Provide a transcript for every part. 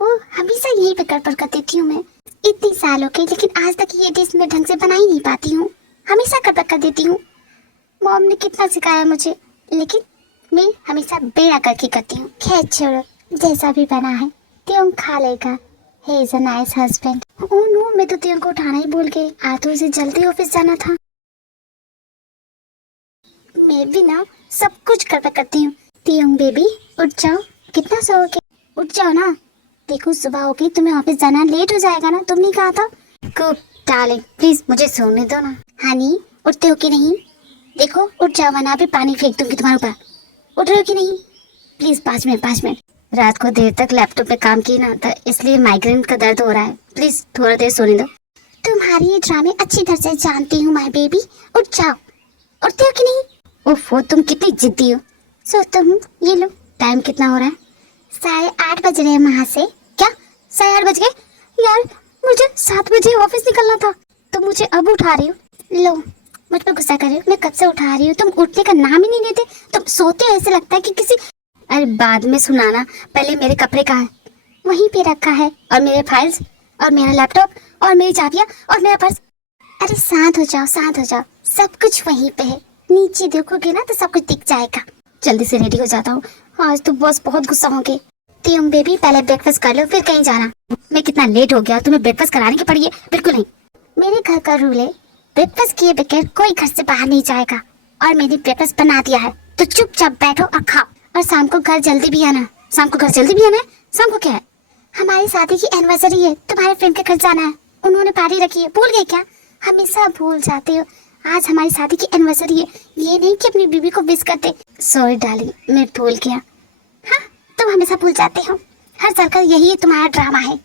वो हमेशा यही पे गड़बड़ कर देती हूँ मैं। इतनी साल हो गई लेकिन आज तक ये डिश मैं ढंग से बना ही नहीं पाती हूँ। हमेशा गड़बड़ कर देती हूँ। मॉम ने कितना सिखाया मुझे, लेकिन मैं हमेशा बेड़ा करके करती हूँ। खैर छोड़ो, जैसा भी बना है त्यों खा लेगा। He is a nice husband. Oh no, मैं तो त्यों को उठाना ही भूल गई। आज तो उसे जल्दी ऑफिस जाना था। मैं भी ना सब कुछ गड़बड़ करती हूँ। त्यों बेबी उठ जाओ, कितना सोओगे? उठ जाओ ना, देखो सुबह हो गई, तुम्हें ऑफिस जाना लेट हो जाएगा ना। तुमने कहा था। गुड डार्लिंग, प्लीज मुझे सोने दो ना। हनी उठते हो कि नहीं? देखो उठ जाओ वरना अभी पानी फेंक दूंगी तुम्हारे ऊपर। उठ रहे हो कि नहीं? Please 5 minute 5 minute. रात को देर तक लैपटॉप पे काम की ना, तो इसलिए माइग्रेन का दर्द हो रहा है। प्लीज थोड़ा देर सोने दो। तुम्हारी ये ड्रामे अच्छी तरह से जानती हूँ माय बेबी। उठ जाओ। उठते हो कि नहीं? ओफो, तुम कितनी जिद्दी हो। सोता हूँ, ये लो। टाइम कितना हो रहा है? 8:30 बज रहे हैं वहाँ से। क्या 8:30 बज गए? यार मुझे 7 बजे ऑफिस निकलना था, तो मुझे अब उठा रही हो। लो, मुझ पर गुस्सा कर रही हो? मैं कब से उठा रही हूँ, तुम उठने का नाम ही नहीं लेते। तुम सोते हो ऐसे लगता है कि किसी। अरे बाद में सुनाना, पहले मेरे कपड़े कहाँ है? वहीं पे रखा है, और मेरे फाइल्स, और मेरा लैपटॉप, और मेरी चाबियाँ, और मेरा पर्स। अरे शांत हो जाओ, शांत हो जाओ, सब कुछ वहीं पे है। नीचे देखोगे ना तो सब कुछ दिख जाएगा। जल्दी से रेडी हो जाता हूँ, आज तो बॉस बहुत गुस्सा होंगे। त्यों बेबी पहले ब्रेकफास्ट कर लो, फिर कहीं जाना। मैं कितना लेट हो गया, तुम्हें ब्रेकफास्ट कराने की पड़ी है? बिल्कुल नहीं। मेरे घर का रूल है, ब्रेकफास्ट किए बगैर कोई घर से बाहर नहीं जाएगा। और मैंने ब्रेकफास्ट बना दिया है, तो चुपचाप बैठो और खाओ। और शाम को घर जल्दी भी आना। शाम को घर जल्दी भी आना है? शाम को क्या है? हमारी शादी की एनिवर्सरी है, तुम्हारे फ्रेंड के घर जाना है। उन्होंने पार्टी रखी है, भूल गए क्या? हमेशा भूल जाते हो। आज हमारी शादी की एनिवर्सरी है, ये नहीं कि अपनी बीवी को विश करते। सॉरी डार्लिंग, मैं भूल गया। हाँ, तुम हमेशा भूल जाते हो। हर साल का यही तुम्हारा ड्रामा है।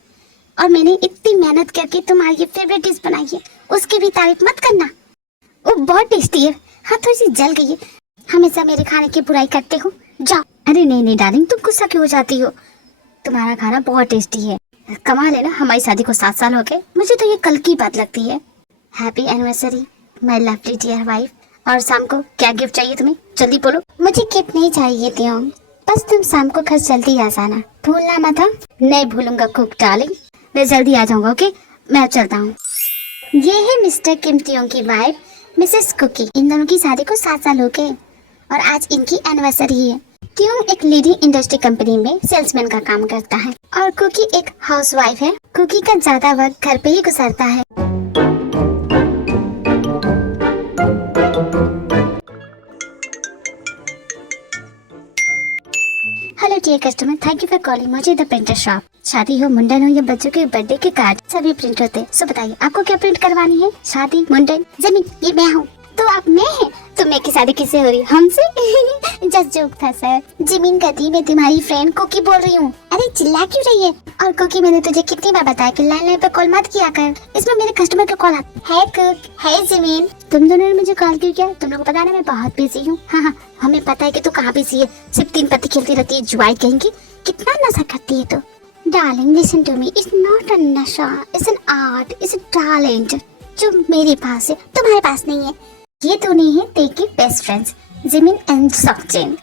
और मैंने इतनी मेहनत करके तुम्हारी ये फेवरेट डिश बनाई है, उसकी भी तारीफ मत करना। वो बहुत टेस्टी है। हाँ, थोड़ी सी जल गई है। हमेशा मेरे खाने की बुराई करते हो, जाओ। अरे नहीं नहीं डार्लिंग, तुम गुस्सा क्यों हो जाती हो? तुम्हारा खाना बहुत टेस्टी है। कमाल है ना, हमारी शादी को 7 साल हो गए। मुझे तो ये कल की बात लगती है। Happy anniversary my lovely dear wife. और शाम को क्या गिफ्ट चाहिए तुम्हें? जल्दी बोलो। मुझे गिफ्ट नहीं चाहिए त्यों, बस तुम शाम को घर जल्दी आ जाना। भूलना मत। हाँ? नहीं भूलूंगा कुक डार्लिंग, मैं जल्दी आ जाऊंगा। ओके, मैं चलता हूँ। ये है मिस्टर किम त्यों की वाइफ मिसेस कुकी। इन दोनों की शादी को 7 साल हो गए और आज इनकी एनिवर्सरी है। त्यों एक लीडिंग इंडस्ट्री कंपनी में सेल्समैन का काम करता है और कुकी एक हाउसवाइफ है। कुकी का ज्यादा वक्त घर पे ही गुजरता है। Hello dear customer, thank you for calling मुझे द प्रिंटर शॉप। शादी हो, मुंडन हो या बच्चों के बर्थडे के कार्ड, सभी प्रिंट होते हैं। सो बताइए आपको क्या प्रिंट करवानी है? शादी, मुंडन, जमीन? ये मैं हूँ। तो आप मैं है? तो मैं की शादी किससे हो रही है? हमसे? जस्ट जोक था सर। जमीन कहती मैं तुम्हारी फ्रेंड कुकी बोल रही हूँ। अरे चिल्ला क्यों रही है? और कुकी, मैंने तुझे कितनी बार बताया कि लैंडलाइन पे कॉल मत किया कर, इसमें मेरे कस्टमर का कॉल आता है। कुक, है जमीन, तुम दोनों ने मुझे कॉल क्यों किया? तुम लोगों को पता है मैं बहुत बिजी हूँ। हाँ हाँ, हमें पता है कि तू कहाँ बिजी है। सिर्फ 3 पत्ती खेलती रहती है, जुआई कहेंगी। कितना नशा करती है तू। Darling listen to me, it's not a nasha, it's an art, it's a talent जो मेरे पास है, तुम्हारे पास नहीं है। ये दोनों हैं तेरे best friends, Jimin and Seokjin.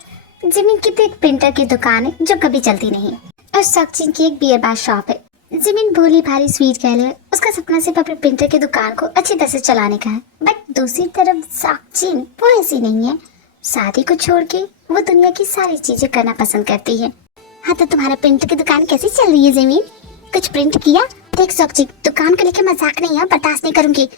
Jimin की तो एक प्रिंटर की दुकान है जो कभी चलती नहीं, और सॉकचिन की एक बियर बार शॉप है। जिमिन भोली भारी स्वीट गर्ल है, उसका सपना सिर्फ अपने प्रिंटर की दुकान को अच्छी तरह से चलाने का है। बट दूसरी तरफ सॉकचिन वो ऐसी नहीं है। शादी को छोड़ के वो दुनिया की सारी चीजें करना पसंद करती है। हाँ, तो तुम्हारा प्रिंटर की दुकान कैसी चल रही है जिमिन? कुछ प्रिंट किया? देख सॉकचिन, दुकान को लेकर मजाक नहीं है, बर्दाश्त नहीं करूंगी।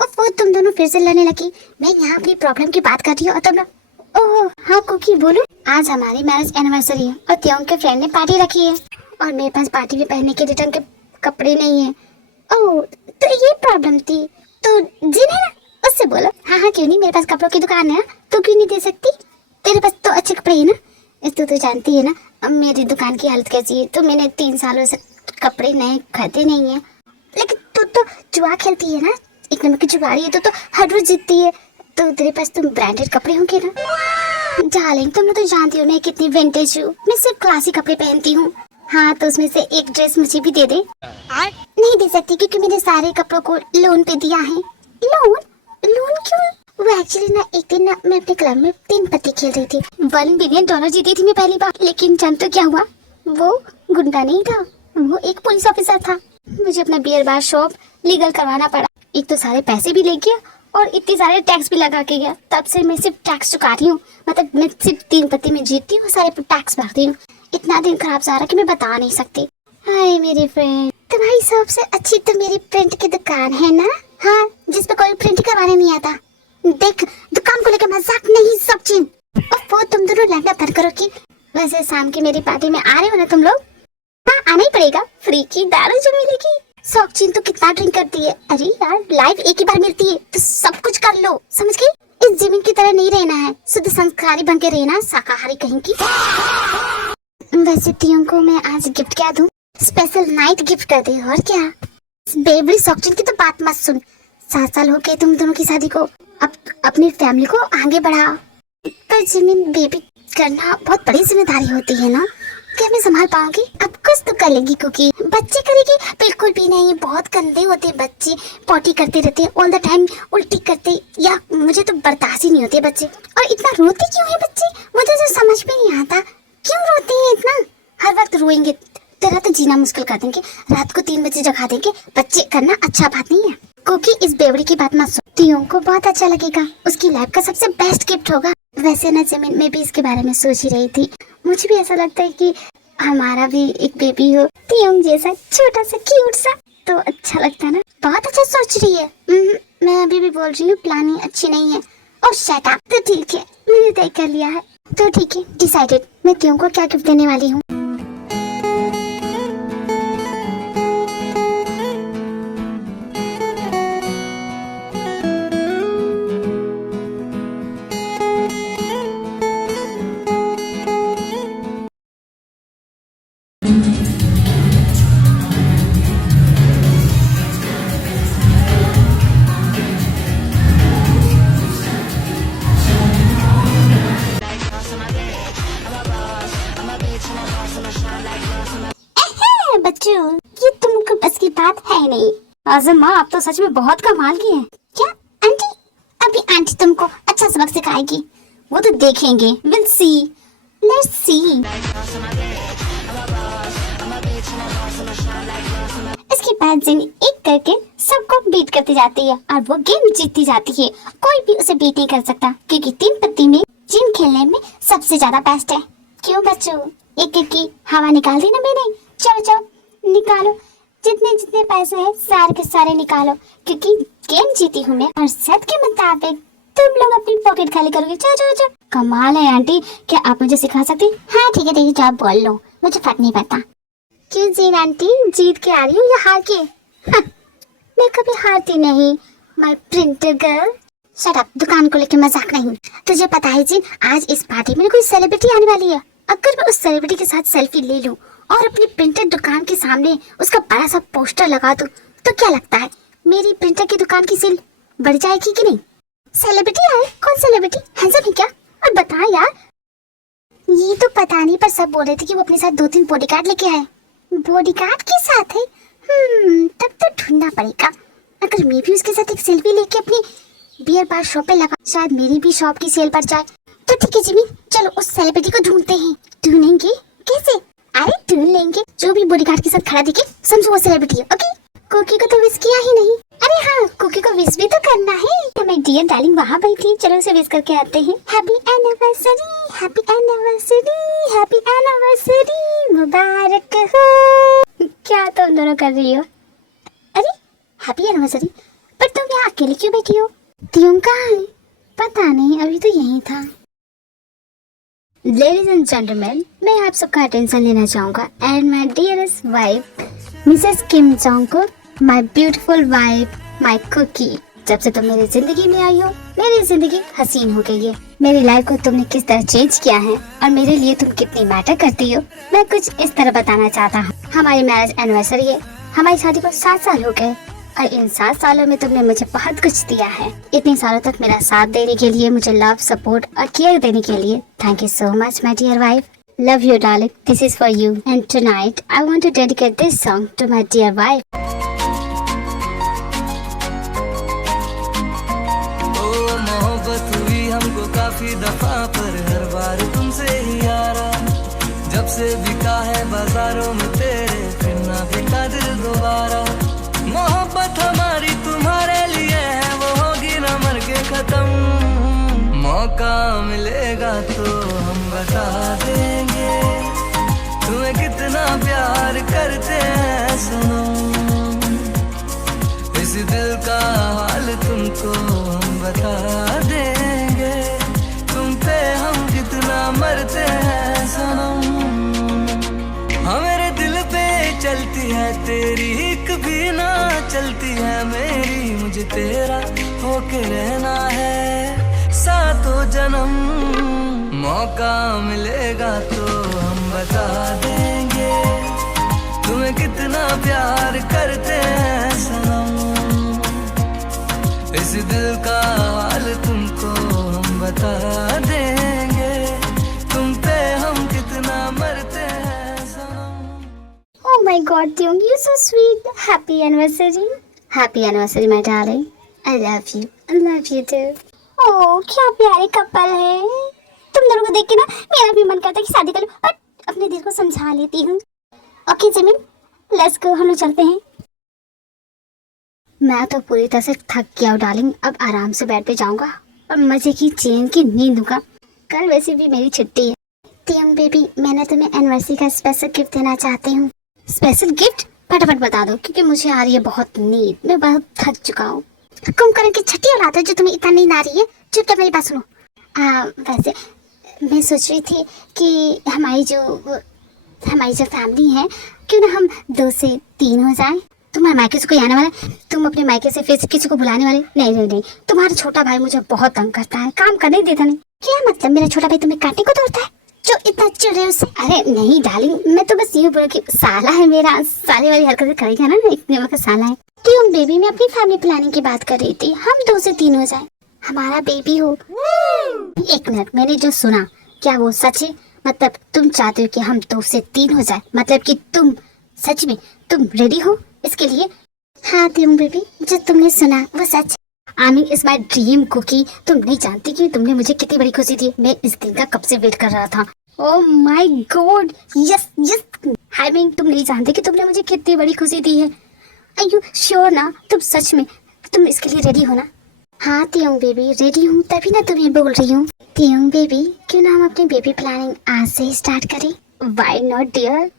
वो तुम दोनों फिर से लड़ने लगी। मैं यहाँ अपनी प्रॉब्लम की बात कर रही हूँ और तुम लोग। ओह हाँ कुकी बोलो। आज हमारी मैरिज एनिवर्सरी है और त्यों के फ्रेंड ने पार्टी रखी है और मेरे पास पार्टी में पहनने के रिटर्न के कपड़े नहीं है। ओह, तो ये प्रॉब्लम थी। तो जिन है ना, उससे बोलो। हाँ हाँ क्यों नहीं, मेरे पास कपड़ों की दुकान है ना, तो क्यों नहीं दे सकती। तेरे पास तो अच्छे कपड़े है ना। तो जानती है ना अब मेरी दुकान की हालत कैसी है। तो मैंने 3 सालों से कपड़े नए खरीदे नहीं है। लेकिन तू तो जुआ खेलती है ना, एक नंबर की जुगाड़ी है। तो हर रोज जीतती है, तो तेरे पास तुम ब्रांडेड कपड़े होंगे ना। डार्लिंग तुम लोग तो जानती हो मैं कितनी विंटेज हूँ, मैं सिर्फ क्लासिक कपड़े पहनती हूँ। हाँ तो उसमें से एक ड्रेस मुझे भी दे दे। नहीं दे सकती क्योंकि मैंने सारे कपड़ों को लोन पे दिया है। लोन? लोन क्यों? वो एक्चुअली ना एक दिन ना मैं अपने क्लब में 3 पत्ती खेल रही थी। $1 बिलियन जीती थी मैं पहली बार। लेकिन जानते हो क्या हुआ? वो गुंडा नहीं था, वो एक पुलिस ऑफिसर था। मुझे अपना बियर बार शॉप लीगल करवाना पड़ा। एक तो सारे पैसे भी ले गया और इतने सारे टैक्स भी लगा के गया। तब से मैं सिर्फ टैक्स चुका रही हूँ। मतलब मैं सिर्फ 3 पत्ती में जीतती हूँ, सारे टैक्स भरती हूँ। इतना दिन खराब जा रहा कि मैं बता नहीं सकती। हाय मेरी फ्रेंड, तुम्हारी सबसे अच्छी तो मेरी प्रिंट की दुकान है ना। हाँ जिसपे कोई प्रिंट करवाने नहीं आता। देख दुकान को लेकर मजाक नहीं सब चीन। वो तुम दोनों लड़ना बंद करो कि। वैसे शाम की मेरी पार्टी में आ रहे हो ना तुम लोग? हाँ आना ही पड़ेगा, फ्री की दारू जो मिलेगी। सौखचीन तो कितना ड्रिंक करती है। अरे यार लाइफ एक ही बार मिलती है तो सब कुछ कर लो, समझ गई। इस जमीन की तरह नहीं रहना है, शुद्ध संस्कारी बन के रहना, शाकाहारी कहीं की। वैसे तियों को मैं आज गिफ्ट क्या दूं? स्पेशल नाइट गिफ्ट कर दे और क्या। बेबी सौखचीन की तो बात मत सुन। 7 साल हो गए तुम दोनों की शादी को, अब अपनी फैमिली को आगे बढ़ाओ। पर जमीन बेबी करना बहुत बड़ी जिम्मेदारी होती है ना। क्या मैं संभाल पाऊंगी? अब कुछ तो कर लेगी क्योंकि बच्चे करेगी बिल्कुल भी नहीं। बहुत गंदे होते बच्चे, पॉटी करते रहते ऑल द टाइम, उल्टी करते, या मुझे तो बर्दाश्त ही नहीं होते बच्चे। और इतना रोते क्यों है बच्चे, मुझे तो समझ में नहीं आता क्यों रोते हैं इतना। हर वक्त रोएंगे तेरा तो जीना मुश्किल कर देंगे। रात को 3 बजे जगा देंगे। बच्चे करना अच्छा बात नहीं है क्योंकि इस बेवड़ी की बात मत सुन। तियों को बहुत अच्छा लगेगा, उसकी लाइफ का सबसे बेस्ट गिफ्ट होगा। वैसे ना जमीन में भी इसके बारे में सोच ही रही थी। मुझे भी ऐसा लगता है कि हमारा भी एक बेबी हो तियों जैसा, छोटा सा क्यूट सा, तो अच्छा लगता है ना। बहुत अच्छा सोच रही है। मैं अभी भी बोल रही हूँ प्लानिंग अच्छी नहीं है। और शट अप। तो ठीक है मैंने तय कर लिया है, तो ठीक है डिसाइडेड। मैं तियों को क्या गिफ्ट देने वाली हूँ। बच्चों ये तुमको बस की बात है नहीं। आजम माँ आप तो सच में बहुत कमाल की हैं। क्या आंटी? अभी आंटी तुमको अच्छा सबक सिखाएगी, वो तो देखेंगे। Will see, let's see. इसके बाद जिन एक करके सबको बीट करती जाती है और वो गेम जीतती जाती है। कोई भी उसे बीट नहीं कर सकता क्योंकि 3 पत्ती में जिन खेलने में सबसे ज्यादा बेस्ट है। क्यों बच्चों, एक एक की हवा निकाल दी ना मैंने। चलो चलो निकालो, जितने जितने पैसे हैं सारे के सारे निकालो क्योंकि गेम जीती हूँ मैं। और शर्त के मुताबिक तुम लोग अपनी पॉकेट खाली करोगे। चलो चलो चलो। कमाल है आंटी, क्या आप मुझे सिखा सकती? हाँ ठीक है आप बोल लो, मुझे फर्क नहीं पड़ता। क्यों जीन आंटी, जीत के आ रही हूँ या हार के? हाँ, मैं कभी हारती नहीं my printer girl. Shut up, दुकान को लेके मजाक नहीं। तुझे पता है जीन आज इस पार्टी में कोई सेलिब्रिटी आने वाली है। अगर मैं उस सेलिब्रिटी के साथ सेल्फी ले लूं और अपनी प्रिंटर दुकान के सामने उसका बड़ा सा पोस्टर लगा दूं, तो क्या लगता है मेरी प्रिंटर की दुकान की सेल बढ़ जाएगी कि नहीं? सेलिब्रिटी आए? कौन सेलिब्रिटी? हैंडसम है क्या? और बता यार। ये तो पता नहीं, पर सब बोल रहे थे कि वो अपने साथ 2-3 बॉडीगार्ड लेके आए। बॉडीगार्ड के साथ है? तब तो ढूंढना पड़ेगा। अगर मैं भी उसके साथ एक सेल्फी लेके अपनी बियर बार शॉप पे लगा, शायद मेरी भी शॉप की सेल बढ़ जाए। तो ठीक है जिमी, चलो उस सेलिब्रिटी को ढूंढते हैं। ढूंढेंगे कैसे? अरे ढूंढ लेंगे, जो भी बॉडीगार्ड के साथ खड़ा दिखे समझो वो सेलिब्रिटी है। ओके? कुकी को तो विश किया ही नहीं। अरे हाँ, कुकी को विश भी तो करना है। तो मैं डियर डार्लिंग वहाँ बैठी, चलो उसे विश करके आते हैं। Happy anniversary, happy anniversary, happy anniversary मुबारक हो। क्या तुम दोनों कर रही हो? अरे हैप्पी एनिवर्सरी, पर तुम यहाँ अकेले क्यों बैठी हो? तियों कहाँ है? पता नहीं, अभी तो यहीं था। लेडीज एंड जेंटलमैन, मैं आप सबका अटेंशन लेना चाहूँगा and my dearest wife Mrs Kim Jong को, my beautiful wife, my Kookie. जब से तुम मेरी जिंदगी में आई हो मेरी जिंदगी हसीन हो गई है। मेरी लाइफ को तुमने किस तरह चेंज किया है और मेरे लिए तुम कितनी मैटर करती हो, मैं कुछ इस तरह बताना चाहता हूँ। हमारी मैरिज एनिवर्सरी है, हमारी शादी को 7 साल हो गए और इन 7 सालों में तुमने मुझे बहुत कुछ दिया है। इतने सालों तक मेरा साथ देने के लिए, मुझे लव, सपोर्ट और केयर देने के लिए thank you so much my dear wife. Love you darling, this is for you and tonight I want to dedicate this song to my dear wife. ओ मोहब्बत हुई हमको काफी दफा पर हर बार तुमसे ही यारा, जब से बिका है बाजारों में तेरे फिर ना बिका दिल दोबारा। मोहब्बत हमारी तुम्हारे लिए है, वो होगी ना मर के खत्म। मौका मिलेगा तो हम बता देंगे तुम्हें कितना प्यार करते हैं सनम। इस दिल का हाल तुमको हम बता देंगे, तुम पे हम कितना मरते हैं सनम। हाँ मेरे दिल पे चलती है तेरी, कभी ना चलती है मेरी, मुझे तेरा होके रहना है सातों जन्म। मौका मिलेगा तो हम बता देंगे तुम्हें कितना प्यार करते हैं सनम। इस दिल का हाल तुमको हम बता देंगे, तुम पे हम कितना मरते हैं सनम। Oh my God, Tyung, you're so sweet. Happy anniversary. Happy anniversary, my darling. I love you. I love you too. ओह क्या प्यारे कपल है। तुम दोनों को देख के ना मेरा भी मन करता है कि शादी करूं और अपने दिल को समझा लेती हूँ। ओके जमीन, लेट्स गो, हम लोग चलते हैं। मैं तो पूरी तरह से थक गया हूँ डार्लिंग, अब आराम से बेड पे जाऊंगा और मजे की चैन की नींद लूंगा। कल वैसे भी मेरी छुट्टी है। टियंग बेबी, मैंने तुम्हें एनिवर्सरी का स्पेशल गिफ्ट देना चाहती हूँ। Special gift? फटाफट बता दो क्योंकि मुझे आ रही है बहुत नींद, मैं बहुत थक चुका हूँ। कुंभकर्ण की छठी औलाद है जो तुम्हें इतना नींद आ रही है। चुपचाप मेरी बात सुनो। वैसे मैं सोच रही थी कि हमारी जो फैमिली है क्यों ना हम 2 से 3 हो जाए। तुम्हारे मायके से कोई आने वाला है? तुम अपने मायके से फिर से किसी को बुलाने वाले? नहीं नहीं नहीं, तुम्हारा छोटा भाई मुझे बहुत तंग करता है, काम करने देता नहीं। क्या मतलब मेरा छोटा भाई तुम्हें काटने को दौड़ता है? जो इतना चिढ़े उससे? अरे नहीं डार्लिंग, मैं तो बस यूँ बोला कि साला है मेरा, साले वाली हरकतें करेगा ना, इतने वक्त साला है। क्यों बेबी, मैं अपनी फैमिली प्लानिंग की बात कर रही थी। हम 2 से 3 हो जाए, हमारा बेबी हो। 1 मिनट, मैंने जो सुना क्या वो सच है? मतलब तुम चाहते हो कि हम 2 से 3 हो जाए? मतलब कि तुम सच में तुम रेडी हो इसके लिए? हाँ त्यूंग बेबी, जो तुमने सुना वो सच। आमी इज माई ड्रीम कुकी। तुम नहीं जानती कि तुमने मुझे कितनी बड़ी खुशी दी। मैं इस दिन का कब से वेट कर रहा था। ओह my God, yes yes. I mean तुम नहीं जानते कि तुमने मुझे कितनी बड़ी खुशी दी है। आर यू श्योर ना? तुम सच में तुम इसके लिए रेडी हो ना? हाँ त्यूंग बेबी, रेडी हूँ, तभी ना तुम्हें बोल रही हूँ। त्यूंग बेबी, क्यों ना हम अपनी बेबी प्लानिंग आज से ही स्टार्ट करें? Why not dear?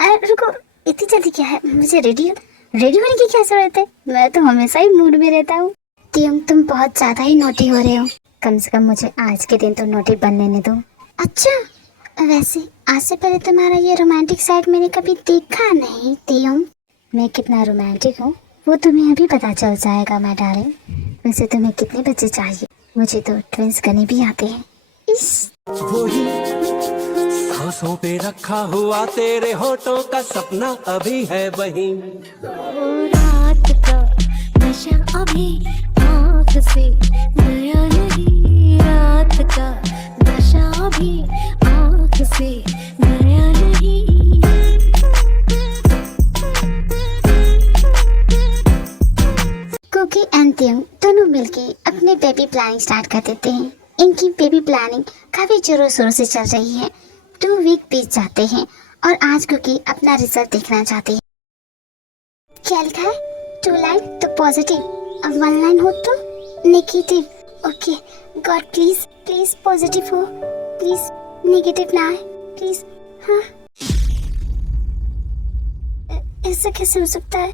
अरे रुको, इतनी जल्दी क्या है? मुझे रेडी होने की क्या जरूरत है? मैं तो हमेशा ही मूड में रहता हूँ। त्यूंग, तुम बहुत ज्यादा ही नोटी हो रहे हो। कम से कम मुझे आज के दिन तो नोटी बनने दो। अच्छा, वैसे आज से पहले तुम्हारा ये रोमांटिक साइड मैंने कभी देखा नहीं त्यूंग। मैं कितना रोमांटिक हूँ वो तुम्हें अभी पता चल जाएगा मैं डार्लिंग। वैसे तुम्हें कितने बच्चे चाहिए? मुझे तो ट्विंस करने भी आते हैं। इस वही सांसों पे रखा हुआ तेरे होठों का सपना अभी है वही। रात का नशा अभी आँख से गया नहीं, रात का नशा अभी आँख से गया नहीं। कुकी एंड त्यूंग दोनों मिलके अपने बेबी प्लानिंग स्टार्ट कर देते हैं। इनकी बेबी प्लानिंग काफी जोरों शोरों से चल रही है। 2 वीक बीत जाते हैं और आज कुकी अपना रिजल्ट देखना चाहती है। क्या लिखा है? 2 लाइन तो पॉजिटिव और 1 लाइन हो तो negative. Okay God, please please positive हो, प्लीज नेगेटिव ना आए प्लीज। हाँ, ऐसा कैसे हो सकता है?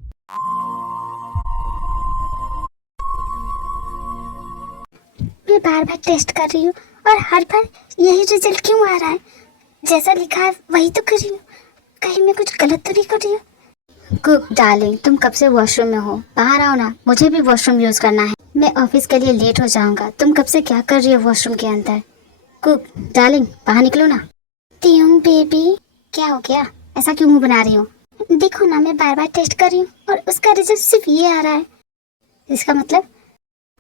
मैं बार बार टेस्ट कर रही हूँ और हर बार यही रिजल्ट क्यों आ रहा है? जैसा लिखा है वही तो कर रही हूँ, कहीं मैं कुछ गलत तो नहीं कर रही हूँ? कुक डार्लिंग, तुम कब से वॉशरूम में हो? बाहर आओ ना, मुझे भी वॉशरूम यूज करना है। मैं ऑफिस के लिए लेट हो जाऊंगा। तुम कब से क्या कर रही हो वॉशरूम के अंदर? कुक डार्लिंग बाहर निकलो ना। तियोंग बेबी क्या हो गया? ऐसा क्यों मुंह बना रही हो? देखो ना, मैं बार बार टेस्ट कर रही हूँ और उसका रिजल्ट सिर्फ ये आ रहा है। इसका मतलब?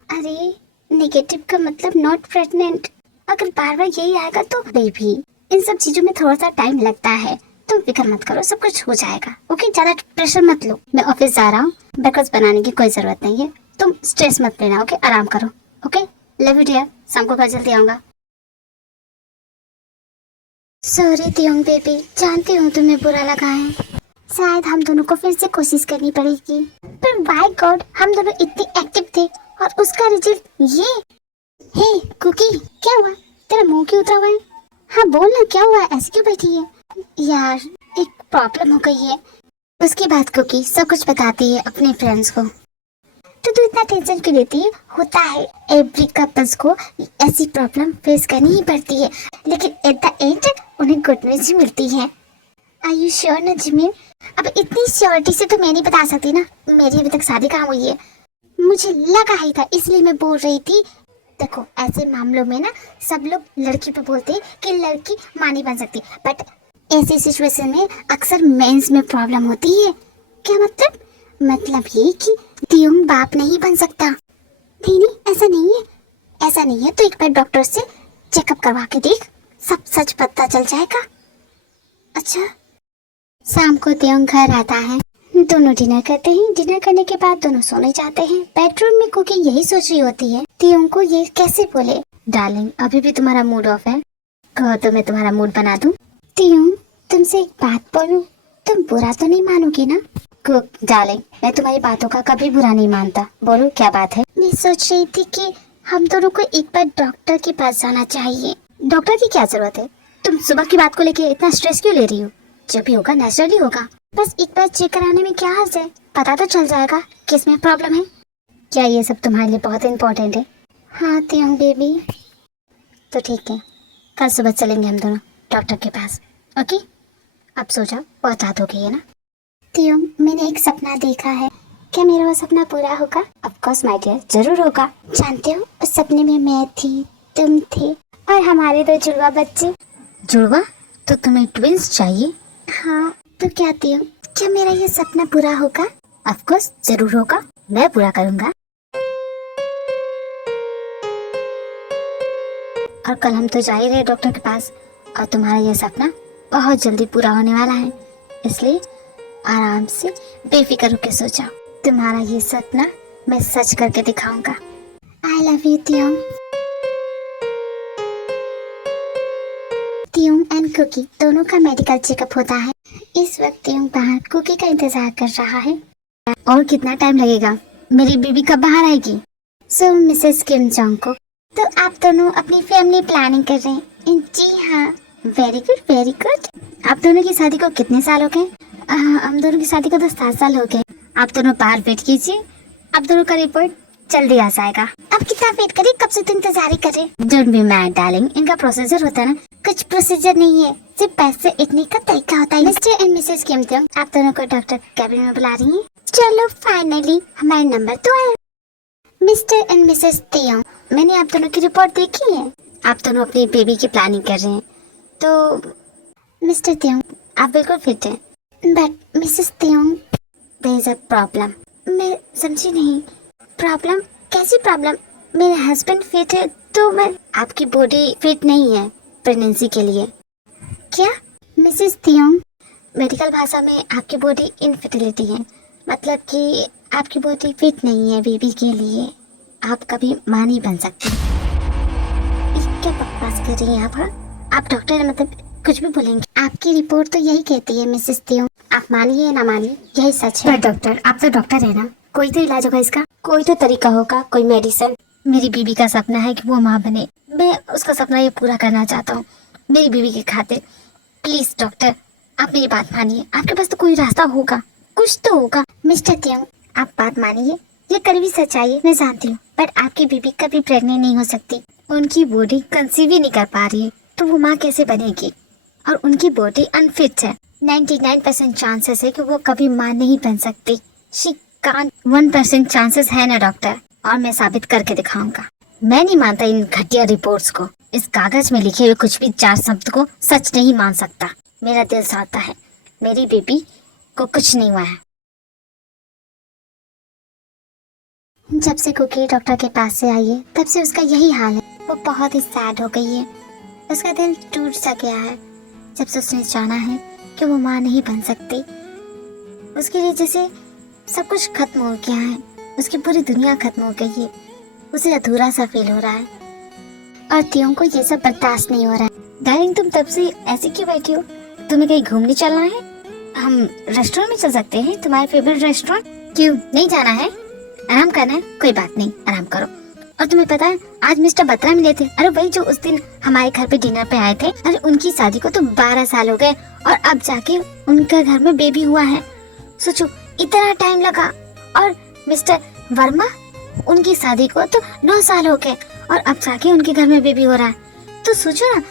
अरे नेगेटिव का मतलब नॉट प्रेग्नेंट। अगर बार बार यही आएगा तो बेबी, इन सब चीजों में थोड़ा सा टाइम लगता है। तुम फिक्र मत करो, सब कुछ हो जाएगा। ओके, ज्यादा प्रेशर मत लो। मैं ऑफिस जा रहा हूँ, ब्रेकफास्ट बनाने की कोई जरूरत नहीं है। तुम स्ट्रेस मत लेना। ओके, आराम करो। Okay, love you dear. शाम को घर जल्दी आऊंगा। सॉरी तियोंग बेबी, जानती हूँ तुम्हें बुरा लगा है। शायद हम दोनों को फिर से कोशिश करनी पड़ेगी। पर बाय गॉड, हम दोनों इतने एक्टिव थे और उसका रिजल्ट ये। हे कुकी, क्या हुआ? तेरा मुंह क्यों उतरा हुआ है? हाँ बोल ना, क्या हुआ? ऐसे क्यों बैठी है? यार एक प्रॉब्लम हो गई है। उसके बाद कुकी सब कुछ बताती है अपने फ्रेंड्स को। तो तू इतना टेंशन क्यों लेती है? होता है, एवरी कपल्स को ऐसी प्रॉब्लम फेस करनी ही पड़ती है, लेकिन एट द एंड उन्हें गुड न्यूज ही मिलती है। आर यू श्योर ना जिमिन? अब इतनी श्योरिटी से तो मैं नहीं बता सकती ना, मेरी अभी तक शादी कहाँ हुई है। मुझे लगा ही था, इसलिए मैं बोल रही थी। देखो ऐसे मामलों में ना सब लोग लड़की पे बोलते हैं कि लड़की मां नहीं बन सकती, बट ऐसी सिचुएशन में अक्सर मेंस में प्रॉब्लम होती है। क्या मतलब? मतलब ये कि तियोंग बाप नहीं बन सकता। नहीं नहीं, ऐसा नहीं है, ऐसा नहीं है। तो एक बार डॉक्टर से चेकअप करवा के देख, सब सच पता चल जाएगा। अच्छा, शाम को तियोंग घर आता है, दोनों डिनर करते हैं। डिनर करने के बाद दोनों सोने जाते हैं। बेडरूम में कुकी यही सोच रही होती है, तियोंग को ये कैसे बोले। डार्लिंग अभी भी तुम्हारा मूड ऑफ है, कहो तो मैं तुम्हारा मूड बना दूं। तियोंग तुमसे एक बात बोलूं, तुम बुरा तो नहीं मानोगी ना? कुक डार्लिंग, मैं तुम्हारी बातों का कभी बुरा नहीं मानता। बोलो क्या बात है? मैं सोच रही थी कि हम दोनों को एक बार डॉक्टर के पास जाना चाहिए। डॉक्टर की क्या जरूरत है? तुम सुबह की बात को लेके इतना स्ट्रेस क्यों ले रही हो? जो भी होगा नेचुरली होगा। बस एक बार चेक कराने में क्या हर्ज है? पता तो चल जाएगा किस में प्रॉब्लम है। क्या ये सब तुम्हारे लिए बहुत इम्पोर्टेंट है? हाँ तियोंग बेबी। तो ठीक है, कल सुबह चलेंगे हम दोनों डॉक्टर के पास। ओके, अब सो जाओ, बहुत रात हो गई है ना। तियोंग मैंने एक सपना देखा है, क्या मेरा वो सपना पूरा होगा? ऑफ कोर्स माय डियर, जरूर होगा। जानते हो उस सपने में मैं थी, तुम थे और हमारे 2 जुड़वा बच्चे। जुड़वा? तो तुम्हें ट्विंस चाहिए? हाँ, तो क्या तियोंग, क्या मेरा ये सपना पूरा होगा? ऑफ कोर्स जरूर होगा, मैं पूरा करूंगा। और कल हम तो जा ही रहे डॉक्टर के पास, और तुम्हारा ये सपना बहुत जल्दी पूरा होने वाला है, इसलिए आराम से बेफिक्र होकर सो जाओ। तुम्हारा ये सपना मैं सच करके दिखाऊंगा। I love you Taeyong. Taeyong and Kookie दोनों का मेडिकल चेकअप होता है। इस वक्त तियोंग बाहर कुकी का इंतजार कर रहा है। और कितना टाइम लगेगा? मेरी बेबी कब बाहर आएगी? सो मिसेस किम जोंग को, तो आप दोनों अपनी फैमिली प्लानिंग कर रहे हैं? जी हाँ, वेरी गुड वेरी गुड। आप दोनों की शादी को कितने साल हो गए? हम दोनों की शादी को तो 7 साल हो गए। आप दोनों बाहर वेट कीजिए, आप दोनों का रिपोर्ट जल्दी आ जाएगा। अब कितना वेट करें, कब से तो इंतजार ही करे। डोंट बी मैड डार्लिंग, इनका प्रोसीजर होता है ना। कुछ प्रोसीजर नहीं है, सिर्फ पैसे इतने का तरीका होता है। Mister and Mrs Kim Jong, आप दोनों को डॉक्टर कैबिन में बुला रही हैं। चलो फाइनली हमारे नंबर तो आया। मिस्टर एंड मिसेस तियोंग, मैंने आप दोनों की रिपोर्ट देखी है। आप दोनों अपनी बेबी की प्लानिंग कर रहे हैं, तो मिस्टर तियोंग आप बिल्कुल फिट हैं, but Mrs Taeyong there is a problem. मैं समझी नहीं। प्रॉब्लम? कैसी प्रॉब्लम? मेरे हस्बैंड फिट है तो मैं, आपकी बॉडी फिट नहीं है प्रेगनेंसी के लिए। क्या? मिसेस तियोंग, मेडिकल भाषा में आपकी बॉडी इनफर्टिलिटी है, मतलब कि आपकी बॉडी फिट नहीं है बेबी के लिए, आप कभी मां नहीं बन सकती। क्या बकवास कर रही हैं आप? हाँ, आप डॉक्टर हैं, मतलब कुछ भी बोलेंगे। आपकी रिपोर्ट तो यही कहती है मिसेस तियोंग, आप मानिए ना मानिए यही सच है। डॉक्टर, आप तो डॉक्टर है ना, कोई तो इलाज होगा इसका, कोई तो तरीका होगा, कोई मेडिसिन। मेरी बीबी का सपना है कि वो माँ बने, मैं उसका सपना ये पूरा करना चाहता हूँ मेरी बीबी के खातिर। प्लीज डॉक्टर आप मेरी बात मानिए, आपके पास तो कोई रास्ता होगा, कुछ तो होगा। मिस्टर तियोंग आप बात मानिए, ये कड़वी सच्चाई है, मैं जानती हूँ, बट आपकी बीबी कभी प्रेग्नेंट नहीं हो सकती। उनकी बॉडी कंसीव ही नहीं कर पा रही है, तो वो माँ कैसे बनेगी? और उनकी बॉडी अनफिट है। 99% चांसेस है कि वो कभी माँ नहीं बन सकती। She can't. 1% चांसेस है ना डॉक्टर? और मैं साबित करके दिखाऊंगा। मैं नहीं मानता इन घटिया रिपोर्ट्स को। इस कागज में लिखे हुए कुछ भी 4 शब्द को सच नहीं मान सकता। मेरा दिल चाहता है मेरी बेबी को कुछ नहीं हुआ है। जब से कुकी डॉक्टर के पास से आई है तब से उसका यही हाल है। वो बहुत ही सैड हो गई है। उसका दिल टूट सा गया है जब से उसने जाना है कि वो माँ नहीं बन सकती। उसके लिए जैसे सब कुछ खत्म हो गया है। उसकी पूरी दुनिया खत्म हो गई है। उसे अधूरा सा फील हो रहा है और तियों को ये सब बर्दाश्त नहीं हो रहा है। डार्लिंग तुम तब से ऐसे क्यों बैठी हो? तुम्हें कहीं घूमने चलना है? हम रेस्टोरेंट में चल सकते हैं, तुम्हारे फेवरेट रेस्टोरेंट। क्यों नहीं जाना है? आराम करना है? कोई बात नहीं, आराम करो। और तुम्हें पता है आज मिस्टर बत्रा मिले थे। अरे वही जो उस दिन हमारे घर पे डिनर पे आए थे। अरे उनकी शादी को तो 12 साल हो गए और अब जाके उनके घर में बेबी हुआ है। सोचो इतना टाइम लगा। और मिस्टर वर्मा उनकी शादी को तो 9 साल हो गए और अब जाके उनके घर में बेबी हो रहा है। तो सोचो ना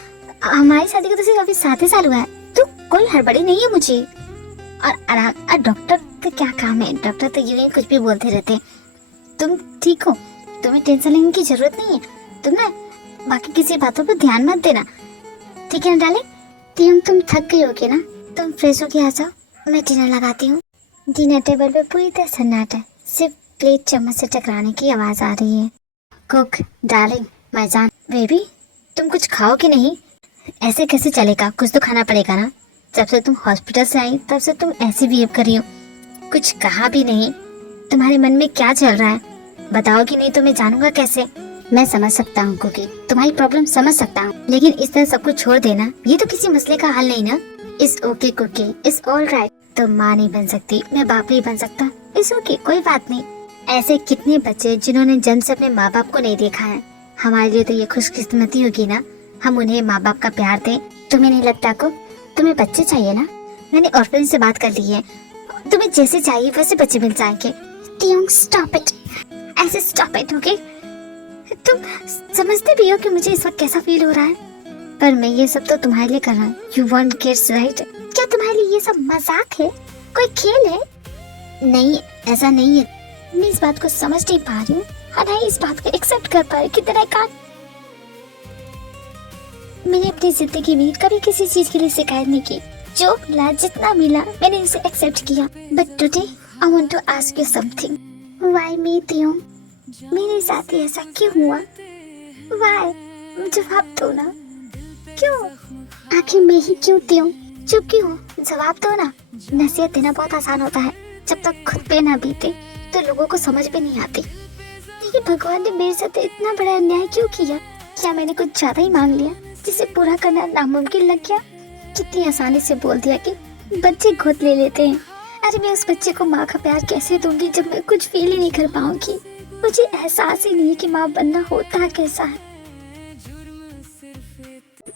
हमारी शादी को तो सिर्फ अभी 7 साल हुआ है। तो कोई हड़बड़ी नहीं है मुझे। और आराम। और डॉक्टर का क्या काम है? डॉक्टर तो यूं ही कुछ भी बोलते रहते। तुम ठीक हो, तुम्हें टेंशन लेने की जरूरत नहीं है। तुम ना बाकी किसी बातों पर ध्यान मत देना, ठीक है ना डार्लिंग? तुम थक गई होगी ना, तुम फ्रेश होके आ जाओ, मैं डिनर लगाती हूँ। डिनर टेबल पे पूरी तरह सन्नाटा है, सिर्फ प्लेट चम्मच से टकराने की आवाज आ रही है। कुक डार्लिंग मैं जान। बेबी तुम कुछ खाओ कि नहीं? ऐसे कैसे चलेगा, कुछ तो खाना पड़ेगा ना। जब से तुम हॉस्पिटल से आई तब से तुम ऐसे बिहेव कर रही हो, कुछ कहा भी नहीं। तुम्हारे मन में क्या चल रहा है बताओगी नहीं तो मैं जानूंगा कैसे? मैं समझ सकता हूँ कुकी, तुम्हारी प्रॉब्लम समझ सकता हूँ, लेकिन इस तरह सब कुछ छोड़ देना ये तो किसी मसले का हल नहीं ना। इस ओके कुकी, इस ऑल राइट। तुम माँ नहीं बन सकती, मैं बाप नहीं बन सकता, इस ओके कोई बात नहीं। ऐसे कितने बच्चे जिन्होंने जन्म से अपने माँ बाप को नहीं देखा है। हमारे लिए तो ये खुशकिस्मती होगी ना, हम उन्हें माँ बाप का प्यार दें। तुम्हें नहीं लगता को तुम्हें बच्चे चाहिए ना? मैंने ऑर्फनेज से बात कर ली है, तुम्हें जैसे चाहिए वैसे बच्चे मिल जाएंगे। टियोंग स्टॉप इट, ऐसे स्टॉप इट ओके? तुम समझते भी हो कि मुझे इस वक्त कैसा फील हो रहा है, पर मैं ये सब तो तुम्हारे लिए कर रहा हूँ। You want kids right? क्या तुम्हारे लिए ये सब मजाक है, कोई खेल है? नहीं ऐसा नहीं है, मैं इस बात को समझ नहीं पा रही हूँ और ना इस बात को एक्सेप्ट कर पा रही कि तेरा का मैंने अपनी जिंदगी में कभी किसी चीज के लिए शिकायत नहीं की। जो मिला जितना मिला मैंने इसे एक्सेप्ट किया। But today I want to ask you something. Why me Taeyong? मेरे साथ ही ऐसा क्यों हुआ? व्हाई? जवाब दो ना, क्यों? आखिर मैं ही क्यों तियोंग? चुप क्यों हो? जवाब दो ना। नसीहत देना बहुत आसान होता है, जब तक खुद पे ना बीते तो लोगों को समझ भी नहीं आती। लेकिन भगवान ने मेरे साथ इतना बड़ा अन्याय क्यों किया? क्या मैंने कुछ ज्यादा ही मांग लिया जिसे पूरा करना नामुमकिन लग गया? कितनी आसानी से बोल दिया कि बच्चे गोद ले लेते हैं। अरे मैं उस बच्चे को माँ का प्यार कैसे दूंगी जब मैं कुछ फील ही नहीं कर पाऊंगी? मुझे एहसास ही नहीं है कि माँ बनना होता कैसा है।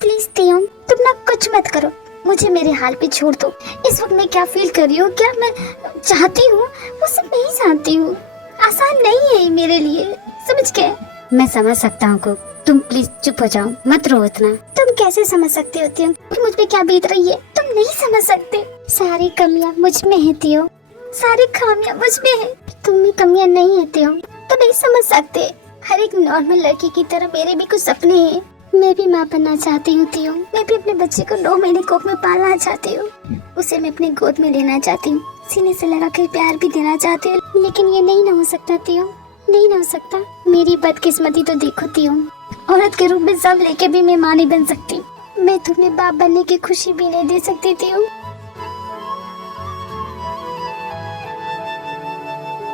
प्लीज तियोंग तुम ना कुछ मत करो, मुझे मेरे हाल पे छोड़ दो। इस वक्त मैं क्या फील कर रही हूँ, क्या मैं चाहती हूँ, वो सब नहीं चाहती हूँ। आसान नहीं है मेरे लिए, समझ गए? मैं समझ सकता हूँ, तुम प्लीज चुप हो जाओ, मत रो इतना। तुम कैसे समझ सकती होती हो कि मुझ पे क्या बीत रही है? तुम नहीं समझ सकते। सारी कमियां मुझ में है तियोंग, सारी खामियां मुझ में है, तुम में कमियां नहीं है तियोंग। तो नहीं समझ सकते। हर एक नॉर्मल लड़की की तरह मेरे भी कुछ सपने हैं। मैं भी माँ बनना चाहती हूँ तियोंग। मैं भी अपने बच्चे को 9 महीने कोख में पालना चाहती हूँ। उसे मैं अपने गोद में लेना चाहती हूँ, सीने से लगा कर प्यार भी देना चाहती हूँ। लेकिन ये नहीं ना हो सकता तियोंग, नहीं ना हो सकता। मेरी बदकिस्मती तो देखो तियोंग, औरत के रूप में सब लेके भी मैं माँ नहीं बन सकती। मैं तुम्हें बाप बनने की खुशी भी नहीं दे सकती तियोंग।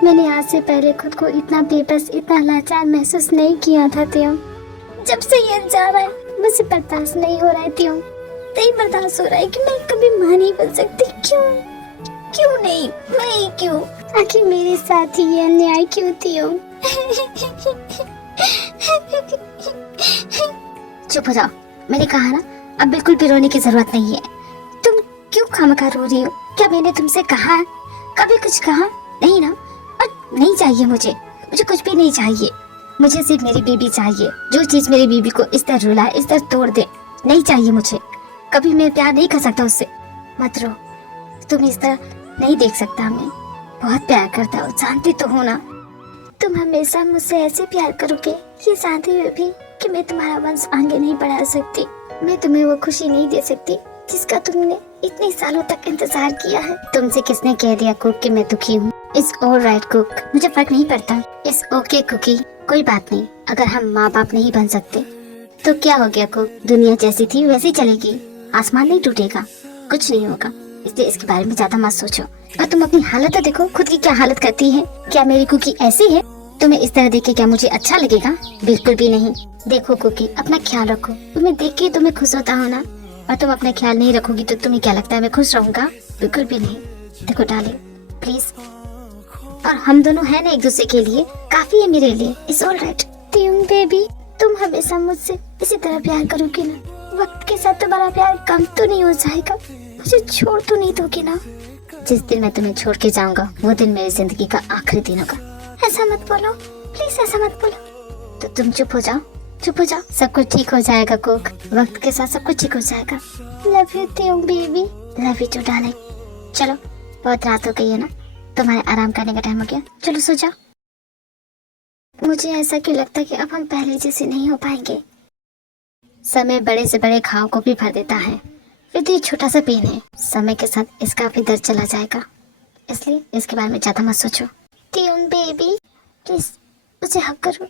मैंने आज से पहले खुद को इतना बेबस, इतना लाचार महसूस नहीं किया था तियोंग। जब से ये जा रहा है मुझे बर्दाश्त नहीं हो रहा है तियोंग, नहीं बर्दाश्त हो रहा है कि मैं कभी माँ नहीं बन सकती। क्यों क्यों नहीं, मैं क्यों? आखिर मेरे साथ ही ये अन्याय क्यों तियोंग? चुप हो जाओ, मैंने कहा ना अब बिल्कुल भी रोने की जरूरत नहीं है। तुम क्यों खामखा रो रही हो? क्या मैंने तुमसे कहा, कभी कुछ कहा नहीं ना? और नहीं चाहिए मुझे कुछ भी नहीं चाहिए। मुझे सिर्फ मेरी बेबी चाहिए। जो चीज मेरी बेबी को इस तरह रुलाए, इस तरह तोड़ दे, नहीं चाहिए मुझे। कभी मैं प्यार नहीं कर सकता उससे। मत रो, तुम इस तरह नहीं देख सकता। मैं बहुत प्यार करता हूँ, जानती तो हो ना। तुम हमेशा मुझसे ऐसे प्यार करोगे ये जानते हुए भी कि मैं तुम्हारा वंश आगे नहीं बढ़ा सकती। मैं तुम्हें वो खुशी नहीं दे सकती जिसका तुमने इतने सालों तक इंतजार किया है। तुमसे किसने कह दिया कुक कि मैं दुखी हूँ? इट्स ऑलराइट कुक, मुझे फर्क नहीं पड़ता। इट्स ओके कुकी, कोई बात नहीं। अगर हम माँ बाप नहीं बन सकते तो क्या हो गया कुक? दुनिया जैसी थी वैसी चलेगी, आसमान नहीं टूटेगा, कुछ नहीं होगा। इसलिए इसके बारे में ज्यादा मत सोचो। और तुम अपनी हालत तो देखो, खुद की क्या हालत करती है। क्या मेरी कुकी ऐसी है? तुम्हें इस तरह देख के क्या मुझे अच्छा लगेगा? बिल्कुल भी नहीं। देखो कुकी, अपना ख्याल रखो। तुम्हें देख के तुम्हें खुश होता हो ना, और तुम अपना ख्याल नहीं रखोगी तो तुम्हें क्या लगता है मैं खुश रहूंगा? बिल्कुल भी नहीं। देखो डार्लिंग प्लीज, और हम दोनों हैं ना एक दूसरे के लिए, काफी है मेरे लिए। It's alright. तियोंग बेबी, तुम हमेशा मुझसे इसी तरह प्यार करोगी ना? वक्त के साथ तुम्हारा प्यार कम तो नहीं हो जाएगा? मुझे छोड़ तो नहीं दोगी ना? जिस दिन मैं तुम्हें छोड़ के जाऊंगा वो दिन मेरी जिंदगी का आखिरी दिन होगा। ऐसा मत बोलो प्लीज, ऐसा मत बोलो। तो तुम चुप हो जाओ, चुप हो जाओ। सब कुछ ठीक हो जाएगा कुक, वक्त के साथ सब कुछ ठीक हो जाएगा। Love you Taeyong baby. Love you too darling. चलो बहुत रात हो गई है ना, तुम्हारे आराम करने का टाइम हो गया, चलो सो जाओ। मुझे ऐसा क्यों लगता है कि अब हम पहले जैसे नहीं हो पाएंगे। समय बड़े से बड़े घाव को भी भर देता है, फिर तो ये छोटा सा पेन है, समय के साथ इसका भी दर्द चला जाएगा। इसलिए इसके बारे में ज्यादा मत सोचो। तियोंग बेबी प्लीज मुझे हक करो।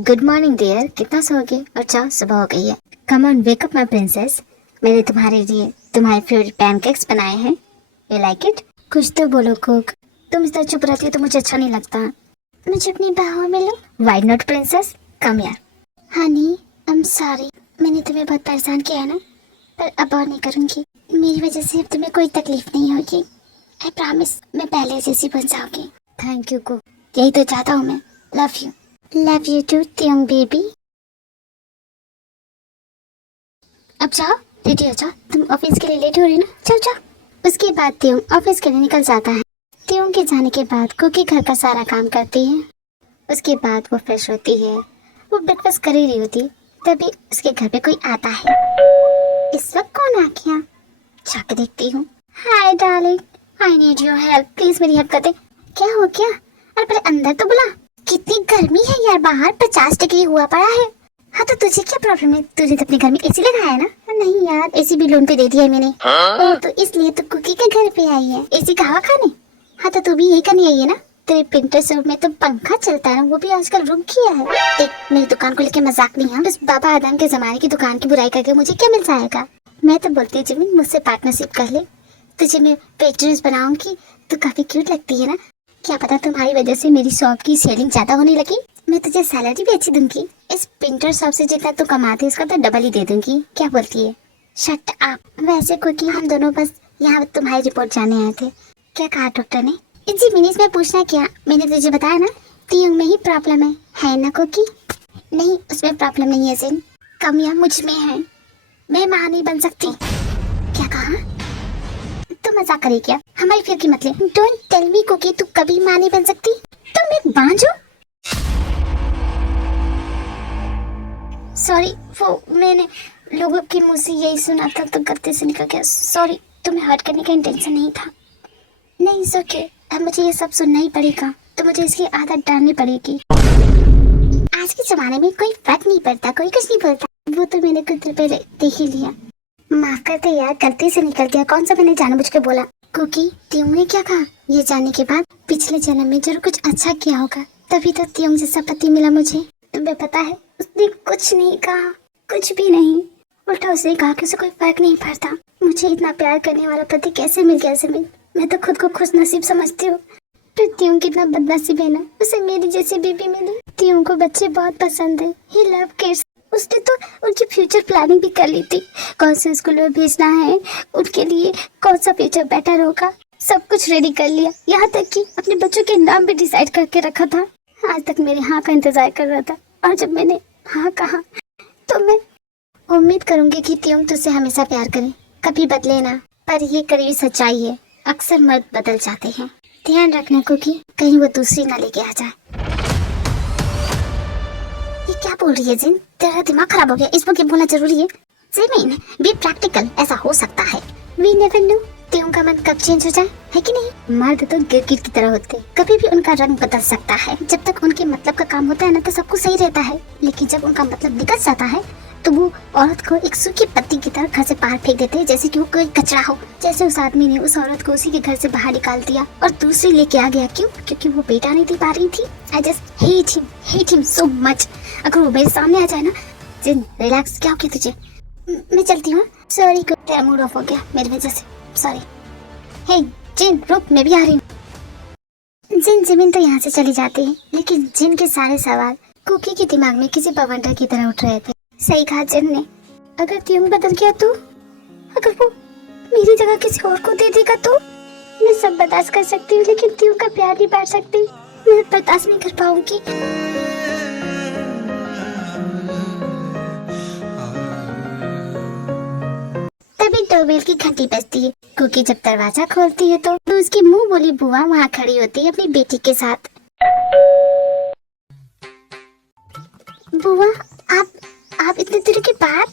गुड मॉर्निंग डियर, कितना सोओगे? और चाहो सुबह हो गई है। Come on wake up my princess. मैंने तुम्हारे लिए तुम्हारे फेवरेट पैनकेक्स बनाए हैं। You like it? कुछ तो बोलो कुक, तुम इस तरह चुप रहती हो तो मुझे अच्छा नहीं लगता। मुझे अपनी बाहों में लो। Why not princess, come here. Honey I am sorry, मैंने तुम्हें बहुत परेशान किया है ना, पर अब और नहीं करूँगी। मेरी वजह से अब तुम्हें कोई तकलीफ नहीं होगी। आई प्रॉमिस, मैं पहले जैसी बन जाऊंगी। थैंक यू कुक, यही तो चाहता हूँ मैं। Love you. Love you too Taeyong baby. अब जाओ, रेडी हो जाओ, तुम ऑफिस के लिए लेट हो रही ना, जाओ जाओ। उसके बाद तियोंग ऑफिस के लिए निकल जाता है। तियोंग के जाने के बाद कुकी घर का सारा काम करती है। उसके बाद वो फ्रेश होती है, वो ब्रेकफास्ट कर ही रही होती, तभी उसके घर पे कोई आता है। इस वक्त कौन आ गया? जाके देखती हूँ। Hi darling, I need your help, please मेरी हेल्प कर दे। क्या हो गया? अरे पहले अंदर तो बुला। कितनी गर्मी है यार, बाहर 50 डिग्री हुआ पड़ा है। हाँ तो तुझे क्या प्रॉब्लम है? तुझे तो अपने घर में एसी लगाया है ना? नहीं यार, एसी भी लोन पे दे दिया है मैंने। ओह तो इसलिए तो कुकी के घर पे आई है एसी का हवा खाने। हाँ तो तू भी यही करने आई है ना? तेरे प्रिंटर शॉप में तो पंखा चलता है ना, वो भी आजकल रुक गया है। देख, मेरी दुकान को लेके मजाक नहीं है। बस बाबा आदम के जमाने की दुकान की बुराई करके मुझे क्या मिल जाएगा? मैं तो बोलती हूँ जिमिन, मुझसे पार्टनरशिप कर ले, तुझे मैं पेट्रन्स बनाऊंगी। तू काफी क्यूट लगती है ना, क्या पता तुम्हारी वजह से मेरी शॉप की सेलिंग ज्यादा होने लगी। मैं तुझे सैलरी भी अच्छी दूंगी। इस प्रिंटर शॉप से जितना तू कमाती है उसका तो डबल ही दे दूंगी। क्या बोलती है? Shut up. वैसे कुकी, हम दोनों बस यहाँ तुम्हारी रिपोर्ट जानने आए थे। क्या कहा डॉक्टर ने? जी मिनी, इसमें पूछना क्या, मैंने तुझे बताया ना, तियोंग में ही प्रॉब्लम है ना कुकी? नहीं, उसमें प्रॉब्लम नहीं है जिन, कमियां मुझ में है। मैं माँ नहीं बन सकती। क्या कहा? तू मजाक करी क्या? हमारी फिर की मतलब। डोंट टेल मी कुकी, तू कभी माँ नहीं बन सकती। तुम एक बांझ हो। सॉरी, वो मैंने लोगों के मुंह से यही सुना था तो गलती से निकल गया। सॉरी, तुम्हें हर्ट करने का इंटेंशन नहीं था। नहीं इट्स ओके, अब मुझे ये सब सुनना ही पड़ेगा, तो मुझे इसकी आदत डालनी पड़ेगी। आज के जमाने में कोई फर्क नहीं पड़ता, कोई कुछ नहीं बोलता। वो तो मैंने कुछ देर पहले देख ही लिया। माफ करते यार, गलती से निकल गया। कौन सा मैंने जानबूझ के बोला। कुकी, तियोंग ने क्या कहा? ये जानने के बाद पिछले जन्म में जरूर कुछ अच्छा किया होगा, तभी तो तियोंग जैसा पति मिला मुझे। तुम्हें पता है, उसने कुछ नहीं कहा, कुछ भी नहीं। उल्टा उसने कहा कि उसे कोई फर्क नहीं पड़ता। मुझे इतना प्यार करने वाला पति कैसे मिल गया जिमिन? मैं तो खुद को खुश नसीब समझती हूँ। तो तियोंग कितना बदनसीब है ना, उसे मेरी जैसी बेबी मिली। तियोंग को बच्चे बहुत पसंद है। ही लव किड्स। उसने तो उनकी फ्यूचर प्लानिंग भी कर ली थी, कौन से स्कूल में भेजना है, उनके लिए कौन सा फ्यूचर बेटर होगा, सब कुछ रेडी कर लिया। यहाँ तक कि अपने बच्चों के नाम भी डिसाइड करके रखा था। आज तक मेरे हाँ का इंतजार कर रहा था, और जब मैंने हाँ कहा तो मैं उम्मीद करूंगी कि तियोंग तुझसे हमेशा प्यार करे, कभी बदले ना। पर ये कड़वी सच्चाई है, अक्सर मर्द बदल जाते हैं। ध्यान रखना कुकी, कहीं वो दूसरी ना लेके आ जाए। बोल रही है जिन? तेरा दिमाग खराब हो गया, इसको क्या बोलना जरूरी है? जिमिन, बी प्रैक्टिकल, ऐसा हो सकता है। वी नेवर नो, त्यों का मन कब चेंज हो जाए, है कि नहीं? मर्द तो गिरगिट की तरह होते, कभी भी उनका रंग बदल सकता है। जब तक उनके मतलब का काम होता है ना तो सब कुछ सही रहता है, लेकिन जब उनका मतलब निकल जाता है तो वो औरत को एक सूखी पत्ती की तरह घर से बाहर फेंक देते हैं, जैसे कि वो कोई कचरा हो। जैसे उस आदमी ने उस औरत को उसी के घर से बाहर निकाल दिया और दूसरी लेके आ गया। क्यों? क्योंकि वो बेटा नहीं दे पा रही थी। I just hate him so much. अगर वो मेरे सामने आ जाए ना, जिन रिलैक्स, क्या हो गया तुझे? मैं चलती हूँ। सॉरी, तेरा मूड ऑफ हो गया मेरी वजह से, सॉरी। हे जिन रुक, मैं भी आ रही हूँ। जिन जिमिन तो यहाँ से चली जाती है, लेकिन जिन के सारे सवाल कुकी के दिमाग में किसी बवंडर की तरह उठ रहे थे। सही कहा जिन ने, अगर त्यों बदल गया तो, अगर वो मेरी जगह किसी और को दे देगा तो? मैं सब बर्दाश्त कर सकती हूँ, लेकिन त्यों का प्यार नहीं बांट सकती। मैं बर्दाश्त नहीं कर पाऊंगी। तभी डोरबेल की घंटी बजती है। कुकी जब दरवाजा खोलती है तो उसकी मुंह बोली बुआ वहाँ खड़ी होती है अपनी बेटी के साथ। बुआ, आप इतने दिनों के बाद?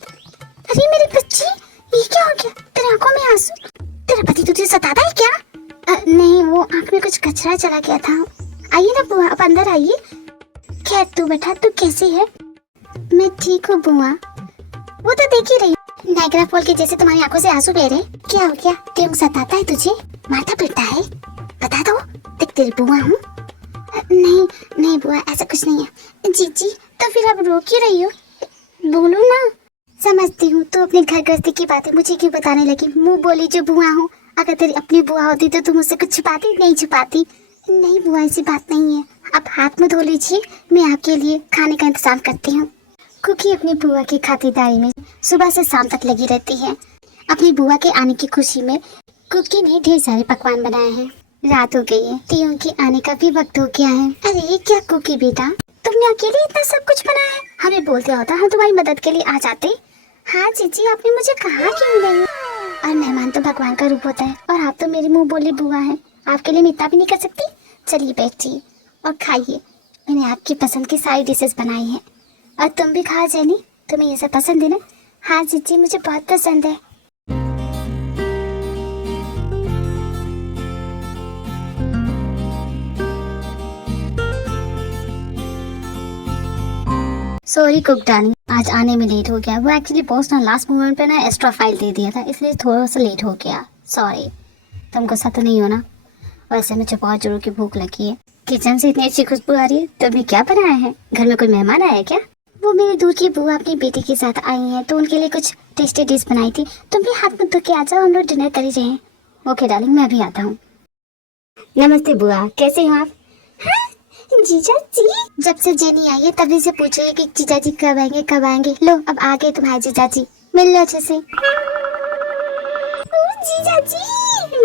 अरे मेरी बच्ची, ये क्या हो गया? तेरे आंखों में आंसू? तेरा पति तुझे सताता है क्या? नहीं, वो आंख में कुछ कचरा चला गया था। आइए ना बुआ, आप अंदर आइए। खैर तू बेटा, तू कैसी है? मैं ठीक हूँ बुआ। वो तो देख ही रही, नायग्रा फॉल के जैसे तुम्हारी आंखों से आंसू बह रहे। क्या हो गया? त्यों सताता है तुझे? मारता पीटता है? बता दो, देख तेरी बुआ हूँ। नहीं बुआ, ऐसा कुछ नहीं है। जी तो फिर आप रो क्यों रही हो? बोलो ना। समझती हूँ, तो अपने घर गृहस्थी की बातें मुझे क्यों बताने लगी? मुंह बोली जो बुआ हूँ। अगर तेरी अपनी बुआ होती तो तुम मुझसे कुछ छुपाती? नहीं छुपाती। नहीं बुआ, ऐसी बात नहीं है। आप हाथ में धो लीजिए, मैं आपके लिए खाने का इंतजाम करती हूँ। कुकी अपनी बुआ की खातिरदारी में सुबह से शाम तक लगी रहती है। अपनी बुआ के आने की खुशी में कुकी ने ढेर सारे पकवान बनाए हैं। रात हो गई है, त्यों के आने का भी वक्त हो गया है। अरे क्या कुकी बेटा, तुमने अकेले इतना सब कुछ बनाया है? हमें बोल दिया होता, हम तुम्हारी मदद के लिए आ जाते। हाँ जीजी, आपने मुझे कहा क्यों नहीं? और मेहमान तो भगवान का रूप होता है, और आप तो मेरी मुंह बोली बुआ है। आपके लिए मैं इतना भी नहीं कर सकती। चलिए बैठिए और खाइए, मैंने आपकी पसंद की सारी डिशेस बनाई हैं। और तुम भी खा जेनी, तुम्हें ये सब पसंद है ना? हाँ जीजी, मुझे बहुत पसंद है। सॉरी कुक डार्लिंग, आज आने में लेट हो गया। वो एक्चुअली बॉस ना लास्ट मोमेंट पे ना एक्स्ट्रा फाइल दे दिया था, इसलिए थोड़ा सा लेट हो गया। सॉरी। तुम गुस्सा तो नहीं हो ना? वैसे मुझे बहुत जोरों की भूख लगी है। किचन से इतनी अच्छी खुशबू आ रही है। तुमने क्या बनाया है? घर में कोई मेहमान आया है क्या? वो मेरी दूर की बुआ अपनी बेटी के साथ आई है, तो उनके लिए कुछ टेस्टी डिश बनाई थी। तुम भी हाथ मुंह धो के आ जाओ, हम लोग डिनर कर ही रहे हैं। ओके डार्लिंग, मैं भी आता हूँ। नमस्ते बुआ, कैसे हो आप? जीजा जी, जब से जेनी आई है तभी से पूछ रही है कि जीजा जी कब आएंगे कब आएंगे। लो अब आ गए तुम्हारे जीजा जी, मिल लो अच्छे से। जीजा जी,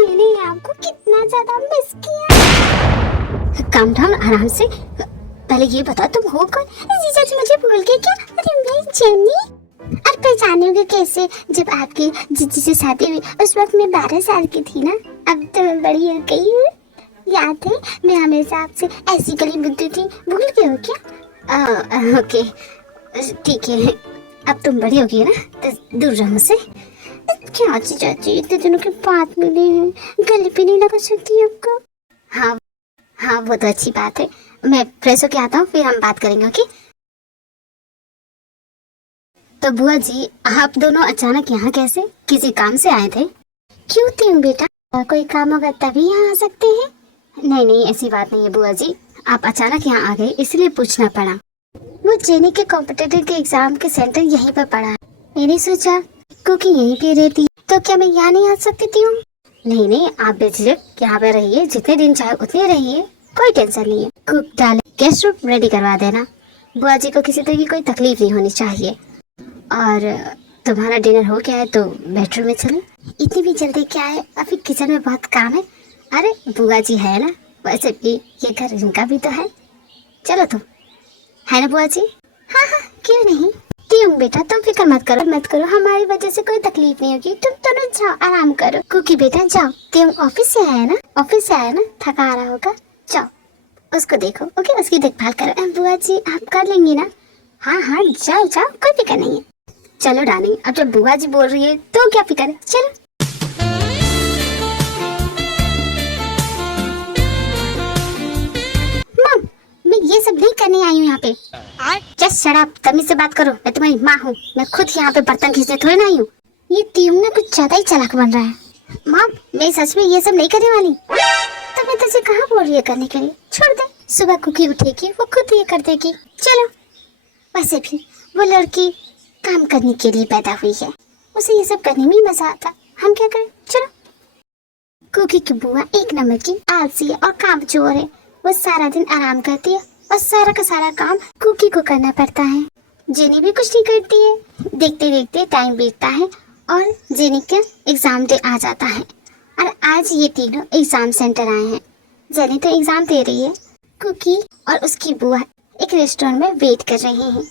मैंने आपको कितना ज्यादा मिस किया। काम डाउन, आराम से। पहले ये बता तुम हो कौन? जीजा जी मुझे भूल गए क्या? अरे मैं जेनी। और पहचानोगे कैसे? जब आपकी जीजी से शादी हुई उस वक्त मैं 12 साल की थी ना। अब तो मैं बड़ी हो गई हूँ। याद है, मैं हमेशा आपसे ऐसी गली मिलती थी, भूल गए हो क्या? ओके ठीक है, अब तुम बड़ी हो गई ना, तो दूर रहो मुझसे। क्या चाची, इतने दिनों के बाद मिले हैं, गले पे नहीं लगा सकती आपको? हाँ वो तो अच्छी बात है। मैं फ्रेश होके आता हूँ, फिर हम बात करेंगे। ओके? तो बुआ जी, आप दोनों अचानक यहाँ कैसे? किसी काम से आए थे? क्यों त्यों बेटा, कोई काम होगा तभी यहाँ आ सकते हैं। नहीं ऐसी बात नहीं है बुआ जी, आप अचानक यहाँ आ गए इसलिए पूछना पड़ा। वो जेनी के कॉम्पिटिटिव के एग्जाम के सेंटर यहीं पर पड़ा है। मैंने सोचा क्योंकि यहीं पे रहती तो क्या मैं यहाँ नहीं आ सकती थी? नहीं आप बेझिझक यहाँ पे रहिए, जितने दिन चाहे उतने रहिए, कोई टेंशन नहीं है। कुक डाले गेस्ट रूम रेडी करवा देना। बुआ जी को किसी तरह की कोई तकलीफ नहीं होनी चाहिए। और तुम्हारा डिनर हो गया है तो बेडरूम में चले। इतनी भी जल्दी क्या है, अभी किचन में बहुत काम है। अरे बुआ जी है ना, वैसे भी ये घर इनका भी तो है। चलो तुम, है ना बुआ जी? हाँ क्यों नहीं। त्यों बेटा तुम फिक्र मत करो, हमारी वजह से कोई तकलीफ नहीं होगी। तुम दोनों जाओ आराम करो। कुकी बेटा जाओ, त्यों ऑफिस से आया ना, थका आ रहा होगा, जाओ उसको देखो। ओके, उसकी देखभाल करो। बुआ जी आप कर लेंगी ना? हाँ हाँ जाओ जाओ, कोई फिक्र नहीं है। चलो रानी, अब जब बुआ जी बोल रही है तो क्या फिक्र है, चलो। मम, मैं ये सब नहीं करने आई हूँ यहाँ पे। जस्ट शट अप, तमीज से बात करो, मैं तुम्हारी माँ हूँ। मैं खुद यहाँ पे बर्तन खींचने थोड़ी ना आई हूँ। ये तियुंग ना कुछ ज्यादा ही चालाक बन रहा है। मम, मैं सच में ये सब नहीं करने वाली। तो मैं तुझे कहाँ बोल रही है करने के लिए, छोड़ दे। सुबह कुकी उठेगी, वो खुद ये कर देगी। चलो, वैसे भी वो लड़की काम करने के लिए पैदा हुई है, उसे ये सब करने में ही मजा आता। हम क्या करें, चलो। कुकी की बुआ एक नंबर की आलसी है और कामचोर है। वो सारा दिन आराम करती है और सारा का सारा काम कुकी को करना पड़ता है। जेनी भी कुछ नहीं करती है। देखते देखते टाइम बीतता है और जेनी का एग्जाम डे आ जाता है। और आज ये तीनों एग्जाम सेंटर आए हैं। जेनी तो एग्जाम दे रही है, कुकी और उसकी बुआ एक रेस्टोरेंट में वेट कर रहे हैं।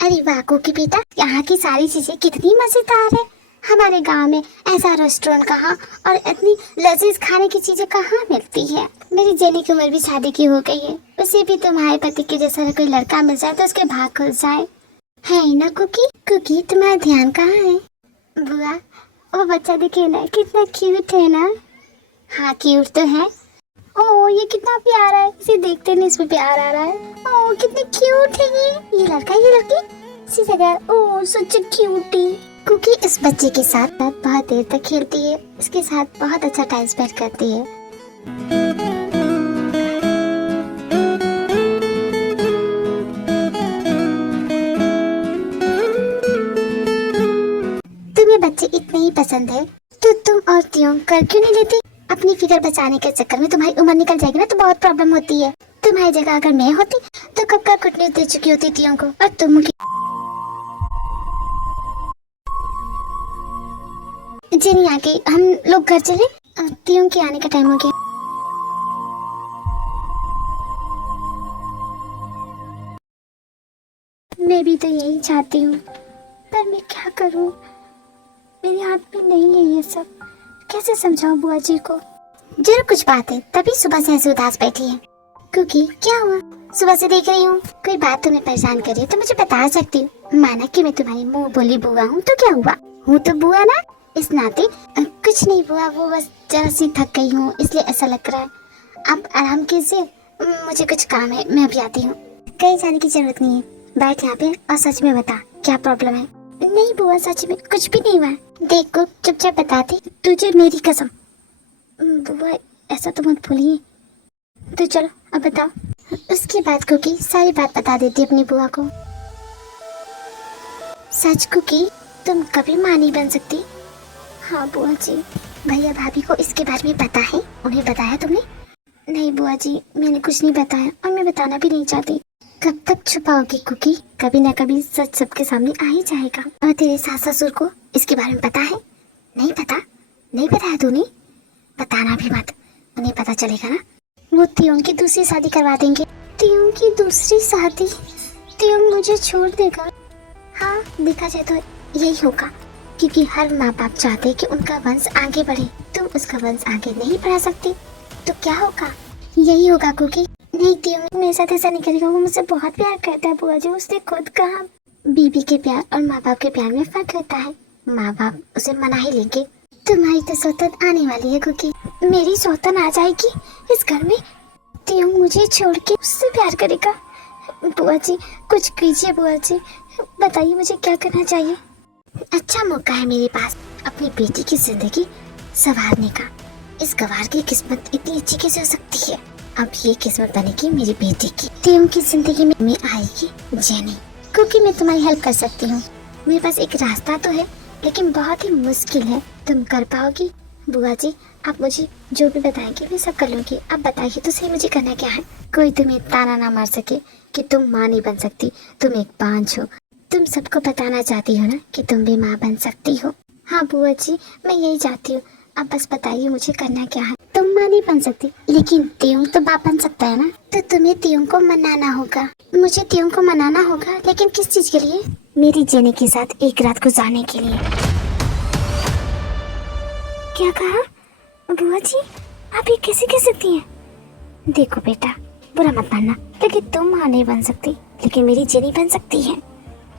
अरे वाह कुकी बेटा, यहाँ की सारी चीजें कितनी मजेदार है। हमारे गांव में ऐसा रेस्टोरेंट कहाँ और इतनी लजीज खाने की चीजें कहाँ मिलती है। मेरी जेनी की उम्र भी शादी की हो गई है, उसे भी तुम्हारे पति के जैसा कोई लड़का मिल जाए तो उसके भाग खुल जाए, है ना कुकी? कुकी तुम्हारा ध्यान कहाँ है? बुआ, वो बच्चा देखिए ना, कितना क्यूट है ना। हाँ क्यूट तो है। ओ ये कितना प्यारा है, इसे देखते नहीं इसमें प्यार आ रहा है। ओ कितनी क्यूट है ये लड़का, ये लड़की इसी जगह। ओ सच क्यूटी। कुकी इस बच्चे के साथ बहुत देर तक खेलती है, इसके साथ बहुत अच्छा टाइम स्पेंड करती है। तुम्हें बच्चे इतने ही पसंद है तो तुम और तियोंग कर क्यों नहीं लेती? अपनी फिगर बचाने के चक्कर में तुम्हारी उम्र निकल जाएगी ना, तो बहुत प्रॉब्लम होती है। तुम्हारी जगह अगर मैं होती तो कब का कुछ न्यूज दे चुकी होती तियोंग को। और तुम जेनी आ गई, हम लोग घर चले। तियोंग के आने का टाइम हो गया। मैं भी तो यही चाहती हूँ, पर मैं क्या करूँ, मेरे हाथ में नहीं है ये सब। कैसे समझाऊं बुआ जी को? जरूर कुछ बात है, तभी सुबह से ऐसे उदास बैठी है। क्योंकि क्या हुआ? सुबह से देख रही हूँ कोई बात तुम्हें परेशान कर रही है तो मुझे बता सकती हो। माना कि मैं तुम्हारी मुंह बोली बुआ हूँ तो क्या हुआ, हूँ तो बुआ ना, इस नाते। कुछ नहीं बुआ, वो बस जरा सी थक गई हूँ इसलिए ऐसा लग रहा है। आप आराम कीजिए, मुझे कुछ काम है, मैं अभी आती हूँ। कहीं जाने की जरूरत नहीं है, बैठ यहाँ पे और सच में बता क्या प्रॉब्लम है। नहीं बुआ, सच में कुछ भी नहीं हुआ। देखो चुपचाप बताती, तुझे मेरी कसम। बुआ ऐसा तो मत भूलिए। तो चलो अब बताओ। उसके बाद कुकी सारी बात बता देती अपनी बुआ को। सच कुकी, तुम कभी माँ नहीं बन सकती? हाँ बुआ जी। भैया भाभी को इसके बारे में पता है? उन्हें बताया तुमने? नहीं बुआ जी, मैंने कुछ नहीं बताया और मैं बताना भी नहीं चाहती। कब तक छुपाओगी कुकी? कभी ना कभी सच सबके सामने आ ही जाएगा। और तेरे सास ससुर को इसके बारे में पता है? नहीं पता? नहीं बताया तूने? बताना भी मत, उन्हें पता चलेगा ना, वो तियोंग की दूसरी शादी करवा देंगे। तियोंग की दूसरी शादी? तियोंग मुझे छोड़ देगा? हाँ, देखा जाए तो यही होगा, क्योंकि हर माँ बाप चाहते हैं कि उनका वंश आगे बढ़े। तुम उसका वंश आगे नहीं बढ़ा सकती तो क्या होगा? यही होगा कुकी। नहीं तियोंग मेरे साथ ऐसा नहीं करेगा, वो मुझसे बहुत प्यार करता है बुआ जी। उसने खुद कहा बीबी के प्यार और माँ बाप के प्यार में फर्क रहता है। माँ बाप उसे मना ही लेंगे। तुम्हारी तो सौतन आने वाली है कुकी। मेरी सौतन आ जाएगी इस घर में, तियोंग मुझे छोड़ के उससे प्यार करेगा। बुआ जी कुछ कीजिए, बुआ जी बताइए मुझे क्या करना चाहिए। अच्छा मौका है मेरे पास अपनी बेटी की जिंदगी संवारने का। इस गवार की किस्मत इतनी अच्छी कैसे हो सकती है? अब ये किस्मत बनेगी मेरी बेटी की। तियोंग की जिंदगी में आएगी जेनी, क्योंकि मैं तुम्हारी हेल्प कर सकती हूँ। मेरे पास एक रास्ता तो है, लेकिन बहुत ही मुश्किल है। तुम कर पाओगी? बुआ जी आप मुझे जो भी बताएंगे मैं सब कर लूंगी। अब बताइए तो सही, मुझे करना क्या है? कोई तुम्हें ताना ना मार सके कि तुम माँ नहीं बन सकती, तुम एक बांझ हो। तुम सबको बताना चाहती हो ना कि तुम भी माँ बन सकती हो। हाँ बुआ जी मैं यही चाहती हूँ। अब बस बताइए मुझे करना क्या है। तुम माँ नहीं बन सकती, लेकिन तियोंग तो बाप बन सकता है ना, तो तुम्हें तियोंग को मनाना होगा। मुझे तियोंग को मनाना होगा, लेकिन किस चीज के लिए? मेरी जेनी के साथ एक रात गुजारने के लिए। क्या कहा बुआ जी? आप ये कैसे कह सकती हैं? देखो बेटा, बुरा मत मानना, लेकिन तुम माँ नहीं बन सकती, लेकिन मेरी जेनी बन सकती है।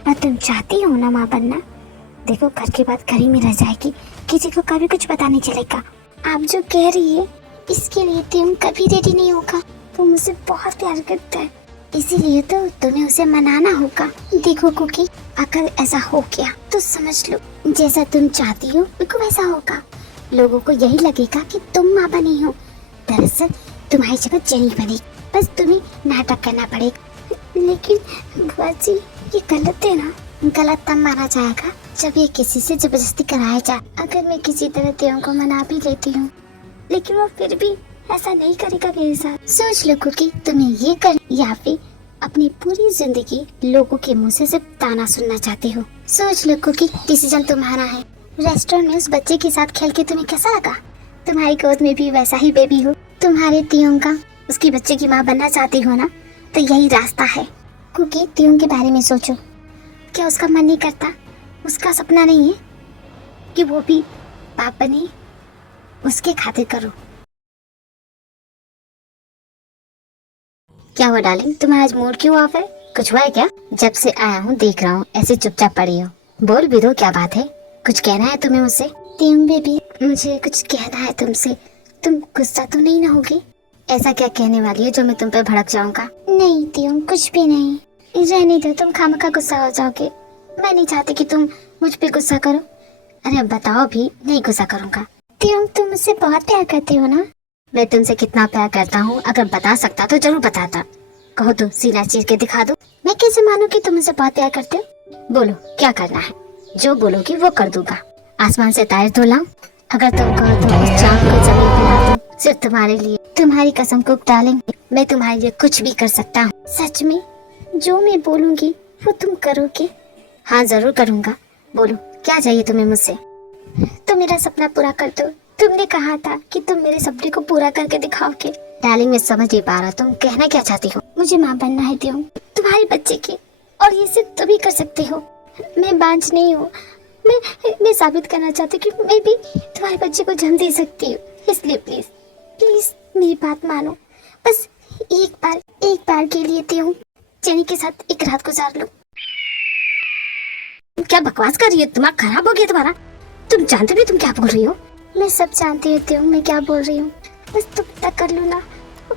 और तुम चाहती हो ना माँ बनना। देखो घर की बात घर ही में रह जाएगी, किसी को कभी कुछ पता नहीं चलेगा। आप जो कह रही है इसके लिए तुम कभी रेडी नहीं होगा। वो मुझसे बहुत प्यार करता है, इसीलिए तो तुम्हें उसे मनाना होगा। देखो कुकी, अगर ऐसा हो गया तो समझ लो जैसा तुम चाहती हो बिल्कुल वैसा होगा। लोगों को यही लगेगा कि तुम माँ बनी हो, दरअसल तुम्हारी जगह जेनी बनी। बस तुम्हें नाटक करना पड़ेगा। लेकिन बुआ जी ये गलत है ना। गलत तब माना जाएगा जब ये किसी से जबरदस्ती कराया जाए। अगर मैं किसी तरह त्यों को मना भी लेती हूँ लेकिन वो फिर भी ऐसा नहीं करेगा मेरे साथ। सोच लो कि तुम्हें ये कर या फिर अपनी पूरी जिंदगी लोगों के मुंह से सिर्फ ताना सुनना चाहते हो। सोच लो कि डिसीजन तुम्हारा है। रेस्टोरेंट में उस बच्चे के साथ खेल के तुम्हें कैसा लगा? तुम्हारी गोद में भी वैसा ही बेबी हो। तुम्हारे त्यों का उसकी बच्चे की माँ बनना चाहती हो ना, तो यही रास्ता है। क्योंकि त्यों के बारे में सोचो, क्या उसका मन नहीं करता? उसका सपना नहीं है कि वो भी बाप बने? उसके खातिर करो। क्या हुआ डार्लिंग, तुम्हारा आज मूड क्यों ऑफ है? कुछ हुआ है क्या? जब से आया हूँ देख रहा हूँ ऐसे चुपचाप पड़ी हो। बोल भी दो, क्या बात है? कुछ कहना है तुम्हें मुझसे? त्यों बेबी, मुझे कुछ कहना है तुमसे। तुम गुस्सा तो नहीं ना होगी? ऐसा क्या कहने वाली है जो मैं तुम पे भड़क जाऊंगा? नहीं त्यों, कुछ भी नहीं। रहने दो, तुम खामखा गुस्सा हो जाओगे। मैं नहीं चाहती कि तुम मुझ पे गुस्सा करो। अरे अब बताओ भी। नहीं गुस्सा करूंगा। त्यों तुम मुझसे बहुत प्यार करते हो ना? मैं तुमसे कितना प्यार करता हूँ अगर बता सकता तो जरूर बताता। कहो तो सीना चीर के दिखा दो। मैं कैसे मानूं कि तुम मुझसे बहुत प्यार करते हो? बोलो क्या करना है, जो बोलोगी वो कर दूंगा। आसमान से तारे तो लाऊं? अगर तुम कहो तो उस चांद को जमीन पे ला दूं, सिर्फ तुम्हारे लिए। तुम्हारी कसम को डार्लिंग, मैं तुम्हारे लिए कुछ भी कर सकता हूँ। सच में? जो मैं बोलूंगी वो तुम करोगे? हाँ जरूर करूँगा। बोलो क्या चाहिए तुम्हें मुझसे? तुम मेरा सपना पूरा कर दो। तुमने कहा था कि तुम मेरे सपने को पूरा करके दिखाओगे। डार्लिंग मैं समझ नहीं पा रहा तुम कहना क्या चाहती हो। मुझे माँ बनना है त्यों, तुम्हारे बच्चे की, और ये सिर्फ तुम ही कर सकते हो। मैं बांझ नहीं हूँ। मैं साबित करना चाहती हूँ कि मैं भी तुम्हारे बच्चे को जन्म दे सकती हूँ। इसलिए प्लीज प्लीज मेरी बात मानो। बस एक बार के लिए त्यों जेनी के साथ एक रात गुजार लो। क्या बकवास कर रही है? दिमाग खराब हो गया तुम्हारा? तुम जानते भी तुम क्या बोल रही हो? मैं सब जानती हूँ त्यों मैं क्या बोल रही हूँ। बस तुम पता कर लो ना,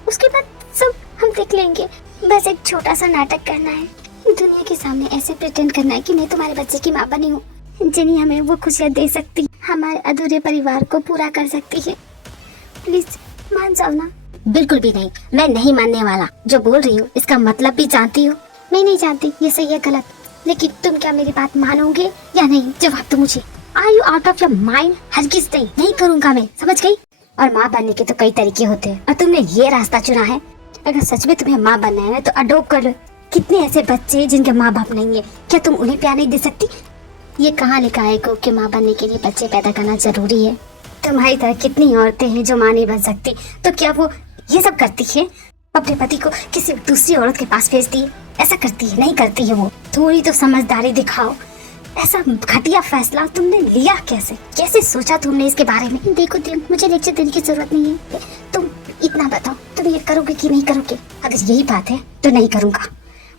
उसके बाद सब हम देख लेंगे। बस एक छोटा सा नाटक करना है, दुनिया के सामने ऐसे प्रिटेंड करना है कि मैं तुम्हारे बच्चे की माँ बनी हूँ। जिन्हें हमें वो खुशियाँ दे सकती, हमारे अधूरे परिवार को पूरा कर सकती है। प्लीज मान जाओ ना। बिल्कुल भी नहीं, मैं नहीं मानने वाला। जो बोल रही हूँ इसका मतलब भी जानती हो? मैं नहीं जानती ये सही है गलत, लेकिन तुम क्या मेरी बात मानोगे या नहीं? जवाब दो मुझे। Are you out of your mind? हरगिज़ नहीं करूँगा मैं, समझ गई? और माँ बनने के तो कई तरीके होते हैं और तुमने ये रास्ता चुना है। अगर सच में तुम्हें माँ बनना है तो अडॉप्ट कर लो। कितने ऐसे बच्चे हैं जिनके माँ बाप नहीं है, क्या तुम उन्हें प्यार नहीं दे सकती? ये कहाँ लिखा है कि माँ बनने के लिए बच्चे पैदा करना जरूरी है? तुम्हारी तरह कितनी औरतें हैं जो माँ नहीं बन सकती, तो क्या वो ये सब करती है? अपने पति को किसी दूसरी औरत के पास भेजती है? ऐसा करती है? नहीं करती है वो। थोड़ी तो समझदारी दिखाओ। ऐसा घटिया फैसला तुमने लिया कैसे? कैसे सोचा तुमने इसके बारे में? देखो तुम, मुझे लेक्चर देने की जरूरत नहीं है। तुम इतना बताओ, तुम ये करोगे कि नहीं करोगे? अगर यही बात है तो नहीं करूँगा।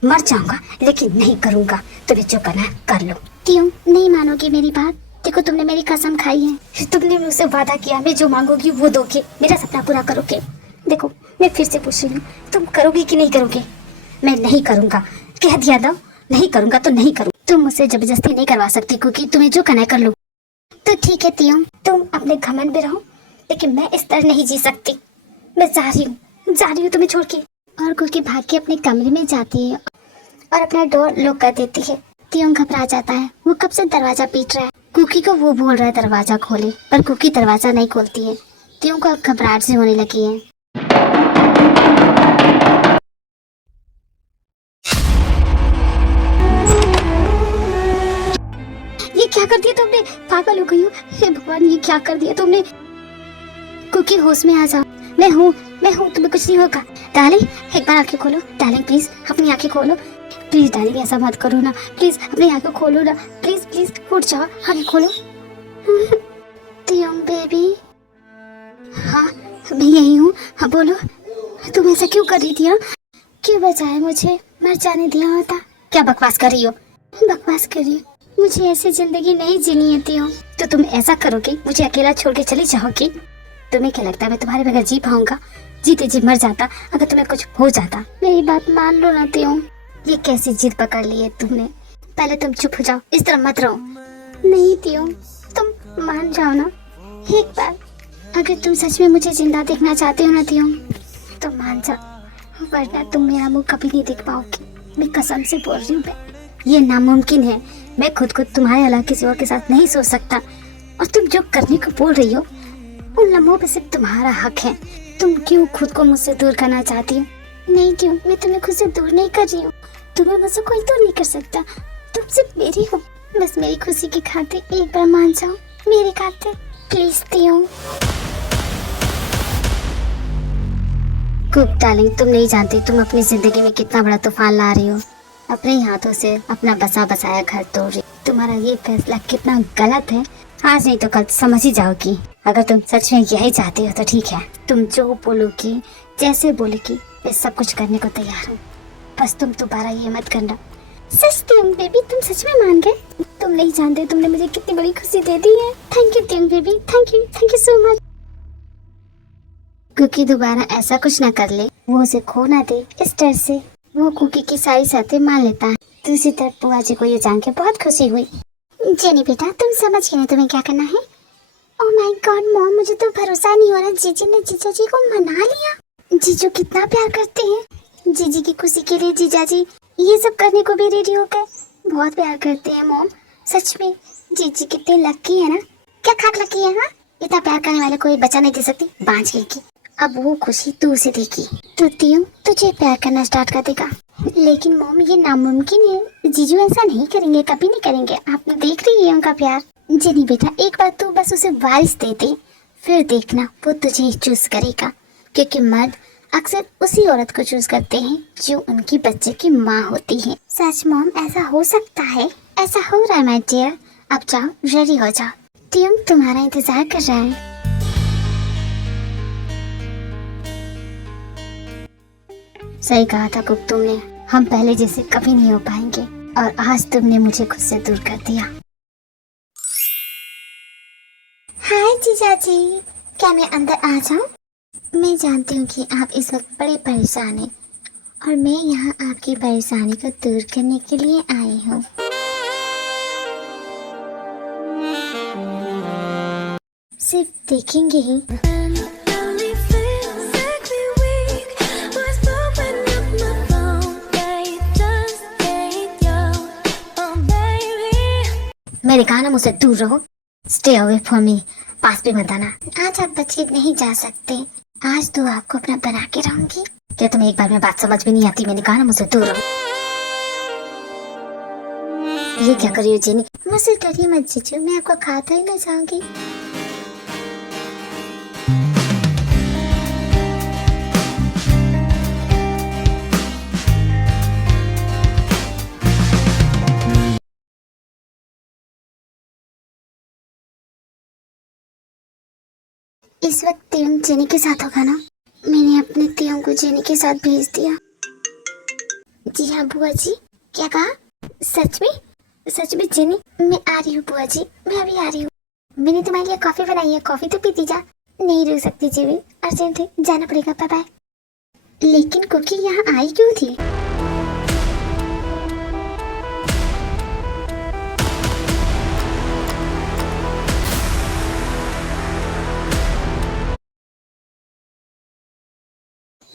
मर जाऊंगा लेकिन नहीं करूँगा। तुम्हें जो करना है कर लो। क्यों नहीं मानोगी मेरी बात? देखो तुमने मेरी कसम खाई है, तुमने मुझसे वादा किया मैं जो मांगोगी वो दोगे, मेरा सपना पूरा करोगे। देखो मैं फिर से पूछ रही हूँ, तुम करोगे कि नहीं करोगे? मैं नहीं करूँगा, कह दिया ना, नहीं करूँगा तो नहीं करूँ। तुम मुझसे जबरदस्ती नहीं करवा सकती, क्योंकि तुम्हें जो करना है कर लो। तो ठीक है त्यों, तुम अपने घमंड में रहो, लेकिन मैं इस तरह नहीं जी सकती। मैं जा रही हूँ तुम्हें छोड़ के। और कुकी भाग के अपने कमरे में जाती है और अपना डोर लॉक कर देती है। त्यों घबरा जाता है, वो कब से दरवाजा पीट रहा है। कुकी को वो बोल रहा है दरवाजा खोले, पर कुकी दरवाजा नहीं खोलती है। त्यों को अब घबराहट से होने लगी है। ये क्या कर दिया तुमने? पागल हो गई हो? हे भगवान, ये क्या कर दिया तुमने? कुकी होश में आ जाओ। मैं हूँ, तुम्हें कुछ नहीं होगा। डार्लिंग एक बार आंखें खोलो। डार्लिंग प्लीज अपनी आंखें खोलो। प्लीज डार्लिंग ऐसा मत करो ना, प्लीज अपनी आंखें खोलो ना। प्लीज प्लीज उठ जाओ, आंखें खोलो। त्यों बेबी। हाँ मैं यही हूँ। हाँ बोलो, तुम ऐसा क्यों कर रही थी? क्यों बचाया मुझे? मर जाने दिया होता। क्या बकवास कर रही हो? बकवास करिए, मुझे ऐसी जिंदगी नहीं जीनी है तियों। तो तुम ऐसा करोगे, मुझे अकेला छोड़ के चली जाओगी? तुम्हें क्या लगता है मैं तुम्हारे बगैर जी पाऊंगा? जीते जी मर जाता अगर तुम्हें कुछ हो जाता। मेरी बात मान लो ना तियों। ये कैसी जिद पकड़ ली है तुमने? पहले तुम चुप हो जाओ, इस तरह मत रहो। नहीं तियों, तुम मान जाओ ना एक बार। अगर तुम सच में मुझे जिंदा देखना चाहते हो ना तियों, तो मान जाओ, वरना तुम मेरा मुंह कभी नहीं देख पाओगे। मैं कसम से बोल रही हूँ, ये नामुमकिन है। मैं खुद को तुम्हारे अलावा किसी और के साथ नहीं सोच सकता। और तुम जो करने को बोल रही हो, उन लम्हों पे सिर्फ तुम्हारा हक है। तुम क्यों खुद को मुझसे दूर करना चाहती हो? नहीं क्यों, मैं तुम्हें खुद से दूर नहीं कर रही हूँ। तुम्हें मुझसे कोई दूर नहीं कर सकता। तुम सिर्फ मेरी हो। बस मेरी खुशी की खातिर एक बार मान जाओ, मेरी खातिर प्लीज तियों। कुक डार्लिंग, तुम नहीं जानती तुम अपनी जिंदगी में कितना बड़ा तूफान ला रही हो। अपने ही हाथों से अपना बसा बसाया घर तोड़ रही। तुम्हारा ये फैसला कितना गलत है, आज नहीं तो कल समझ ही जाओगी। अगर तुम सच में यही चाहती हो तो ठीक है, तुम जो बोलोगी, जैसे बोलेगी, मैं सब कुछ करने को तैयार हूँ। बस तुम दोबारा ये मत करना। सच तियोंग बेबी, तुम सच में मान गए? तुम नहीं जानते तुमने मुझे कितनी बड़ी खुशी दे दी है। Thank you Taeyong baby, thank you so much. Kookie दोबारा ऐसा कुछ ना कर ले, वो उसे खो ना दे। इस डर से वो कुकी की सारी शर्तें मान लेता है। दूसरी तरफ बुआ जी को ये जान के बहुत खुशी हुई। जेनी बेटा, तुम समझ गए ना तुम्हें क्या करना है? ओह माय गॉड मॉम, मुझे तो भरोसा नहीं हो रहा। जीजी ने जीजा जी को मना लिया। जीजू कितना प्यार करते हैं। जीजी की खुशी के लिए जीजा जी ये सब करने को भी रेडी हो गए। बहुत प्यार करते हैं मॉम, सच में जीजी कितने लकी है ना। क्या खाक लकी है? हाँ, इतना प्यार करने वाले कोई बचा नहीं दे सकती बांझ गई की। अब वो खुशी तू उसे देगी तो तियों तुझे प्यार करना स्टार्ट कर देगा। लेकिन मॉम, ये नामुमकिन है। जीजू ऐसा नहीं करेंगे, कभी नहीं करेंगे। आपने देख रही है उनका प्यार। जेनी बेटा, एक बार तू बस उसे वारिस दे दे, फिर देखना वो तुझे ही चूज करेगा। क्योंकि मर्द अक्सर उसी औरत को चूज करते हैं जो उनकी बच्चे की माँ होती है। सच मॉम, ऐसा हो सकता है। ऐसा हो रहा है माय डियर। अब जाओ, रेडी हो जाओ। तियों तुम्हारा इंतजार कर रहा है। सही कहा था कुक तुमने, हम पहले जैसे कभी नहीं हो पाएंगे। और आज तुमने मुझे खुद से दूर कर दिया। हाय जीजा जी, क्या मैं अंदर आ जाऊं? मैं जानती हूँ कि आप इस वक्त बड़े परेशान हैं और मैं यहाँ आपकी परेशानी को दूर करने के लिए आई हूँ। सिर्फ देखेंगे ही। मेरे कहा ना मुझसे दूर रहो। Stay away from me. पास भी मत आना। आज आप बच के नहीं जा सकते। आज तो आपको अपना बना के रहूंगी। क्या तुम्हें एक बार में बात समझ में नहीं आती? मैंने कहा ना मुझसे दूर रहो। ये क्या कर रही हो जेनी? मुझसे डरिए मत जीजू, मैं आपको खाता ही ना जाऊंगी। इस वक्त तियों जेनी के साथ होगा ना? मैंने अपने तियों को जेनी के साथ भेज दिया। जी हाँ बुआ जी। क्या कहा? सच में जेनी? मैं आ रही हूँ बुआ जी, मैं अभी आ रही हूँ। मैंने तुम्हारे लिए कॉफी बनाई है, कॉफी तो पीती जा। नहीं रुक सकती जेनी, अर्जेंट है, जाना पड़ेगा। Bye bye. लेकिन कुकी यहाँ आई क्यों थी?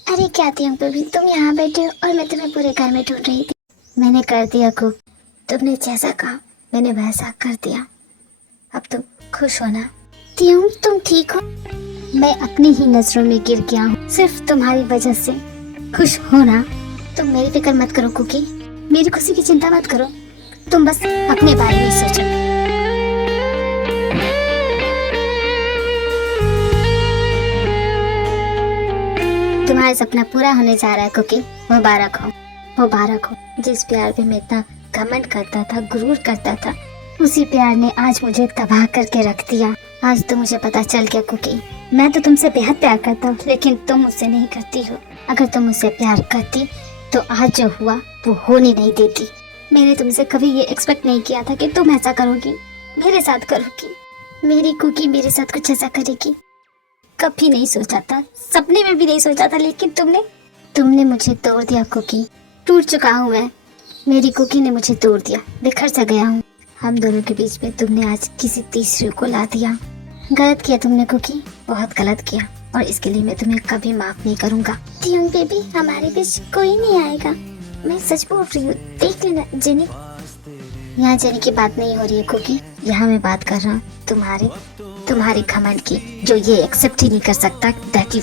अरे क्या तियों बेबी, तुम यहाँ बैठे हो और मैं तुम्हें पूरे घर में ढूंढ रही थी। मैंने कर दिया कुक, तुमने जैसा कहा मैंने वैसा कर दिया। अब तुम खुश हो ना? तियों तुम ठीक हो? मैं अपनी ही नजरों में गिर गया हूँ सिर्फ तुम्हारी वजह से। खुश हो ना? तुम मेरी फिक्र मत करो कुकी, मेरी खुशी की चिंता मत करो। तुम बस अपने बारे में सोचो। तुम्हारा सपना पूरा होने जा रहा है कुकी। मुबारक हो। जिस प्यार पे मैं इतना घमंड करता था, गुरूर करता था, उसी प्यार ने आज मुझे तबाह करके रख दिया। आज तो मुझे पता चल गया कुकी, मैं तो तुमसे बेहद प्यार करता हूँ, लेकिन तुम मुझसे नहीं करती हो। अगर तुम मुझसे प्यार करती तो आज जो हुआ वो होने नहीं देती। मैंने तुमसे कभी ये एक्सपेक्ट नहीं किया था कि तुम ऐसा करोगी, मेरे साथ करोगी, मेरी कुकी मेरे साथ कुछ ऐसा करेगी। कभी नहीं सोचा था, सपने में भी नहीं सोचा था, लेकिन तुमने मुझे तोड़ दिया कुकी। टूट चुका हूँ मैं, मेरी कुकी ने मुझे तोड़ दिया, बिखर सा गया हूँ। हम दोनों के बीच में तुमने आज किसी तीसरे को ला दिया। गलत किया तुमने कुकी, बहुत गलत किया, और इसके लिए मैं तुम्हें कभी माफ नहीं करूँगा। तियोंग बेबी, हमारे बीच कोई नहीं आएगा, मैं सच बोल रही हूँ, देख लेना। जेनी, यहाँ जेनी की बात नहीं हो रही है कुकी, यहाँ मैं बात कर रहा हूँ तुम्हारे घमंड की, जो ये एक्सेप्ट ही नहीं कर सकता दैट यू।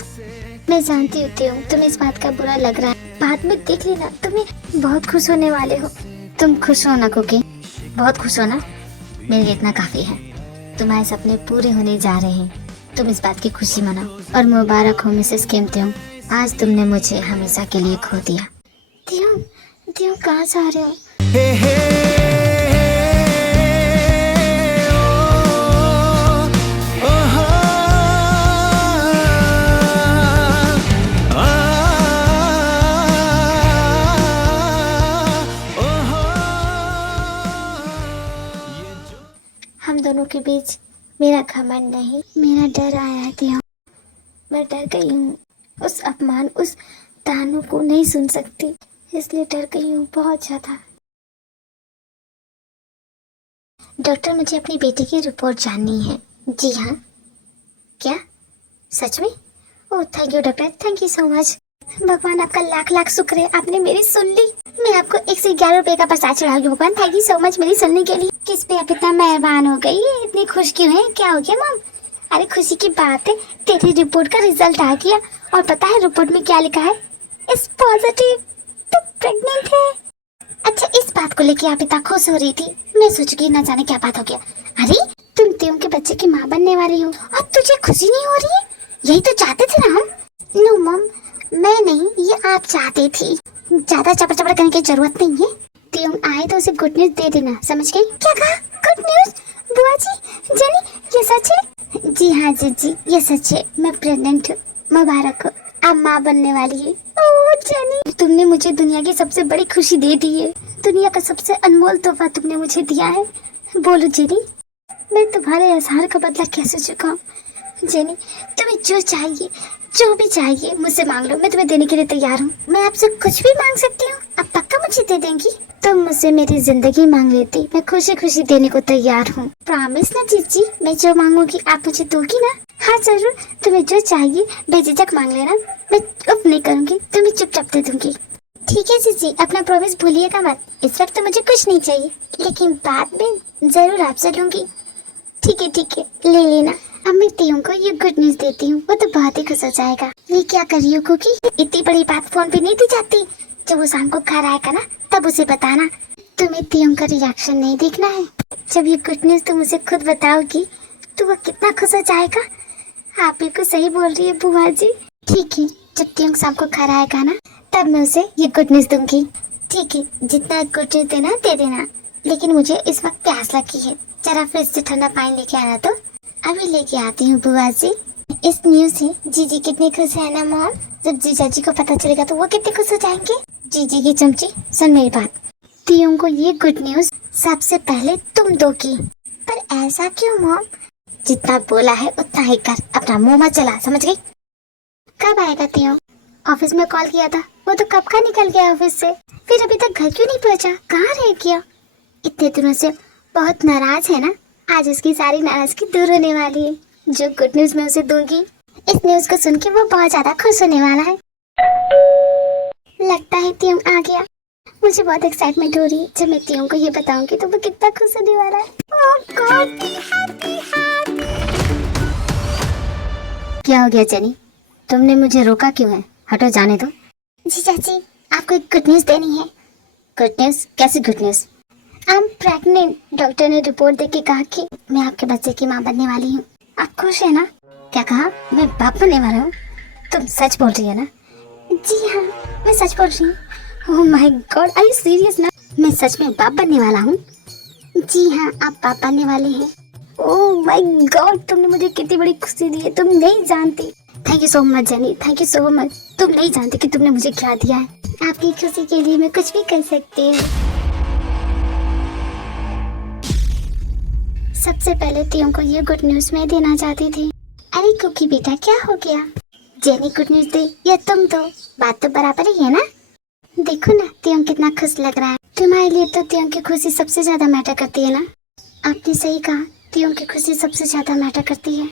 मैं जानती हूँ तुम्हें इस बात का बुरा लग रहा है, बाद में देख लेना, तुम्हें बहुत खुश होने वाले हो। तुम खुश हो ना कुकी, बहुत खुश हो ना, मेरे लिए इतना काफी है। तुम्हारे सपने पूरे होने जा रहे हैं, तुम इस बात की खुशी मनाओ। और मुबारक हो मिसेस किम तियोंग, आज तुमने मुझे हमेशा के लिए खो दिया। तियोंग कहाँ जा रहे हो? हे हे हम दोनों के बीच मेरा घमंड नहीं, मेरा डर आया है तियोंग। मैं डर गई हूँ, उस अपमान, उस तानों को नहीं सुन सकती, इसलिए डर गई हूँ बहुत ज्यादा। डॉक्टर, मुझे अपनी बेटी की रिपोर्ट जाननी है। जी हाँ। क्या? सच में? Oh thank you doctor, thank you so much. भगवान आपका लाख लाख शुक्र है, आपने मेरी सुन ली। मैं आपको 1 से 11 रुपए का प्रसाद चढ़ाऊंगी। भगवान थैंक यू सो मच मेरी सुनने के लिए। किस पे आप इतना मेहरबान हो गई, इतनी खुश क्यों है, क्या हो गया मॉम? अरे खुशी की बात है, तेरी रिपोर्ट का रिजल्ट आ गया, और पता है रिपोर्ट में क्या लिखा है? इस पॉजिटिव, तो प्रेग्नेंट है। अच्छा, इस बात को लेके आप इतना खुश हो रही थी, मैं सोच की ना जाने क्या बात हो गया। अरे तुम तियोंग के बच्चे की माँ बनने वाली हो और तुझे खुशी नहीं हो रही है? यही तो चाहते थे ना हम। नो मॉम, मैं नहीं, ये आप चाहते थी। ज्यादा चपड़ चपड़ करने की जरूरत नहीं है। तियोंग आए तो उसे गुड न्यूज दे देना, समझ गई? क्या कहा? Good news? बुआ जी, जेनी, ये सच है? जी हाँ जी, ये सच है, मैं प्रेग्नेंट हूँ। मुबारक हो, आप माँ बनने वाली है। ओह जेनी, तुमने मुझे दुनिया की सबसे बड़ी खुशी दे दी है, दुनिया का सबसे अनमोल तोहफा तुमने मुझे दिया है। बोलो जेनी, मैं तुम्हारे एहसान का बदला कैसे चुकाऊं? जेनी, तुम्हें जो चाहिए, जो भी चाहिए मुझसे मांग लो, मैं तुम्हें देने के लिए तैयार हूँ। मैं आपसे कुछ भी मांग सकती हूँ, आप पक्का मुझे दे देंगी? तुम मुझसे मेरी जिंदगी मांग लेती, मैं खुशी खुशी देने को तैयार हूँ। प्रॉमिस ना जीजी, मैं जो मांगूंगी आप मुझे दोगी ना? हाँ जरूर, तुम्हें जो चाहिए बेझिझक मांग लेना, मैं उफ नहीं करूँगी, तुम्हें चुपचाप दे दूंगी। ठीक है जीजी, अपना प्रॉमिस भूलिएगा मत। इस वक्त तो मुझे कुछ नहीं चाहिए, लेकिन बाद में जरूर आपसे लूंगी। ठीक है, ले लेना। अब मैं तियोंग को ये गुड न्यूज देती हूँ, वो तो बहुत ही खुश हो जाएगा। ये क्या कर रही हो कुकी? इतनी बड़ी बात फोन पे नहीं दी जाती। जब वो शाम को घर आएगा ना, तब उसे बताना। तुम्हें तियोंग का रिएक्शन नहीं देखना है। जब ये गुड न्यूज तुम उसे खुद बताओगी तो वो कितना खुश हो जाएगा। आप बिल्कुल सही बोल रही है बुआ जी। ठीक है, जब तियोंग शाम को घर आएगा ना, तब मैं उसे ये गुड न्यूज दूंगी। ठीक है, जितना गुड न्यूज देना दे देना, लेकिन मुझे इस वक्त प्यास लगी है, जरा फ्रिज से ठंडा पानी लेके आना। तो अभी लेके आती हूँ बुआ जी। इस न्यूज से जीजी कितनी खुश है ना मॉम? जब जीजा जी को पता चलेगा तो वो कितने खुश हो जाएंगे। जीजी की चमची, सुन मेरी बात, तियोंग को ये गुड न्यूज सबसे पहले तुम दोगी। पर ऐसा क्यों मॉम? जितना बोला है उतना ही कर, अपना मुंह मत चला, समझ गई? कब आएगा तियोंग? ऑफिस में कॉल किया था, वो तो कब का निकल गया ऑफिस से, फिर अभी तक घर क्यों नहीं पहुंचा, कहाँ रह गया? इतने दिनों से बहुत नाराज है ना, आज उसकी सारी नाराजगी दूर होने वाली है। जो गुड न्यूज मैं उसे दूंगी, इस न्यूज को सुन के वो बहुत ज्यादा खुश होने वाला है। लगता है तियोंग आ गया, मुझे बहुत एक्साइटमेंट हो रही है। जब मैं तियोंग को ये बताऊंगी तो वो कितना खुश होने वाला है। ओह गॉड, क्या हो गया जेनी? तुमने मुझे रोका क्यों है? हटो, जाने दो। जी चाची, आपको एक गुड न्यूज देनी है। Good news? कैसी good news? I am pregnant. Doctor ने रिपोर्ट देके कहा कि मैं आपके बच्चे की माँ बनने वाली हूँ। आप खुश है ना? क्या कहा? मैं बाप बनने वाला हूँ? तुम सच बोल रही है ना? जी हाँ, मैं सच बोल रही हूँ। Oh my god, are you serious ना? मैं सच में बाप बनने वाला हूँ? जी हाँ, आप बाप बनने वाले हैं। ओह माय गॉड, तुमने मुझे कितनी बड़ी खुशी दी है, तुम नहीं जानती। Thank you so much jenny, thank you so much. तुम नहीं जानती कि तुमने मुझे क्या दिया है। आपकी खुशी के लिए मैं कुछ भी कर सकती हूँ। सबसे पहले तियों को ये गुड न्यूज मैं देना चाहती थी। अरे कुकी बेटा, क्या हो गया? जेनी गुड न्यूज दे या तुम दो, बात तो बराबर ही है ना। देखो ना तियों कितना खुश लग रहा है। तुम्हारे लिए तो तियों की खुशी सबसे ज्यादा मैटर करती है ना। आपने सही कहा, तियों की खुशी सबसे ज्यादा मैटर करती है।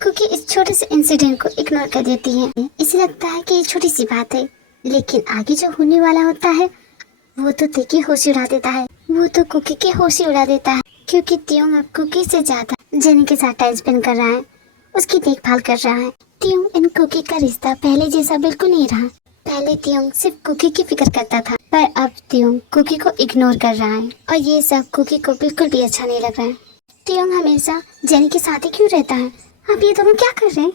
क्योंकि इस छोटे से इंसिडेंट को इग्नोर कर देती है। इसे लगता है कि ये छोटी सी बात है, लेकिन आगे जो होने वाला होता है वो तो ती की होश उड़ा देता है। वो तो कुकी की होश उड़ा देता है, क्योंकि तियों अब कुकी से ज्यादा जेनी के साथ टाइम स्पेंड कर रहा है, उसकी देखभाल कर रहा है। तियों एंड कुकी का रिश्ता पहले जैसा बिल्कुल नहीं रहा। पहले तियों सिर्फ कुकी की फिक्र करता था, पर अब तियों कुकी को इग्नोर कर रहा है और ये सब कुकी को बिल्कुल भी अच्छा नहीं लग रहा है। तियों हमेशा जेनी के साथ ही क्यों रहता है? अब ये दोनों क्या कर रहे हैं?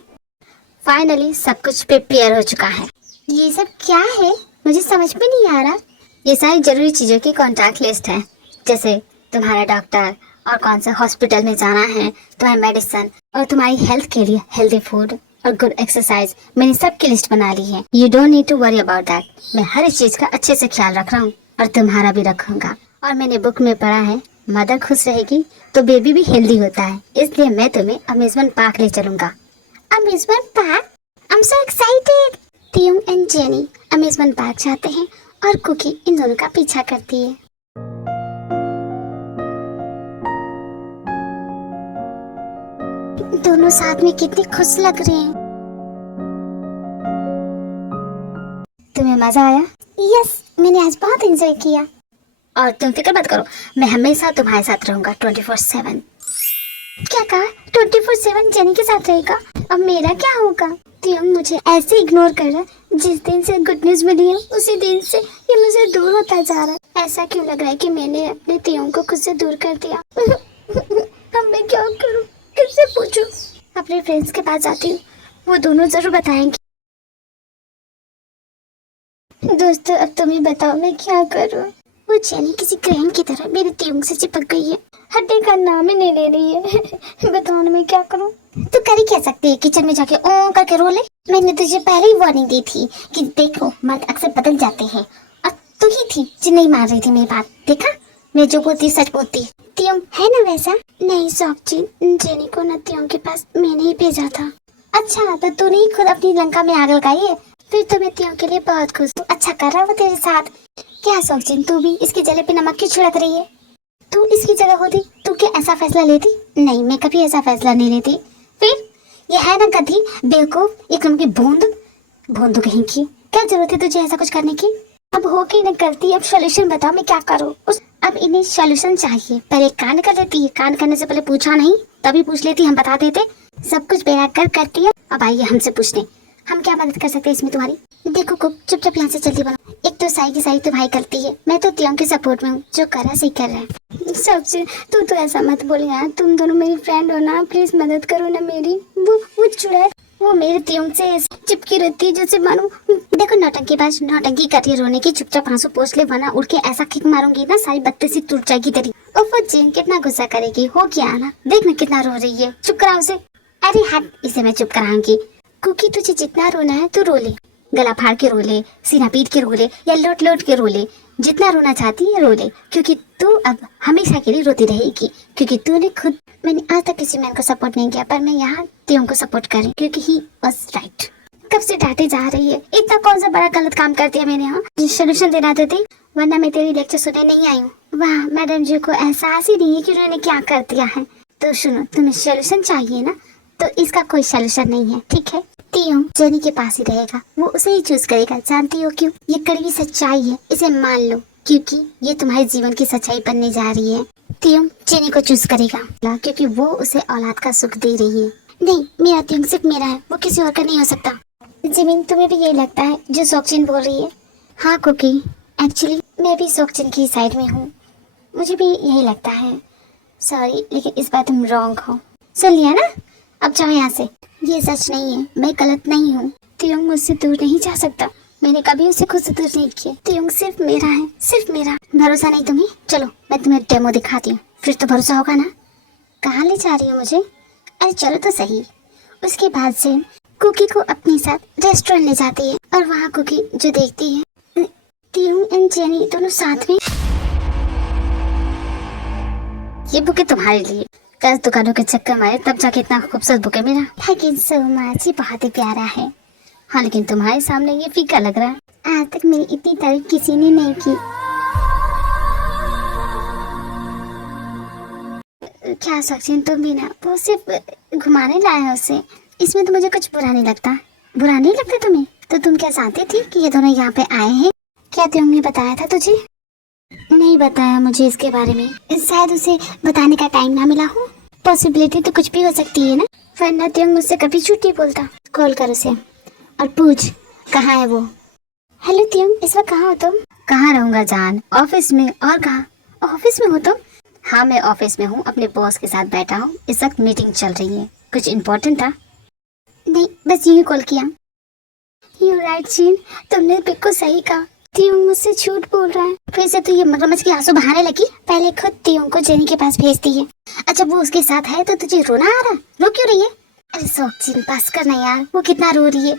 फाइनली सब कुछ प्रिपेयर हो चुका है। ये सब क्या है, मुझे समझ में नहीं आ रहा। ये सारी जरूरी चीजों की कॉन्टैक्ट लिस्ट है, जैसे तुम्हारा डॉक्टर और कौन से हॉस्पिटल में जाना है, तुम्हारी मेडिसिन और तुम्हारी हेल्थ के लिए हेल्दी फूड और गुड एक्सरसाइज। मैंने सबकी लिस्ट बना ली है। You don't need to worry about that. मैं हर एक चीज का अच्छे से ख्याल रख रहा हूँ और तुम्हारा भी रखूंगा। और मैंने बुक में पढ़ा है, मदर खुश रहेगी तो बेबी भी हेल्दी होता है, इसलिए मैं तुम्हें अम्यूजमेंट पार्क ले चलूंगा। Amusement park? I am so excited. Taeyong and Jenny amusement park जाते हैं और कुकी इन दोनों का पीछा करती है। दोनों साथ में कितने खुश लग रहे हैं। तुम्हें मजा आया? यस, मैंने आज बहुत एंजॉय किया। और तुम फिक्र मत करो, मैं हमेशा तुम्हारे साथ रहूंगा 24/7। क्या कहा? 24/7 जेनी के साथ रहेगा? अब मेरा क्या होगा? तियों मुझे ऐसे इग्नोर कर रहा है। जिस दिन से गुड न्यूज मिली है उसी दिन से ये मुझे दूर होता जा रहा है। ऐसा क्यों लग रहा है कि मैंने अपने तियों को खुद से दूर कर दिया? अब मैं क्या करूं? किससे पूछूं? अपने फ्रेंड्स के पास जाती हूँ, वो दोनों जरूर बताएंगे। दोस्तों अब तुम ही बताओ मैं क्या करूं? वो जेनी किसी क्रेन की तरह मेरे तियों से चिपक गई है, हटने का नाम ही नहीं ले रही है। बताओ ना मैं क्या करूं? तू कर ही क्या सकती है, किचन में जाके ओ करके रो ले। मैंने तुझे पहले ही वार्निंग दी थी कि देखो मर्द अक्सर बदल जाते हैं, और तू ही थी जो नहीं मान रही थी मेरी बात। देखा, मैं जो बोलती सच बोलती। तियों है ना वैसा? नहीं सॉक्ची, जेनी को ना तियों के पास मैंने ही भेजा था। अच्छा, तो तूने ही खुद अपनी लंका में आग लगाई है? फिर तो मैं तियों के लिए बहुत खुश हूँ। अच्छा कर रहा वो तेरे साथ। क्या सॉक्चिन, तू भी इसके जले पे नमक क्यों छिड़क रही है? तू इसकी जगह होती तू क्या ऐसा फैसला लेती? नहीं, मैं कभी ऐसा फैसला नहीं लेती। फिर ये है ना गधी, बेवकूफ, एकदम की भोंदू कहीं की। क्या जरूरत है तुझे ऐसा कुछ करने की? अब हो गई ना गलती, अब सोल्यूशन बताओ मैं क्या करूँ? अब इन्हें सोल्यूशन चाहिए। पहले कांड कर लेती है, कांड करने से पहले पूछा नहीं, तभी पूछ लेती, हम बता देते। सब कुछ बेरा कर करती है। अब आइए हमसे पूछने, हम क्या मदद कर सकते हैं इसमें तुम्हारी? देखो कुक, चुपचाप यहाँ से जल्दी बनो। एक तो साई की साई तो भाई करती है, मैं तो तियों के सपोर्ट में हूँ, जो कर रहा सही कर रहा है। सबसे तू तो ऐसा मत बोल यार, तुम दोनों मेरी फ्रेंड हो ना, प्लीज मदद करो ना मेरी। वो चुड़ैल, वो मेरे तियों से चिपकी रहती है जैसे मानो। देखो नौटंकीबाज, नौटंकी कर रही है रोने की, चुपचाप आंसू पोंछ ले, वरना उड़ के ऐसा किक मारूंगी ना सारी बत्ती सी टूट जाएगी तेरी। और वो जेन कितना गुस्सा करेगी, हो गया ना, देख ना कितना रो रही है। चुप करा उसे। अरे हट, इसे मैं चुप कराऊंगी। क्योंकि तुझे जितना रोना है तू रो ले, गला फाड़ के रो ले, सीना पीट के रो ले, या लोट लोट के रो ले, जितना रोना चाहती है रो ले, क्योंकि तू अब हमेशा के लिए रोती रहेगी। क्योंकि तूने खुद, मैंने आज तक किसी मैन को सपोर्ट नहीं किया, पर मैं यहाँ तियों को सपोर्ट कर रही हूँ, क्योंकि ही वाज राइट। कब से डांटे जा रही है, इतना कौन सा बड़ा गलत काम कर दिया मैंने? यहाँ सोल्यूशन देना देती, वरना मैं तेरी लेक्चर सुनने नहीं आई हूँ। वाह, मैडम जी को एहसास ही नहीं है कि उन्होंने क्या कर दिया है। तो सुनो, तुम्हें सोल्यूशन चाहिए ना, तो इसका कोई सोल्यूशन नहीं है, ठीक है? तियों जेनी के पास ही रहेगा, वो उसे ही चूज करेगा। जानती हो क्यों? ये कड़वी सच्चाई है, इसे मान लो, क्योंकि ये तुम्हारे जीवन की सच्चाई बनने जा रही है। तियों जेनी को चूज करेगा, क्योंकि वो उसे औलाद का सुख दे रही है। नहीं, मेरा तियों सिर्फ मेरा है, वो किसी और का नहीं हो सकता। जिमिन, तुम्हें भी यही लगता है जो सोक्चिन बोल रही है? हाँ कुकी, एक्चुअली मैं भी सोक्चिन की साइड में हूँ, मुझे भी यही लगता है। सॉरी, लेकिन इस बार तुम रॉन्ग हो। सुन लिया ना, अब जाओ यहाँ से। ये सच नहीं है, मैं गलत नहीं हूँ। तियों मुझसे दूर नहीं जा सकता, मैंने कभी उसे खुद से दूर नहीं किया। तियों सिर्फ मेरा है, सिर्फ मेरा। भरोसा नहीं तुम्हें? चलो मैं तुम्हें डेमो दिखाती हूँ, फिर तो भरोसा होगा ना। कहाँ ले जा रही हो मुझे? अरे चलो तो सही। उसके बाद से कुकी को अपने साथ रेस्टोरेंट ले जाती है और वहाँ कुकी जो देखती है तियोंग एंड जेनी दोनों साथ में। ये बुके तुम्हारे लिए, 10 दुकानों के चक्कर मारे तब जाके इतना खूबसूरत बुके मिला। थैंक यू सो मच, ये बहुत ही प्यारा है। हाँ लेकिन तुम्हारे सामने ये फीका लग रहा है। आज तक मेरी इतनी तारीफ किसी ने नहीं की। क्या सचिन तुम भी ना, वो सिर्फ घुमाने लाए हो उसे, इसमें तो मुझे कुछ बुरा नहीं लगता। बुरा नहीं लगता तुम्हें? तो तुम क्या जानती थी कि ये दोनों यहाँ पे आए हैं? क्या तुमने बताया था तुझे? नहीं बताया मुझे इसके बारे में, शायद उसे बताने का टाइम ना मिला हो। पॉसिबिलिटी तो कुछ भी हो सकती है ना, वरना तुम मुझसे कभी झूठ नहीं बोलता। कॉल कर उसे और पूछ कहाँ है वो। हेलो तियोंग, इस वक्त कहाँ हो तुम? कहाँ रहूंगा जान, ऑफिस में। और कहाँ? ऑफिस में हो तुम? हाँ मैं ऑफिस में हूँ, अपने बॉस के साथ बैठा हूँ। इस वक्त मीटिंग चल रही है। कुछ इम्पोर्टेंट था? नहीं, बस यूँ कॉल किया। यू राइट जीन, तुमने बिल्कुल सही कहा। तियोंग मुझसे झूठ बोल रहा है। फिर से तो ये मगरमच्छ के आंसू बहाने लगी। पहले खुद तियोंग को जेनी के पास भेजती है। अच्छा वो उसके साथ है तो तुझे रोना आ रहा? रो क्यों रही है? अरे सोचिन बस करना यार, वो कितना रो रही है।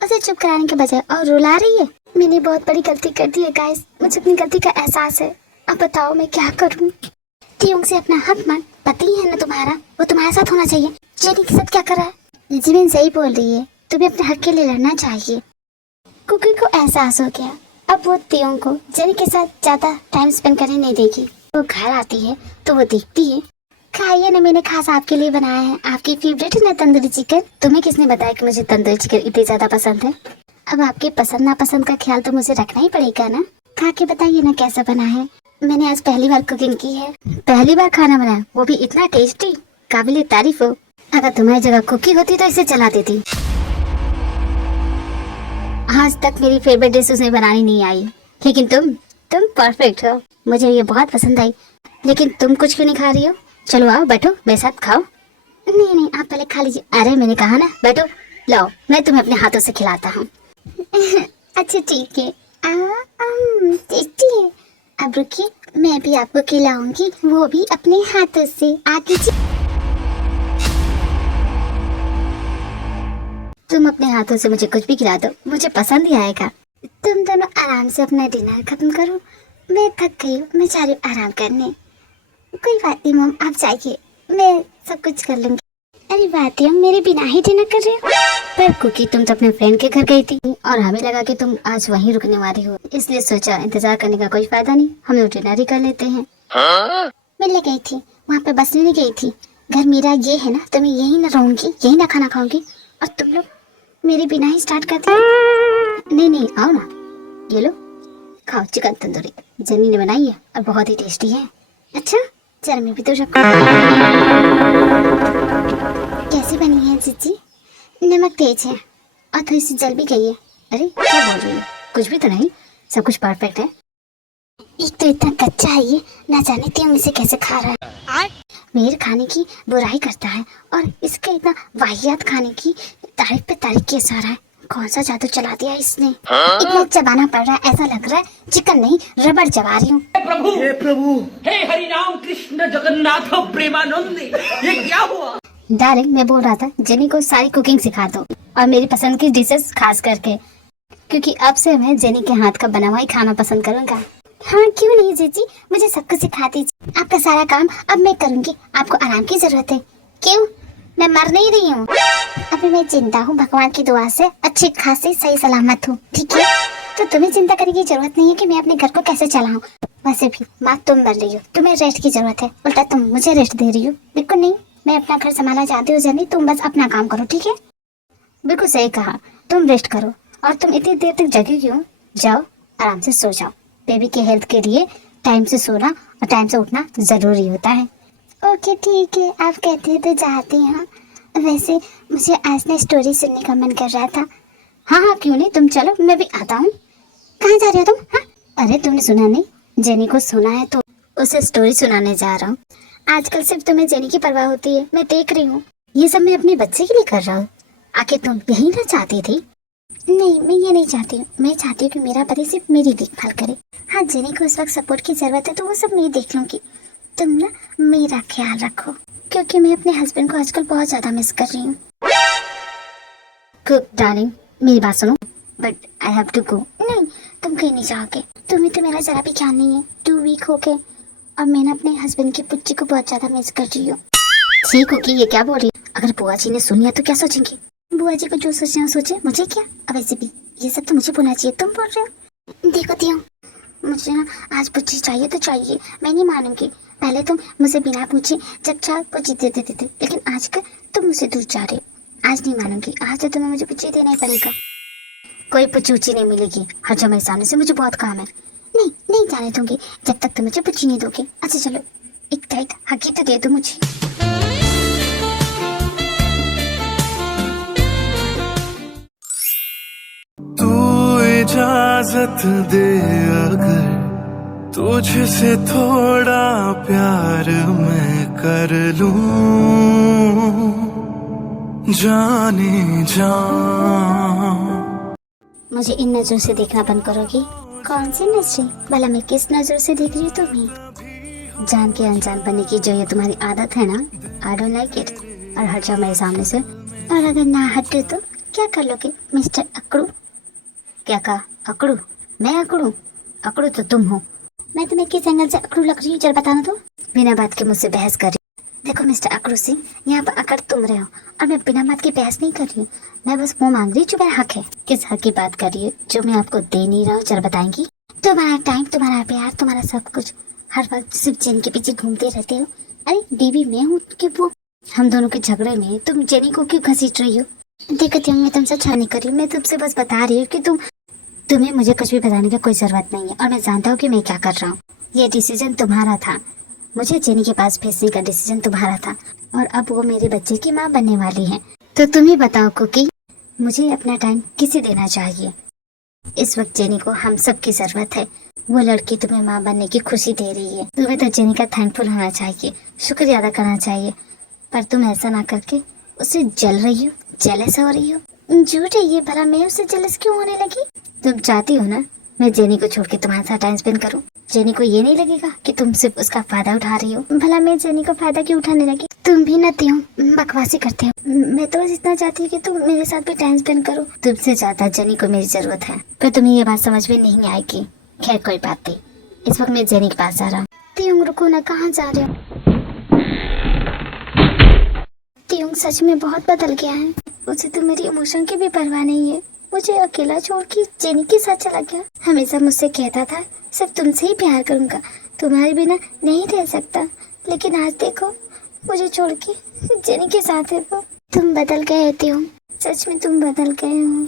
उसे चुप कराने के बजाय और रुला रही है। मैंने बहुत बड़ी गलती कर दी है गाइस, मुझे अपनी गलती का एहसास है। अब बताओ मैं क्या करूँ? तियोंग से अपना हक मांग, पति है ना तुम्हारा, वो तुम्हारे साथ होना चाहिए। जेनी के साथ क्या कर रहा है? जिमिन सही बोल रही है, तुम्हें अपने हक के लिए लड़ना चाहिए। कुकी को एहसास हो गया, अब वो तियोंग को जेनी के साथ ज्यादा टाइम स्पेंड करने नहीं देगी। वो घर आती है तो वो देखती है, खाइए ना, मैंने खास आपके लिए बनाया है, आपकी फेवरेट है ना तंदूरी चिकन। तुम्हें किसने बताया कि मुझे तंदूरी चिकन इतनी ज्यादा पसंद है? अब आपके पसंद नापसंद का ख्याल तो मुझे रखना ही पड़ेगा ना। खा के बताइए ना कैसा बना है। मैंने आज पहली बार कुकिंग की है, पहली बार खाना बनाया, वो भी इतना टेस्टी, काबिले तारीफ हो। अगर तुम्हारी जगह कुकी होती तो इसे चला देती। आज तक मेरी फेवरेट डिश उसने बनानी नहीं आई, लेकिन तुम परफेक्ट हो। मुझे ये बहुत पसंद आई। लेकिन तुम कुछ क्यों नहीं खा रही हो? चलो आओ बैठो मेरे साथ खाओ। नहीं नहीं आप पहले खा लीजिए। अरे मैंने कहा ना बैठो, लाओ मैं तुम्हें अपने हाथों से खिलाता हूँ। अच्छा ठीक है, टेस्टी है। अब रुकिए, मैं भी आपको खिलाऊंगी, वो भी अपने हाथों से। आगे तुम अपने हाथों से मुझे कुछ भी खिला दो, मुझे पसंद ही आएगा। तुम दोनों आराम से अपना डिनर खत्म करो, मैं थक गई हूँ, मैं जा रही हूँ आराम करने। कोई बात नहीं मॉम, आप जाइए, मैं सब कुछ कर लूंगी। अरे बात है, मेरे बिना ही डिनर कर रहे हो? पर कुकी तुम तो अपने फ्रेंड के घर गई थी और हमें लगा कि तुम आज वहीं रुकने वाली हो, इसलिए सोचा इंतजार करने का कोई फायदा नहीं, हम लोग डिनर ही कर लेते हैं। मिलने गई थी, वहाँ पे बसने नहीं गई थी। घर मेरा ये है ना, तो मैं यही ना रहूंगी, यही ना खाना खाऊंगी, और तुम लोग मेरे बिना ही स्टार्ट करते हैं। नहीं आओ ना, ये लो खाओ चिकन तंदूरी, जेनी ने बनाई है और बहुत ही टेस्टी है। अच्छा चल मैं भी तो कैसी बनी है जीजी? नमक तेज है और थोड़ी सी जल भी गई है। अरे क्या बोल रही हो? कुछ भी तो नहीं, सब कुछ परफेक्ट है। एक तो इतना कच्चा है ये, ना जाने तुम इसे कैसे खा रहा है। मेरे खाने की बुराई करता है और इसके इतना वाहियात खाने की तारीफ पे तारीफ कैसे आ रहा है। कौन सा जादू चला दिया इसने? इतना चबाना पड़ रहा है, ऐसा लग रहा है चिकन नहीं रबड़ चबा रही हूँ। हे प्रभु, हे हरि राम कृष्ण जगन्नाथ प्रेमानंद, ये क्या हुआ? डार्लिंग मैं बोल रहा था जेनी को सारी कुकिंग सिखा दो, और मेरी पसंद की डिशेस खास करके, क्योंकि अब से मैं जेनी के हाथ का बना हुआ ही खाना पसंद करूंगा। हाँ क्यों नहीं जीजी, मुझे सब कुछ सिखा दीजिए, आपका सारा काम अब मैं करूंगी, आपको आराम की जरूरत है। क्यों, मैं मर नहीं रही हूँ, अभी मैं जिंदा हूँ, भगवान की दुआ से अच्छी खासी सही सलामत हूँ, ठीक है? तो तुम्हें चिंता करने की जरूरत नहीं है कि मैं अपने घर को कैसे चलाऊं। वैसे भी माँ तुम मर रही हो, तुम्हें रेस्ट की जरूरत है, उल्टा तुम मुझे रेस्ट दे रही हो। बिल्कुल नहीं, मैं अपना घर संभालना चाहती हूँ जेनी, तुम बस अपना काम करो, ठीक है? बिल्कुल सही कहा, तुम रेस्ट करो। और तुम इतनी देर तक जगी क्यों? जाओ आराम से सो जाओ, बेबी के हेल्थ के लिए टाइम से सोना और टाइम से उठना जरूरी होता है। ओके ठीक है, आप कहते हैं तो जाती हूँ। वैसे मुझे आज ना स्टोरी सुनने का मन कर रहा था। हाँ क्यों नहीं, तुम चलो मैं भी आता हूँ। कहाँ जा रहे हो तुम? हाँ अरे तुमने सुना नहीं, जेनी को सुना है तो उसे स्टोरी सुनाने जा रहा हूँ। आजकल सिर्फ तुम्हें जेनी की परवाह होती है, मैं देख रही हूँ। ये सब मैं अपने बच्चे के लिए कर रहा हूँ, आखिर तुम यही ना चाहती थी? नहीं मैं ये नहीं चाहती हूँ, मैं चाहती हूँ कि मेरा पति सिर्फ मेरी देखभाल करे। हाँ जेनी को उस वक्त सपोर्ट की जरूरत है तो वो सब मैं देख लूंगी, तुम ना मेरा ख्याल रखो, क्योंकि मैं अपने हस्बैंड को आजकल बहुत ज्यादा मिस कर रही हूँ। कुक डार्लिंग, मेरी बात सुनो, but I have to go. नहीं, तुम कहीं नहीं जाओगे, तुम्हें तो मेरा जरा भी ख्याल नहीं है। 2 वीक हो गए और मैं ना अपने हस्बैंड की पुच्ची को बहुत ज्यादा मिस कर रही हूँ। ठीक हो कि ये क्या बोल रही है? अगर बुआ जी ने सुन लिया तो क्या सोचेंगे? बुआ जी को जो सोचना है सोचे, मुझे क्या। अब ऐसे भी ये सब तो मुझे बोलना चाहिए, तुम बोल रहे हो। देखो तियों, मुझे ना आज पुच्ची चाहिए तो चाहिए, मैं नहीं मानूंगी। पहले तुम मुझे बिना पूछे जब चाह पुच्ची दे देते थे, लेकिन आजकल तुम मुझसे दूर जा रहे हो। आज नहीं मानूंगी, आज तो तुम्हें मुझे पुच्ची देना ही पड़ेगा। कोई पुच्ची उच्ची नहीं मिलेगी, हर जो मेरे सामने से, मुझे बहुत काम है। नहीं, नहीं जाने दूंगी जब तक तुम मुझे पुच्ची नहीं दोगे। अच्छा चलो, एक टाइट हकी तो दे दो मुझे। तू इजाजत दे अगर तुझसे थोड़ा प्यार मैं कर लूं, जाने जा। मुझे इन नजरों से देखना बंद करोगी? कौन सी नजरें? भला मैं किस नजरों से देख रही हूँ तुम्हें? जान के अनजान बनने की जो ये तुम्हारी आदत है ना, आई डोंट लाइक इट। और हट जाओ मेरे सामने से। और अगर ना हटे तो क्या कर लोगे मिस्टर अकड़ू? क्या कहा? अकड़ू? मैं अकड़ू? अकड़ू तो तुम हो। मैं तुम्हें किस एंगल से अकड़ू लग रही हूँ, जरा बताना तो। बिना बात के मुझसे बहस कर रही। देखो मिस्टर अकड़ू सिंह, यहाँ पर अकड़ तुम रहे हो और मैं बिना बात की बहस नहीं कर रही हूँ। मैं बस मुंह मांग रही हूँ, जो मेरा हक है। किस हक की बात कर रही है जो मैं आपको दे नहीं रहा हूँ, जरा बताएंगी? तुम्हारा टाइम, तुम्हारा प्यार, तुम्हारा सब कुछ, हर वक्त सिर्फ जेनी के पीछे घूमते रहते हो। अरे बीवी मैं हूँ कि वो? हम दोनों के झगड़े में तुम जेनी को क्यों घसीट रही हो? देखती हूँ, मैं तुमसे छल नहीं कर रही हूँ, मैं तुमसे बस बता रही हूँ कि तुम्हें मुझे कुछ भी बताने की कोई जरूरत नहीं है। और मैं जानता हूँ कि मैं क्या कर रहा हूँ। ये डिसीजन तुम्हारा था, मुझे जेनी के पास भेजने का डिसीजन तुम्हारा था। और अब वो मेरे बच्चे की माँ बनने वाली है। तो तुम ही बताओ कुकी, मुझे अपना टाइम किसे देना चाहिए? इस वक्त जेनी को हम सब की जरूरत है। वो लड़की तुम्हें माँ बनने की खुशी दे रही है। तुम्हें तो जेनी का थैंकफुल होना चाहिए, शुक्रिया अदा करना चाहिए। पर तुम ऐसा ना करके उससे जल रही हो, जेलस हो रही हो। झूठ है ये, भला मैं उससे जेलस क्यों होने लगी? तुम चाहती हो ना मैं जेनी को छोड़ के तुम्हारे साथ टाइम स्पेंड करूं? जेनी को ये नहीं लगेगा कि तुम सिर्फ उसका फायदा उठा रही हो? भला मैं जेनी को फायदा क्यों उठाने लगी? तुम भी न हो, बकवासी करते हो। मैं तो बस इतना चाहती हूँ कि तुम मेरे साथ भी टाइम स्पेंड करो। तुमसे ज्यादा जेनी को मेरी जरूरत है, पर तुम्हें ये बात समझ में नहीं आएगी। खैर कोई बात नहीं, इस वक्त मैं जेनी के पास जा रहा हूँ। तियोंग रुको ना, कहाँ जा रहे हो? तियोंग सच में बहुत बदल गया है। उसे तो मेरी इमोशन की भी परवाह नहीं है। मुझे अकेला छोड़ के जेनी के साथ चला गया। हमेशा मुझसे कहता था सिर्फ तुमसे ही प्यार करूंगा, तुम्हारे बिना नहीं रह सकता। लेकिन आज देखो, मुझे छोड़ के जेनी के साथ है वो। तुम बदल गए हो, सच में तुम बदल गए हो।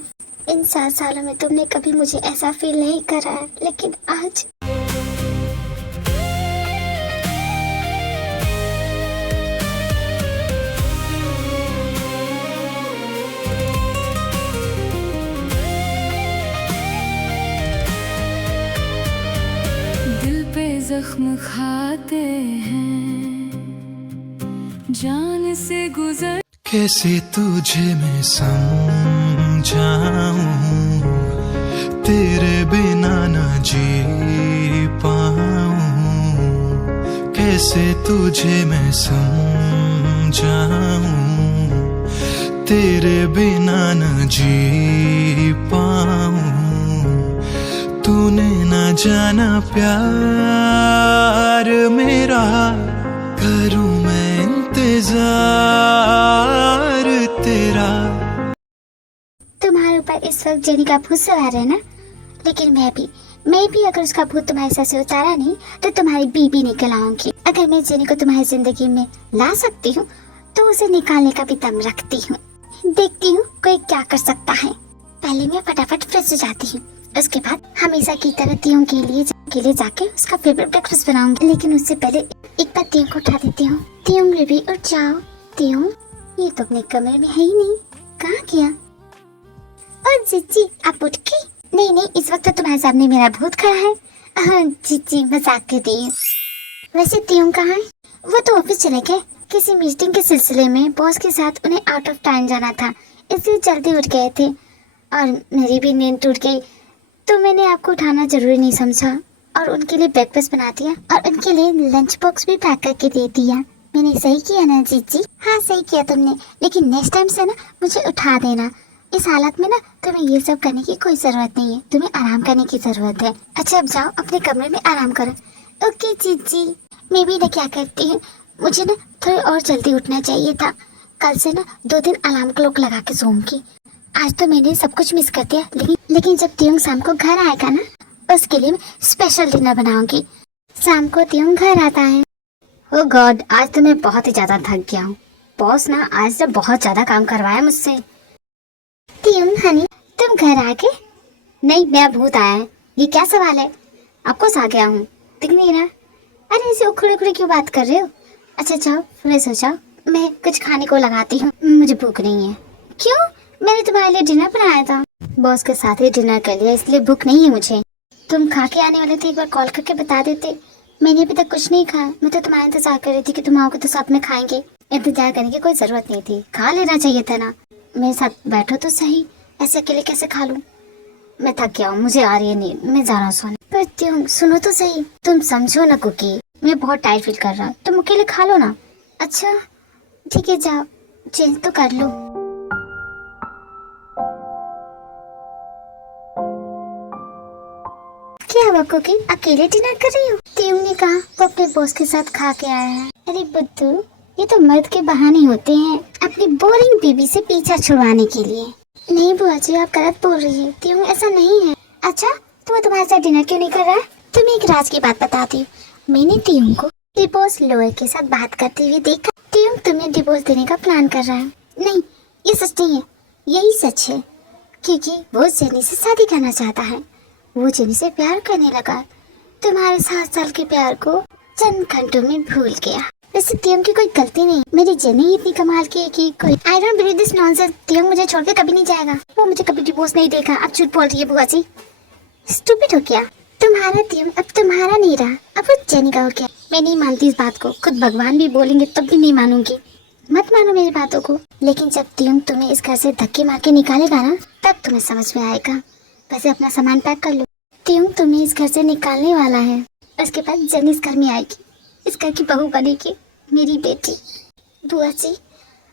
इन 7 सालों में तुमने कभी मुझे ऐसा फील नहीं करा है, लेकिन आज दिल पे जख्म खाते हैं, जान से गुजर। कैसे तुझे मैं समझाऊं, तेरे बिना ना जी पाऊं। कैसे तुझे मैं समझाऊं, तेरे बिना ना जी पाऊं। तूने ना जाना प्यार मेरा, करूं मैं इंतजार तेरा। तुम्हारे ऊपर इस वक्त जेनी का भूत सवार है ना, लेकिन मैं भी अगर उसका भूत तुम्हारे सर से उतारा नहीं तो तुम्हारी बीबी निकल आऊंगी। अगर मैं जेनी को तुम्हारी जिंदगी में ला सकती हूँ तो उसे निकालने का भी दम रखती हूँ। देखती हूँ कोई क्या कर सकता है। पहले मैं फटाफट फ्रेश हो जाती हूँ, उसके बाद हमेशा की तरह तियों के लिए जाके उसका फेवरेट ब्रेकफास्ट बनाऊंगी। लेकिन उससे पहले एक बार तियों को उठा देती हूँ। तियों बेबी उठ जाओ। तियों, ये तो अपने कमरे में है ही नहीं, कहाँ गया? और जीजी आप उठ गई? नहीं, इस वक्त तो तुम्हारे सामने मेरा भूत खड़ा है। जीजी मजाक कर रही है। वैसे तियों कहाँ है? वो तो ऑफिस चले गए, किसी मीटिंग के सिलसिले में बॉस के साथ उन्हें आउट ऑफ टाइम जाना था, इसलिए जल्दी उठ गए थे। और मेरी भी नींद टूट गई तो मैंने आपको उठाना जरूरी नहीं समझा और उनके लिए ब्रेकफास्ट बना दिया और उनके लिए लंच बॉक्स भी पैक करके दे दिया। मैंने सही किया ना जीजी? हाँ सही किया तुमने, लेकिन नेक्स्ट टाइम से ना मुझे उठा देना। इस हालत में ना तुम्हें ये सब करने की कोई जरूरत नहीं है, तुम्हें आराम करने की जरूरत है। अच्छा अब जाओ अपने कमरे में आराम करो। ओके जीजी। मैं भी ना क्या करती हूँ, मुझे ना थोड़ी और जल्दी उठना चाहिए था। कल से ना 2 दिन अलार्म क्लॉक लगा के सोऊंगी। आज तो मैंने सब कुछ मिस कर दिया, लेकिन जब तियोंग शाम को घर आएगा ना, उसके लिए मैं स्पेशल डिनर बनाऊंगी। शाम को तियोंग घर आता है। ओ गॉड, आज तो मैं बहुत ही ज्यादा थक गया हूँ। बॉस ना आज तो बहुत ज्यादा काम करवाया मुझसे। तियोंग हनी, तुम घर आ गए? नहीं, मेरा भूत आया है। ये क्या सवाल है? आपको सा गया हूँ, दिख नहीं रहा? अरे ऐसे उखड़े उखड़े क्यों बात कर रहे हो? अच्छा जाओ फ्रेश हो जाओ, मैं कुछ खाने को लगाती हूँ, मुझे भूख नहीं है। क्यों? मैंने तुम्हारे लिए डिनर बनाया था। बॉस के साथ ही डिनर कर लिया, इसलिए भूख नहीं है मुझे। तुम खा के आने वाले थे, एक बार कॉल करके बता देते। मैंने अभी तक कुछ नहीं खाया, मैं तो तुम्हारा इंतजार कर रही थी कि तुम आओगे तो साथ में खाएंगे। इंतजार करने की कोई जरूरत नहीं थी, खा लेना चाहिए था ना। मेरे साथ बैठो तो सही, ऐसे अकेले कैसे खा लूं? मैं थक गया हूँ, मुझे आ रही है नींद, मैं जा रहा हूँ सोने। पर तुम सुनो तो सही, तुम समझो ना कुकी, मैं बहुत टाइट फील कर रहा हूँ, तुम अकेले खा लो ना। अच्छा ठीक है, जाओ चेंज तो कर लो। क्या हुआ कुकी, अकेले डिनर कर रही हो? तियोंग ने कहा वो अपने बॉस के साथ खा के आया है। अरे बुद्धू, ये तो मर्द के बहाने होते हैं अपनी बोरिंग बीबी से पीछा छुड़वाने के लिए। नहीं बुआ जी, आप गलत बोल रही है, तियोंग ऐसा नहीं है। अच्छा तो तुम्हारे साथ डिनर क्यों नहीं कर रहा है? तुम्हें एक राज की बात बताती हूँ। मैंने तियोंग को डिवोर्स लॉयर के साथ बात करते हुए देखा। तियोंग तुम्हें डिवोर्स देने का प्लान कर रहा है। नहीं, ये सच नहीं है, यही सच है, क्योंकि वो जेनी से शादी करना चाहता है। वो जेनी से प्यार करने लगा, तुम्हारे 7 साल के प्यार को चंद घंटों में भूल गया। वैसे तियोंग की कोई गलती नहीं, मेरी जेनी इतनी कमाल की है कि कोई I don't believe this nonsense. Taeyong मुझे छोड़ के कभी नहीं जाएगा, वो मुझे कभी डिवोर्स नहीं देगा। अब झूठ बोल रही है बुआ जी, स्टूपिड हो गया। तुम्हारा तियोंग अब तुम्हारा नहीं रहा, अब वो जेनी का हो गया। मैं नहीं मानती इस बात को, खुद भगवान भी बोलेंगे तब भी नहीं मानूंगी। मत मानो मेरी बातों को, लेकिन जब तियोंग तुम्हें इस घर से धक्के मार के निकालेगा ना, तब तुम्हें समझ में आएगा। वैसे अपना सामान पैक कर लो, तियोंग तुम्हें इस घर से निकालने वाला है। उसके बाद जेनी इस घर में आएगी, इस घर की बहू बनेगी, मेरी बेटी। बुआ जी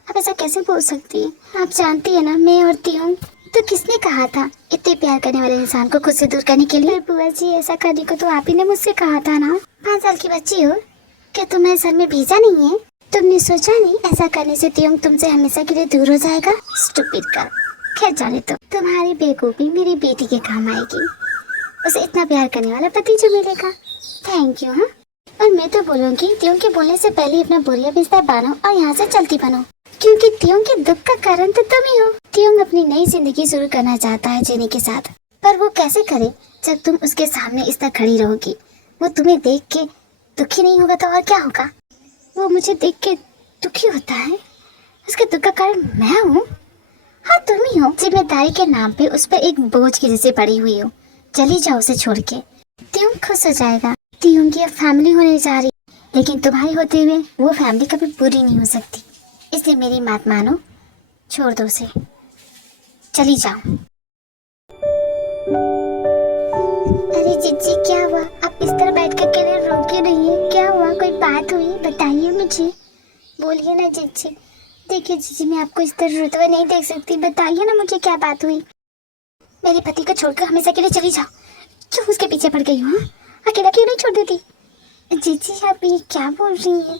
आप ऐसा कैसे बोल सकती है? आप जानती है ना, मैं और तियोंग। तो किसने कहा था इतने प्यार करने वाले इंसान को खुद से दूर करने के लिए? बुआ जी ऐसा करने को तो आप ही ने मुझसे कहा था ना। 5 साल की बच्ची हो, क्या तुम्हें सर में भेजा नहीं है? तुमने सोचा नहीं ऐसा करने से तियोंग तुमसे हमेशा के लिए दूर हो जाएगा? स्टूपिड का। खैर जाने तो, तुम्हारी बेवकूफी मेरी बेटी के काम आएगी। उसे इतना प्यार करने वाला पति जो मिलेगा। Thank you. हाँ, और मैं तो बोलूँगी तियोंग के बोलने से पहले अपना बोरिया बिस्तर बांधो और यहाँ से चलती बनो, क्योंकि तियोंग के दुख का कारण तो तुम ही हो। तियोंग अपनी नई जिंदगी शुरू करना चाहता है जेनी के साथ, पर वो कैसे करे जब तुम उसके सामने इस तरह खड़ी रहोगी? वो तुम्हें देख के दुखी नहीं होगा तो और क्या होगा? वो मुझे देख के दुखी होता है, उसके दुख का कारण मैं हूँ। हाँ तुम ही हो, जिम्मेदारी के नाम पे उस पर एक बोझ की जैसे पड़ी हुई हो। चली जाओ उसे छोड़ के, तियोंग खुश हो जाएगा। तियोंग की अब फैमिली होने जा रही, लेकिन तुम्हारी होते हुए वो फैमिली कभी पूरी नहीं हो सकती। इसलिए मेरी बात मानो, छोड़ दो उसे, चली जाओ। अरे जीजी क्या हुआ? आप इस तरह बैठ कर अकेले रो क्यों रही है? क्या हुआ, कोई बात हुई? बताइए मुझे, बोलिए ना जीजी। देखिए जीजी, मैं आपको इस तरह रोते हुए नहीं देख सकती, बताइए ना मुझे क्या बात हुई। मेरे पति को छोड़कर हमेशा के लिए चली जाओ। क्यों उसके पीछे पड़ गई हूँ? अकेला क्यों नहीं छोड़ देती? जीजी आप ये क्या बोल रही हैं?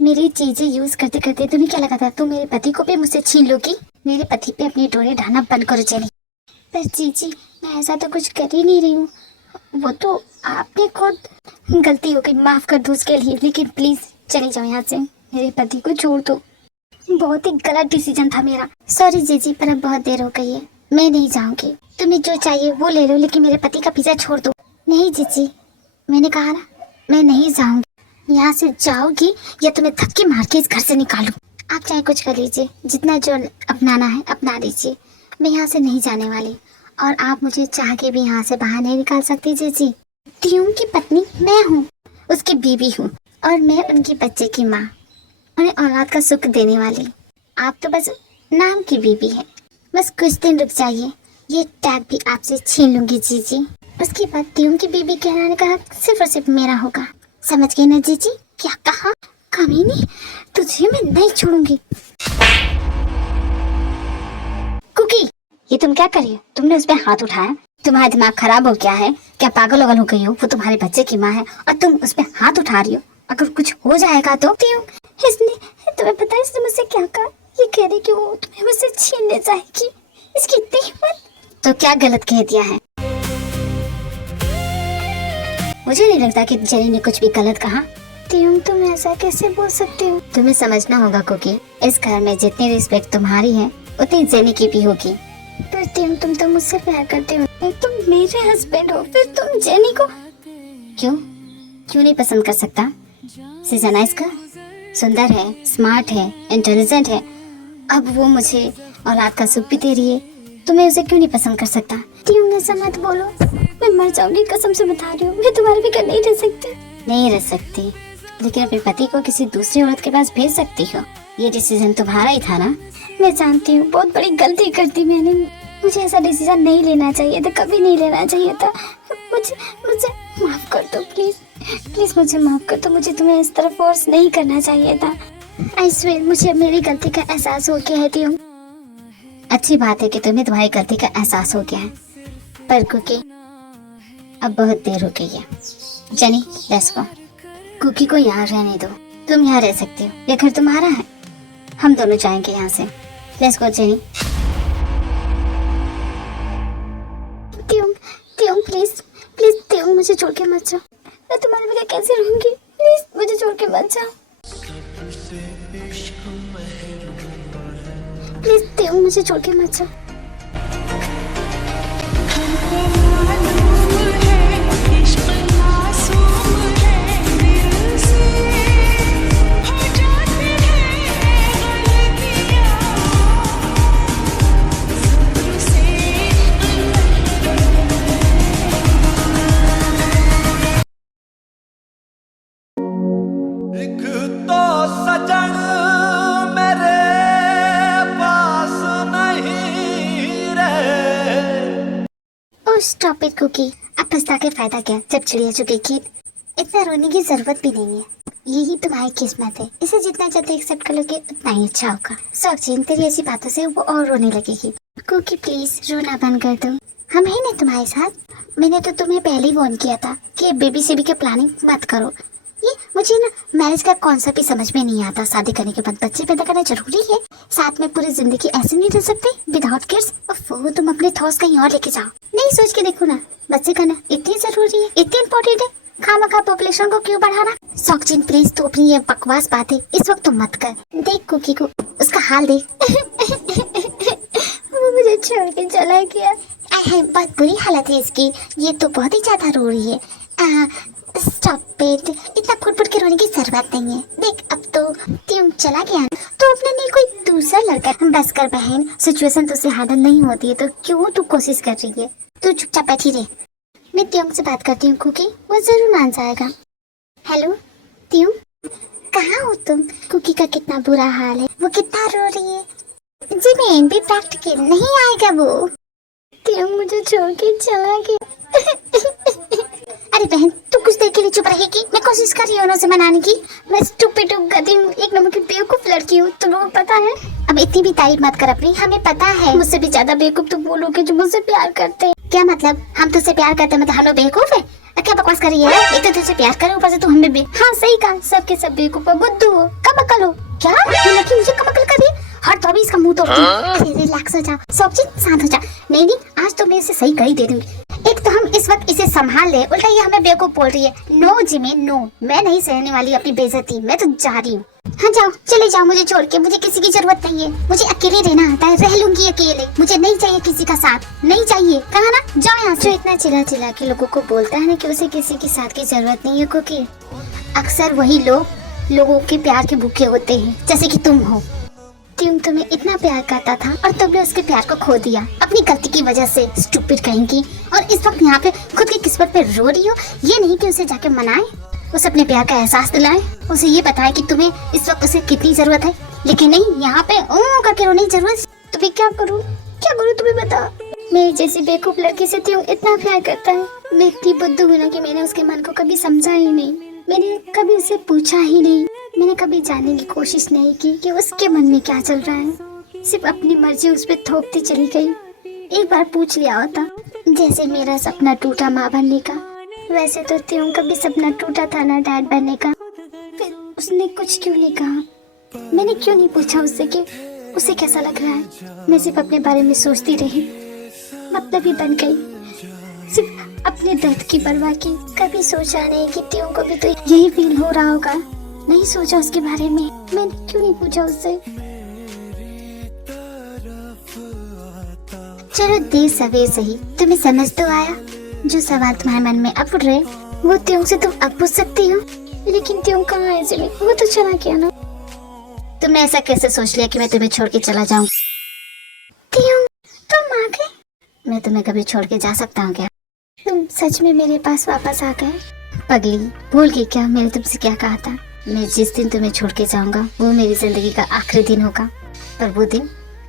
मेरी चीजें यूज करते करते तुम्हें क्या लगा था तुम मेरे पति को भी मुझसे छीन लोगी? मेरे पति पे अपनी डोरे ढाना बंद करो चली। पर जीजी मैं ऐसा तो कुछ कर ही नहीं रही हूँ, वो तो आपने खुद, गलती हो गई, माफ कर दो उसके लिए, लेकिन प्लीज चले जाओ यहाँ से, मेरे पति को छोड़ दो। बहुत ही गलत डिसीजन था मेरा। सॉरी जीजी, पर अब बहुत देर हो गई है, मैं नहीं जाऊंगी। तुम्हें जो चाहिए वो ले लो, लेकिन मेरे पति का पीछा छोड़ दो। नहीं जीजी, मैंने कहा ना मैं नहीं जाऊंगी। यहाँ से जाओगी या तुम्हें धक्के मार के इस घर से निकालूं। आप चाहे कुछ कर लीजिए, जितना जो अपनाना है अपना लीजिए, मैं यहाँ से नहीं जाने वाली। और आप मुझे चाह के भी यहाँ से बाहर नहीं निकाल सकती जीजी। तियोंग की पत्नी मैं हूँ, उसकी बीवी हूँ, और मैं उनकी बच्चे की माँ, उन्हें औलाद का सुख देने वाली। आप तो बस नाम की बीवी है। बस कुछ दिन रुक जाइए, ये टैग भी आपसे छीन लूंगी जीजी। उसके बाद तियोंग की बीवी कहलाने का हक सिर्फ और सिर्फ मेरा होगा। समझ गए ना जीजी? क्या कहा? कमीनी, तुझे मैं नहीं छोड़ूंगी। कुकी ये तुम क्या कर रही हो? तुमने उस पर हाथ उठाया? तुम्हारा दिमाग खराब हो गया है क्या? पागल वगल हो गई हो? वो तुम्हारे बच्चे की माँ है और तुम उस पर हाथ उठा रही हो। अगर कुछ हो जाएगा तो इसने, तुम्हें पता है इसने मुझसे क्या कहा? ये कह रही कि वो तुम्हें मुझसे छीनने जाएगी। इसकी इतनी हिम्मत! तो क्या गलत कह दिया है? मुझे नहीं लगता कि जेनी ने कुछ भी गलत कहा। तुम ऐसा कैसे बोल सकते हो? तुम्हें समझना होगा कुकी, इस घर में जितनी रिस्पेक्ट तुम्हारी है उतनी जेनी की भी होगी। पर तुम तो मुझसे प्यार करते हो, तुम मेरे हस्बैंड हो, फिर तुम जेनी को क्यों नहीं पसंद कर सकता? शी नाइस गर्ल, सुंदर है, स्मार्ट है, इंटेलिजेंट है। अब वो मुझे और रात का सुख भी दे रही है, तो मैं उसे क्यों नहीं पसंद कर सकता? ऐसा मत बोलो, मैं मर जाऊंगी, कसम से बता रही हूँ। मैं तुम्हारे बगैर नहीं रह सकती, लेकिन अपने पति को किसी दूसरी औरत के पास भेज सकती हो। ये डिसीजन तुम्हारा ही था ना? मैं जानती हूँ, बहुत बड़ी गलती कर दी मैंने। मुझे ऐसा डिसीजन नहीं लेना चाहिए था, कभी नहीं लेना चाहिए था। मुझे माफ कर दो प्लीज मुझे माफ कर दो। मुझे तुम्हें इस तरह फोर्स नहीं करना चाहिए था। आई स्वेयर, मुझे मेरी गलती का एहसास हो गया है। अच्छी बात है कि तुम्हें तुम्हारी गलती का एहसास हो गया है, पर कुकी अब बहुत देर हो गई है। Jenny let's go. कुकी को यहाँ रहने दो, तुम यहाँ रह सकते हो, ये घर तुम्हारा है। हम दोनों जाएंगे यहाँ से। Let's go jenny. प्लीज मुझे छोड़ के मत जाओ। मैं तुम्हारे बगैर कैसे रहूंगी? प्लीज मुझे छोड़ के मत जाओ। प्लीज मुझे छोड़ के मत जाओ। एक तो सजन मेरे पास नहीं रहे। ओह स्टॉप इट कुकी, अब पछता के फायदा क्या जब चिड़िया चुके खेत। इतना रोने की जरूरत भी नहीं है, यही तुम्हारी किस्मत है। इसे जितना जल्दी एक्सेप्ट कर लोगे उतना ही अच्छा होगा। सौचिन, तेरी ऐसी बातों से वो और रोने लगेगी। कुकी प्लीज रोना बंद कर दो, हम हैं ना तुम्हारे साथ। मैंने तो तुम्हें पहले ही वार्न किया था कि बेबी सेबी की प्लानिंग मत करो। ये मुझे ना मैरिज का कॉन्सेप्ट ही समझ में नहीं आता। शादी करने के बाद बच्चे पैदा करना जरूरी है, साथ में पूरी जिंदगी ऐसे नहीं रह सकते विदाउट किड्स। वो तुम अपने थॉट्स कहीं और लेके जाओ। नहीं सोच के देखो ना, बच्चे करना इतनी जरूरी है, इतनी इम्पोर्टेंट है। खामखा पॉपुलेशन को क्यों बढ़ाना? सौचिन प्लीज तू अपनी ये बकवास बातें इस वक्त तुम मत कर। देख कुकी को, उसका हाल देख। वो मुझे छोड़ के चला गया। बहुत बुरी हालत है इसकी, ये तो बहुत ही ज्यादा रो रही है। स्टॉप इट, इतना फुट के रोने की जरूरत नहीं है। देख अब तो तुम चला गया तो अपने लिए कोई दूसरा लड़का। बस कर बहन, सिचुएशन तुझसे हैंडल नहीं होती है तो क्यों तू कोशिश कर रही है? तू चुपचाप बैठी रहे। मैं त्योंग से बात करती हूँ कुकी, वो जरूर मान जाएगा। हेलो त्योंग, कहाँ हो तुम? कुकी का कितना बुरा हाल है, वो कितना रो रही है। जी मैं भी प्रैक्टिकल नहीं आएगा वो। त्योंग मुझे छोड़ के चला गया। अरे बहन तू कुछ देर के लिए चुप रहेगी? मैं कोशिश कर रही हूँ उसे मनाने की। मैं स्टूपिड गधी हूँ, एक नंबर की बेवकूफ लड़की हूँ, तुम्हें पता है। अब इतनी भी तारीफ मत कर अपनी, हमें पता है मुझसे भी ज्यादा बेवकूफ तो वो लोग हैं जो मुझसे प्यार करते हैं। क्या मतलब हम तुझसे प्यार करते हैं मतलब हम लोग बेवकूफ है? क्या बकवास कर रही है? एक तो तुझसे प्यार करे, ऊपर से तू हमें भी। हाँ सही कहा, सबके सब बेवकूफ हो, बुद्धू हो, कमअकल हो। क्या ये लड़की मुझे कमअकल कर रही है? हर तो भी इसका मुंह तोड़ती हूँ। रिलैक्स हो जा सौचिन, शांत हो जा। नहीं आज तो मैं इसे सही कर ही दे दूंगी। एक तो हम इस वक्त इसे संभाल ले, उल्टा ये हमें बेवकूफ बोल रही है। नो जिमी नो, मैं नहीं सहने वाली अपनी बेइज्जती। मैं तो जा रही हूँ। हाँ जाओ, चले जाओ मुझे छोड़ के। मुझे किसी की जरूरत नहीं है, मुझे अकेले रहना आता है, रह लूंगी अकेले। मुझे नहीं चाहिए किसी का साथ, नहीं चाहिए। कहा ना, जाओ यहाँ से। जो इतना चिल्ला चिल्ला के लोगों को बोलता है ना कि उसे किसी के साथ की जरूरत नहीं है, क्योंकि अक्सर वही लोग लोगों के प्यार के भूखे होते हैं, जैसे कि तुम हो। तुम्हें इतना प्यार करता था और तुमने उसके प्यार को खो दिया अपनी गलती की वजह से। स्टूपिड कहेंगी। और इस वक्त यहाँ पे खुद की किस्मत पे रो रही हो। ये नहीं कि उसे जाके मनाए, उसे अपने प्यार का एहसास दिलाए, उसे ये बताए कि तुम्हें इस वक्त उसे कितनी जरूरत है। लेकिन नहीं, यहाँ पे करके रोने की जरूरत। तुम्हें क्या करूँ तुम्हें बता। मेरी जैसी बेवकूफ लड़की से त्यों इतना प्यार करता है। मैं इतनी बुद्धू हूँ ना कि मैंने उसके मन को कभी समझा ही नहीं। मैंने कभी उसे पूछा ही नहीं। मैंने कभी जानने की कोशिश नहीं की कि उसके मन में क्या चल रहा है। सिर्फ अपनी मर्जी उस पर थोपती चली गई। एक बार पूछ लिया होता। जैसे मेरा सपना टूटा माँ बनने का, वैसे तो त्यों का भी सपना टूटा था ना डैड बनने का। फिर उसने कुछ क्यों नहीं कहा? मैंने क्यों नहीं पूछा उससे कि उसे कैसा लग रहा है? मैं सिर्फ अपने बारे में सोचती रही, मतलब ही बन गई, सिर्फ अपने दर्द की परवाह की। कभी सोचा नहीं कि त्यों को भी तो यही फील हो रहा होगा। नहीं सोचा उसके बारे में, मैंने क्यों नहीं पूछा उससे? चलो देर सवेर सही, तुम्हें समझ तो आया। जो सवाल तुम्हारे मन में अब उठ रहे वो त्यों से तुम अब पूछ सकती हो, लेकिन त्यों कहाँ है इसलिए वो तो चला गया ना। तुमने ऐसा कैसे सोच लिया कि मैं तुम्हें छोड़ के चला जाऊं? त्यों तुम आ गए? मैं तुम्हें कभी छोड़ के जा सकता हूँ क्या? तुम सच में मेरे पास वापस आ गए? पगली, भूल गई क्या मैंने तुमसे क्या कहा था? मैं जिस दिन तुम्हें छोड़ के जाऊंगा वो मेरी जिंदगी का आखिरी दिन होगा, पर वो दिन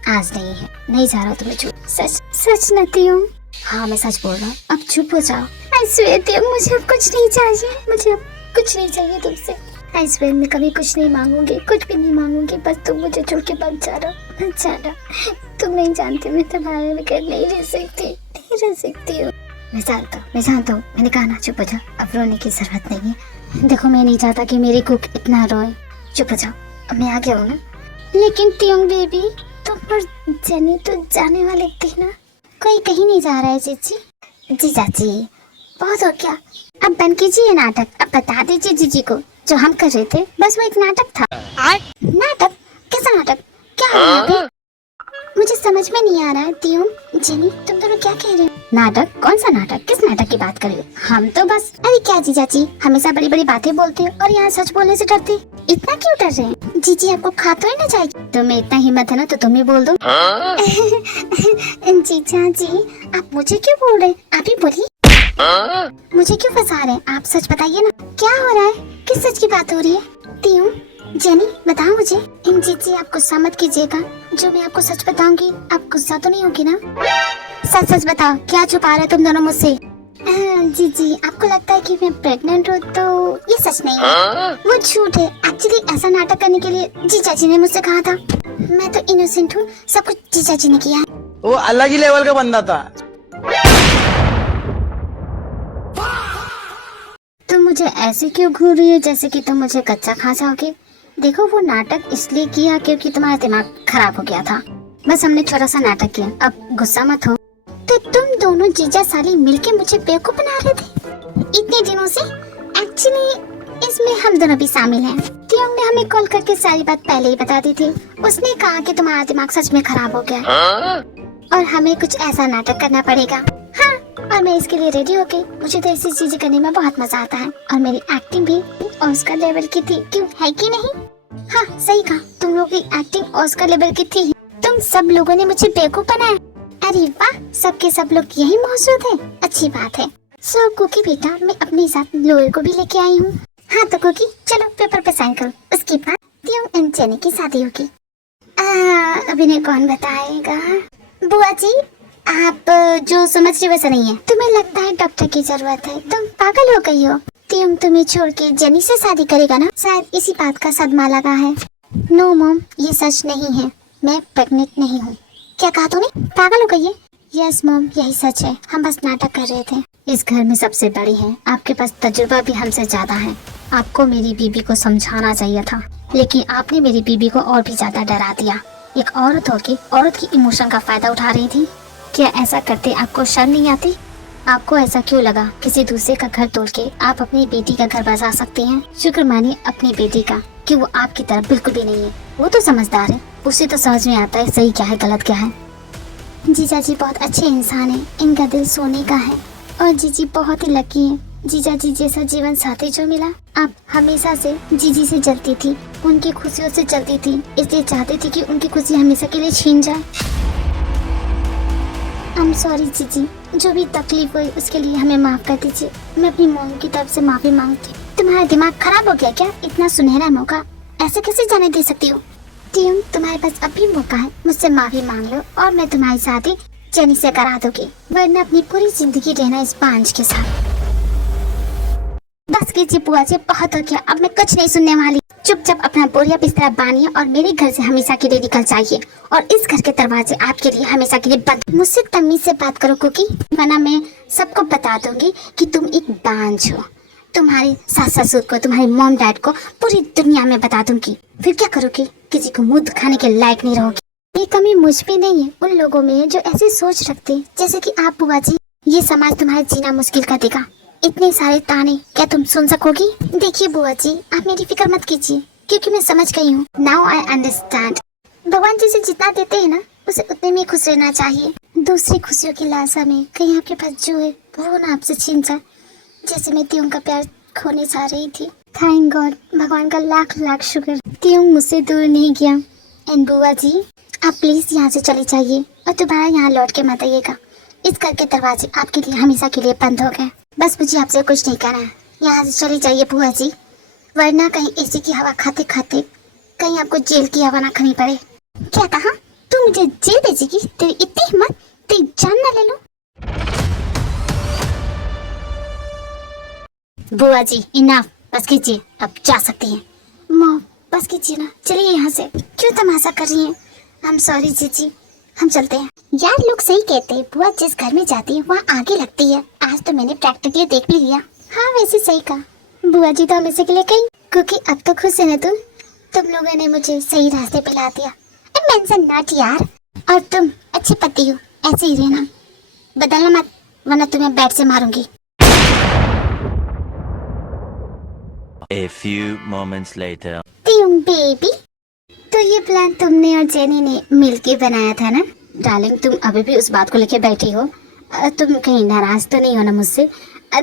आज नहीं है। नहीं जा रहा तुम्हें छोड़। सच सच न त्यों? हाँ मैं सच बोल रहा हूँ, अब चुप हो जाओ। आई स्वेयर त्यों, मुझे अब कुछ नहीं चाहिए, मुझे अब कुछ नहीं चाहिए तुमसे। आई स्वेयर मैं कभी कुछ नहीं मांगूंगी, कुछ भी नहीं मांगूंगी, बस तुम मुझे छोड़ के मत जा रहा। तुम नहीं जानती मैं तुम्हारे बगैर नहीं रह सकती हूँ। मैं जानता हूँ, मैंने कहा ना चुप हो जाओ, अब रोने की जरूरत नहीं है। देखो मैं नहीं चाहता कि मेरी कुक इतना रोए। चुप हो जाओ, अब मैं आ गया हूँ ना। लेकिन त्यों बेबी, तुम पर जेनी तो जाने वाले थी ना? कोई कहीं नहीं जा रहा है जीजी। जी चाची बहुत हो गया, अब बंद कीजिए नाटक। अब बता दीजिए जीजी को जो हम कर रहे थे बस वो एक नाटक था। नाटक? कैसा नाटक? क्या है यहाँ पे? मुझे समझ में नहीं आ रहा है। त्यों जेनी तुम दोनों क्या कह रहे हो? नाटक? कौन सा नाटक? किस नाटक की बात कर रहे हो? हम तो बस। अरे क्या जीजा जी, हमेशा बड़ी बड़ी बातें बोलते हो और यहाँ सच बोलने से डरते। इतना क्यों डर रहे हैं? जीजी आपको खा तो ही ना जाएगी। तुम्हें इतना हिम्मत है ना तो तुम ही बोल दो। जीजा जी आप मुझे क्यों बोल रहे? आप ही बोलिए। मुझे क्यों फंसा रहे हैं? आप सच बताइए ना, क्या हो रहा है? किस सच की बात हो रही है? त्यों जेनी बताओ मुझे। जीजी आप गुस्सा मत कीजिएगा, जो मैं आपको सच बताऊंगी आप गुस्सा तो नहीं होगी ना? सच सच बताओ, क्या छुपा रहे तुम दोनों मुझसे? जीजी आपको लगता है कि मैं प्रेग्नेंट हूँ तो ये सच नहीं है, वो झूठ है। एक्चुअली ऐसा नाटक करने के लिए जीजा जी ने मुझसे कहा था। मैं तो इनोसेंट हूँ, सब कुछ जीजा जी ने किया है। वो अलग ही लेवल का बंदा था। तुम मुझे ऐसे क्यों घूर रही है जैसे कि तुम मुझे कच्चा खा जाओगे? देखो वो नाटक इसलिए किया क्योंकि तुम्हारा दिमाग खराब हो गया था, बस हमने छोटा सा नाटक किया, अब गुस्सा मत हो। तो तुम दोनों जीजा साली मिलके मुझे बेवकूफ बना रहे थे इतने दिनों से? एक्चुअली इसमें हम दोनों भी शामिल हैं। त्यों ने हमें कॉल करके सारी बात पहले ही बता दी थी। उसने कहा कि तुम्हारा दिमाग सच में खराब हो गया और हमें कुछ ऐसा नाटक करना पड़ेगा। हाँ, और मैं इसके लिए रेडी हो गई। मुझे तो ऐसी चीजें करने में बहुत मजा आता है और मेरी एक्टिंग भी ऑस्कर लेवल की थी, क्यों है कि नहीं? हाँ सही कहा, तुम लोगों की एक्टिंग ऑस्कर लेवल की थी। तुम सब लोगों ने मुझे बेवकूफ बनाया। अरे वाह, सबके सब लोग यही मौजूद है, अच्छी बात है। सो कुकी बेटा, मैं अपने साथ लोअर को भी लेके आई हूँ। हाँ तो कुकी चलो पेपर पे साइन करो, उसके बाद त्यों एंड जेनी की शादी होगी। अभी ने कौन बताएगा? बुआ जी आप जो समझ रहे वैसा नहीं है। तुम्हें लगता है डॉक्टर की जरूरत है, तुम पागल हो गई हो। त्यों तुम्हें छोड़ के जेनी से शादी करेगा ना, शायद इसी बात का सदमा लगा है। नो मॉम ये सच नहीं है, मैं प्रेग्नेंट नहीं हूँ। क्या कहा तूने? पागल हो गई है? यस मॉम यही सच है, हम बस नाटक कर रहे थे। इस घर में सबसे बड़ी है, आपके पास तजुर्बा भी हमसे ज्यादा है। आपको मेरी बीबी को समझाना चाहिए था, लेकिन आपने मेरी बीबी को और भी ज्यादा डरा दिया। एक औरत होके औरत की इमोशन का फायदा उठा रही थी। क्या ऐसा करते आपको शर्म नहीं आती? आपको ऐसा क्यों लगा किसी दूसरे का घर तोड़ के आप अपनी बेटी का घर बसा सकते हैं? शुक्र मानिए अपनी बेटी का कि वो आपकी तरफ बिल्कुल भी नहीं है। वो तो समझदार है, उसे तो समझ में आता है सही क्या है गलत क्या है। जीजा जी बहुत अच्छे इंसान है, इनका दिल सोने का है और जीजी बहुत ही लकी है। जीजा जी जैसा जीवन साथी जो मिला। आप हमेशा से जीजी से जलती थी, उनकी खुशियों से जलती थी, इसलिए चाहती थी कि उनकी खुशी हमेशा के लिए छीन जाए। आई एम सॉरी जीजी, जो भी तकलीफ हुई उसके लिए हमें माफ कर दीजिए। मैं अपनी मॉम की तरफ से माफी मांगती। तुम्हारा दिमाग खराब हो गया क्या? इतना सुनहरा मौका ऐसे कैसे जाने दे सकती हो? त्यों तुम्हारे पास अभी मौका है, मुझसे माफी मांग लो और मैं तुम्हारी शादी जेनी से करा दूंगी, वरना अपनी पूरी जिंदगी रहना इस बांझ के साथ। बस कीजिए बुआ जी, बहुत हो गया, अब मैं कुछ नहीं सुनने वाली। चुपचाप अपना बोरिया बिस्तरा बांधिए और मेरे घर से हमेशा के लिए निकल जाइए और इस घर के दरवाजे आपके लिए हमेशा के लिए बंद। मुझसे तमीज से बात करो कुकी, वरना मैं सबको बता दूंगी कि तुम एक बांझ हो। तुम्हारे सास ससुर को, तुम्हारे मॉम डैड को पूरी दुनिया में बता दूंगी। फिर क्या करोगी? किसी को मुंह दिखाने के लायक नहीं रहोगी। ये कमी मुझ में नहीं है, उन लोगों में है जो ऐसी सोच रखते हैं जैसे कि आप बुआ जी। ये समाज तुम्हारा जीना मुश्किल कर देगा। इतने सारे ताने क्या तुम सुन सकोगी? देखिए बुआ जी, आप मेरी फिक्र मत कीजिए क्योंकि मैं समझ गई हूँ। Now I understand. भगवान जिसे जितना देते हैं ना, उसे उतने में खुश रहना चाहिए। दूसरी खुशियों की लालसा में कहीं आपके पास जो है वो ना आपसे छीन जाए, जैसे मैं तियों का प्यार खोने जा रही थी। थैंक गॉड, भगवान का लाख लाख शुक्र, तियों मुझसे दूर नहीं गया। एंड बुआ जी, आप प्लीज यहाँ से चली जाइए और दोबारा यहाँ लौट के मत आइएगा। इस घर के दरवाजे आपके लिए हमेशा के लिए बंद हो गए। बस मुझे आपसे कुछ नहीं कहना है, यहाँ से चली जाइए बुआ जी, वरना कहीं एसी की हवा खाते खाते कहीं आपको जेल की हवा ना खानी पड़े। क्या कहा? तू मुझे जेल भेजेगी? तेरी इतनी हिम्मत, तेरी जान ना ले लो। बुआ जी इनफ, बस कीजिए, अब जा सकती हैं। मॉम बस कीजिए ना, चलिए यहाँ से। क्यों तमाशा कर रही हैं? I'm sorry जीजी, हम चलते हैं। यार लोग सही कहते हैं, बुआ जिस घर में जाती है वहाँ आगे लगती है। आज तो मैंने प्रैक्टिकली देख भी लिया। हाँ वैसे सही कहा बुआ जी, तो हमेशा के लिए कहीं, क्योंकि अब तो खुश है ना तुम लोगों ने मुझे सही रास्ते पे ला दिया। मेंशन नॉट यार, और तुम अच्छे पति हो, ऐसे ही रहना, बदलना मत वरना तुम्हें बेड से मारूंगी। A few moments later. Taeyong baby, तो ये प्लान तुमने और जेनी ने मिलके बनाया था ना? डार्लिंग तुम अभी भी उस बात को लेके बैठी हो? तुम कहीं नाराज तो नहीं हो ना मुझसे?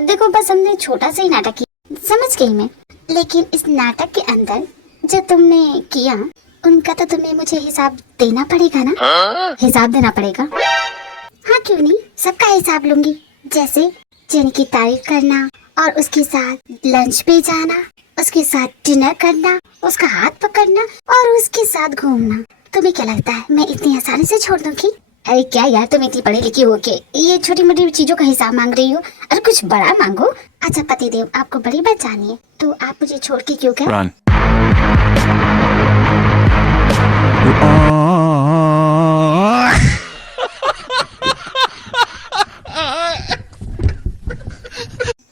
देखो बस हमने छोटा सा ही नाटक किया, समझ गई मैं, लेकिन इस नाटक के अंदर जो तुमने किया उनका तो तुम्हें मुझे हिसाब देना पड़ेगा ना? हिसाब देना पड़ेगा? हाँ क्यों नहीं, सबका हिसाब लूंगी। जैसे जेनी की तारीफ करना और उसके साथ लंच पे जाना, उसके साथ डिनर करना, उसका हाथ पकड़ना और उसके साथ घूमना। तुम्हें क्या लगता है मैं इतनी आसानी से छोड़ दूंगी? अरे क्या यार, तुम इतनी पढ़ी लिखी हो के ये छोटी मोटी चीजों का हिसाब मांग रही हो? अरे कुछ बड़ा मांगो। अच्छा पतिदेव, आपको बड़ी बात जानी है तो आप मुझे छोड़ के क्यों गए?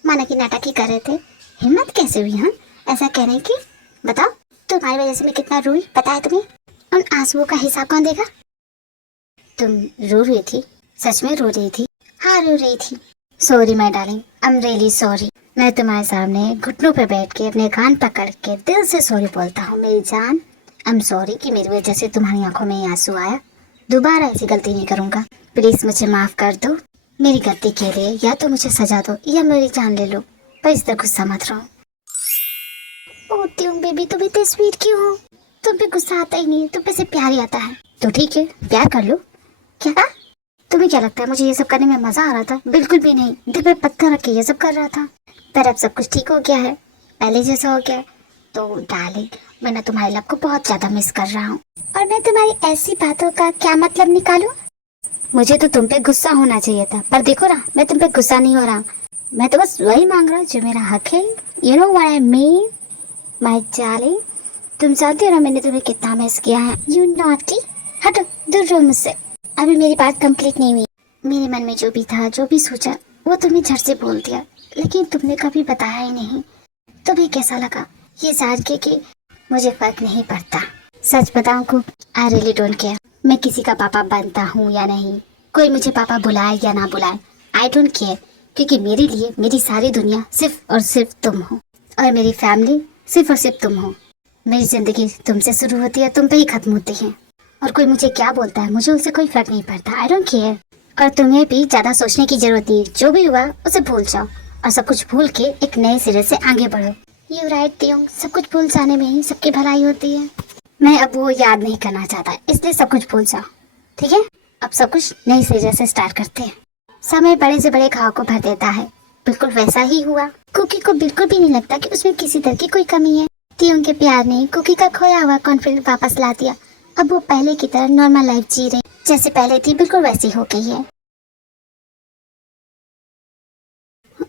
माना कि नाटक ही कर रहे थे, हिम्मत कैसे हुई हाँ ऐसा कहने की? बताओ, तुम्हारी वजह से मैं कितना रोई पता है तुम्हें? उन आंसुओं का हिसाब कौन देगा? तुम रो रही थी? सच में रो रही थी? हाँ रो रही थी। Sorry my darling, I am really sorry. मैं तुम्हारे सामने घुटनों पे बैठ के अपने कान पकड़ के दिल से सॉरी बोलता हूँ मेरी जान। आई एम सॉरी कि मेरी वजह से तुम्हारी आंखों में आंसू आया। दोबारा ऐसी गलती नहीं करूँगा, प्लीज मुझे माफ कर दो। मेरी गलती के लिए या तो मुझे सजा दो या मेरी जान ले लो, पर इस तरह गुस्सा मत रहो। ओ त्यूं बेबी, तुम इतनी स्वीट क्यों हो? तुम पे गुस्सा आता ही नहीं, तुम पे से प्यार ही आता है। तो ठीक है, प्यार कर लो। क्या कहा? तुम्हें क्या लगता है मुझे ये सब करने में मजा आ रहा था? बिल्कुल भी नहीं, दिल पे पत्थर रख के ये सब कर रहा था। पर अब सब कुछ ठीक हो गया है, पहले जैसा हो गया है। तो डार्लिंग, मैं ना तुम्हारे लव को बहुत ज्यादा मिस कर रहा हूँ। और मैं तुम्हारी ऐसी बातों का क्या मतलब निकालूं? मुझे तो तुम पे गुस्सा होना चाहिए था, पर देखो ना मैं तुम पे गुस्सा नहीं हो रहा। मैं तो बस वही मांग रहा हूँ जो मेरा हक है। You know what I mean my darling. तुम जानते हो ना मैंने तुम्हें कितना मिस किया है। यू नॉटी, हटो दूर रहो मुझसे। अभी मेरी बात कंप्लीट नहीं हुई। मेरे मन में जो भी था, जो भी सोचा, वो तुम्हें झट से बोल दिया, लेकिन तुमने कभी बताया ही नहीं। तुम्हें कैसा लगा ये जान के कि मुझे फर्क नहीं पड़ता? सच बताऊं को, आई रियली डोंट केयर मैं किसी का पापा बनता हूँ या नहीं, कोई मुझे पापा बुलाए या ना बुलाए, आई डोंट केयर, क्योंकि मेरे लिए मेरी सारी दुनिया सिर्फ और सिर्फ तुम हो, और मेरी फैमिली सिर्फ और सिर्फ तुम हो। मेरी जिंदगी तुमसे शुरू होती है, तुम पे ही खत्म होती है, और कोई मुझे क्या बोलता है मुझे उससे कोई फर्क नहीं पड़ता। I don't care. और तुम्हें भी ज्यादा सोचने की जरूरत नहीं, जो भी हुआ उसे भूल जाओ और सब कुछ भूल के एक नए सिरे से आगे बढ़ो। यू राइट तियोंग, सब कुछ भूल जाने में ही सबकी भलाई होती है। मैं अब वो याद नहीं करना चाहता, इसलिए सब कुछ भूल जाओ, ठीक है? अब सब कुछ नए सिरे से स्टार्ट करते हैं। समय बड़े से बड़े घाव को भर देता है, बिल्कुल वैसा ही हुआ। कुकी को बिल्कुल भी नहीं लगता कि उसमें किसी तरह की कोई कमी है। तियोंग के प्यार ने कुकी का खोया हुआ कॉन्फिडेंस वापस ला दिया। अब वो पहले की तरह नॉर्मल लाइफ जी रही, जैसे पहले थी बिल्कुल वैसी हो गई है।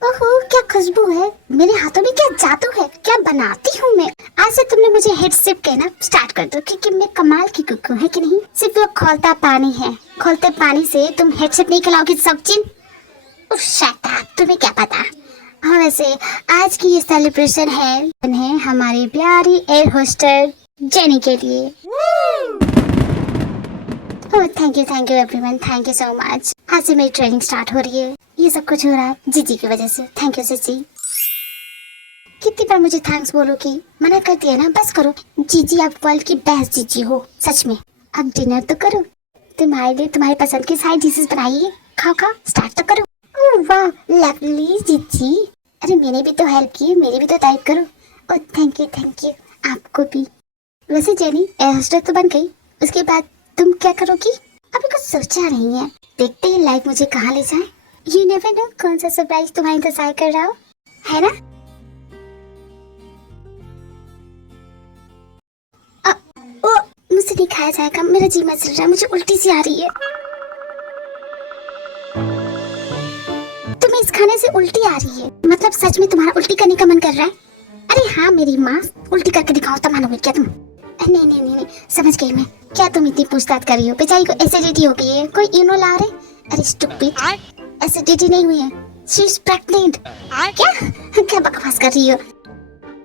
ओहो क्या खुशबू है, मेरे हाथों में क्या जादू है, क्या बनाती हूँ मैं। आज आज से तुमने मुझे हेड सिप कहना स्टार्ट कर दो, क्योंकि मैं कमाल की कुक हूँ, है कि नहीं? सिर्फ वो खोलता पानी है, खोलते पानी से तुम हेड सिप नहीं खिलाओगी सचिन। शट अप, तुम्हें क्या पता। हाँ वैसे आज की ये सेलिब्रेशन है हमारी प्यारी एयर होस्टर जेनी के लिए। Oh thank you everyone, thank you so much. आज से मेरी ट्रेनिंग स्टार्ट हो रही है। ये सब कुछ हो रहा है जीजी की वजह से। थैंक यू जीजी। कितनी बार मुझे थैंक्स बोलोगी? मना कर दिया ना, बस करो। जीजी आप वर्ल्ड की बेस्ट जीजी हो सच में। अब डिनर तो करो, तुम्हारे लिए तुम्हारी पसंद की सारी डिशेस बनाइए, खाओ खाओ, स्टार्ट तो करो। ओह वाह लवली जीजी, अरे मैंने भी तो हेल्प की, मेरी भी तो तारीफ करो। ओह थैंक यू आपको भी। वैसे जेनी एयर होस्टेस तो बन गई, उसके बाद तुम क्या करोगी? अभी कुछ सोचा नहीं है, देखते ही लाइफ मुझे कहाँ ले जाए। यू नेवर नो कौन सा सरप्राइज तुम्हारा इंतजार कर रहा हो, है ना? ओ मुझसे नहीं खाया जाएगा, मेरा जी मचल रहा है, मुझे उल्टी सी आ रही है। तुम्हें इस खाने से उल्टी आ रही है? मतलब सच में तुम्हारा उल्टी करने का मन कर रहा है? अरे हाँ मेरी माँ, उल्टी करके दिखाओ तो मानोगे क्या तुम? नहीं समझ गई मैं। क्या तुम इतनी पूछताछ कर रही हो? बेचारी को एसिडिटी हो गई है, कोई इनो ला रहे? अरे स्टूपिड, एसिडिटी नहीं हुई है, शी इज प्रेग्नेंट। क्या बकवास कर रही हो?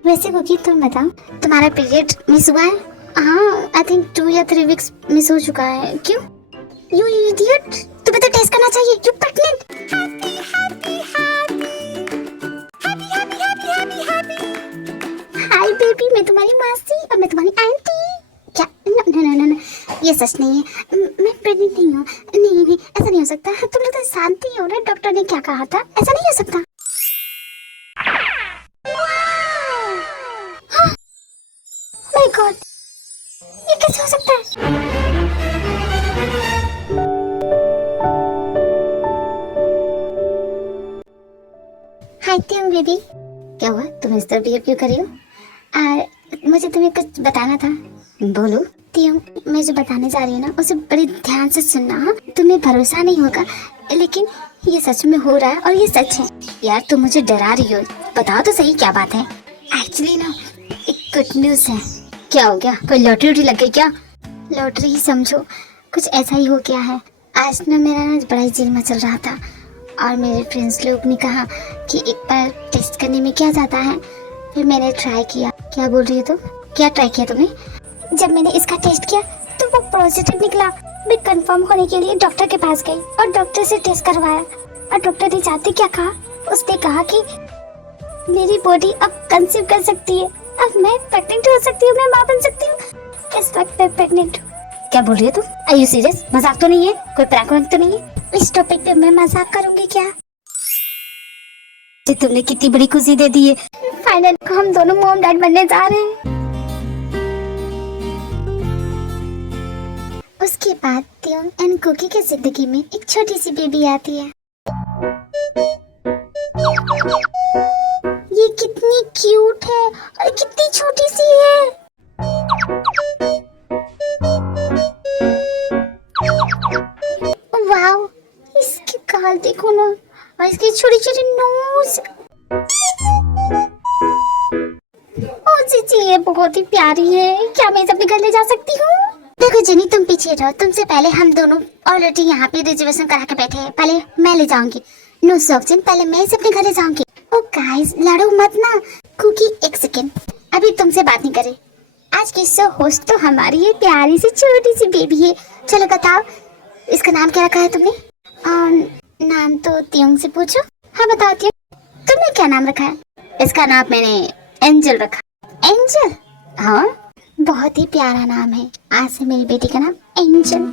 वैसे कुकी तुम बताओ, तुम्हारा पीरियड मिस हुआ है? हाँ आई थिंक 2 या 3 वीक्स मिस हो चुका है। क्यों? यू इडियट, तुम्हें तो टेस्ट करना चाहिए। You pregnant. हाय बेबी, मैं तुम्हारी मासी और मैं तुम्हारी आंटी। क्या? नो, ये सच नहीं है, मैं प्रेग्नेंट नहीं हूँ। नहीं ऐसा नहीं हो सकता। तुम लोग तो शांति हो ना, डॉक्टर ने क्या कहा था? ऐसा नहीं हो सकता। माय गॉड, ये कैसे हो सकता है? हाय तियोंग बेबी, क्या हुआ? तुम इस तरह बिहेव क्यों कर रही हो? मुझे तुम्हें कुछ बताना था। बोलो। तियोंग, मैं जो बताने जा रही हूँ ना उसे बड़ी ध्यान से सुनना। हाँ तुम्हें भरोसा नहीं होगा, लेकिन ये सच में हो रहा है और ये सच है। यार तुम मुझे डरा रही हो, बताओ तो सही क्या बात है? एक्चुअली ना एक गुड न्यूज है। क्या हो गया? कोई लॉटरी लग गई क्या? लॉटरी ही समझो, कुछ ऐसा ही हो गया है। आज ना मेरा ना बड़ा ही दिल मचल रहा था और मेरे फ्रेंड्स लोग ने कहा कि एक बार टेस्ट करने में क्या जाता है। फिर मैंने ट्राई किया। क्या बोल रही हो तुम? क्या ट्राई किया तुमने? जब मैंने इसका टेस्ट किया तो वो पॉजिटिव निकला। मैं कंफर्म होने के लिए डॉक्टर के पास गई और डॉक्टर से टेस्ट करवाया। और डॉक्टर ने जानते क्या कहा? उसने कहा कि मेरी बॉडी अब कंसीव कर सकती है, अब मैं प्रेग्नेंट हो सकती हूँ, मैं माँ बन सकती हूँ। इस वक्त मैं प्रेग्नेंट हूँ। क्या बोल रही हो तुम? Are you serious? मजाक तो नहीं है? कोई प्रैंक वैंक तो नहीं है? इस टॉपिक पे मैं मजाक करूंगी क्या? तुमने कितनी बड़ी खुशी दे दी है। फाइनल हम दोनों मॉम डैड बनने जा रहे हैं। उसके बाद तियोंग एंड कुकी की जिंदगी में एक छोटी सी बेबी आती है। ये कितनी क्यूट है और कितनी छोटी सी है। वाओ, इसके गाल देखो ना और इसकी छोटी छोटी नोज। ओ जीजी ये बहुत ही प्यारी है, क्या मैं इसे अपने घर ले जा सकती हूँ? देखो जेनी तुम पीछे रहो, तुमसे पहले हम दोनों ऑलरेडी यहाँ पे रिजर्वेशन करा के बैठे हैं। पहले मैं ले जाऊंगी। नो सॉक्सन, पहले मैं इसे अपने घर ले जाऊंगी। ओ गाइस लड़ो मत ना। कुकी एक सेकेंड, अभी तुमसे बात नहीं करे। आज की शो होस्ट तो हमारी ये प्यारी सी छोटी सी बेबी है। चलो बताओ इसका नाम क्या रखा है तुमने? नाम तो तियोंग से पूछो। हाँ बताओ तियोंग, तुमने क्या नाम रखा है? इसका नाम मैंने एंजल रखा। एंजल? हाँ बहुत ही प्यारा नाम है। आज से मेरी बेटी का नाम एंजल।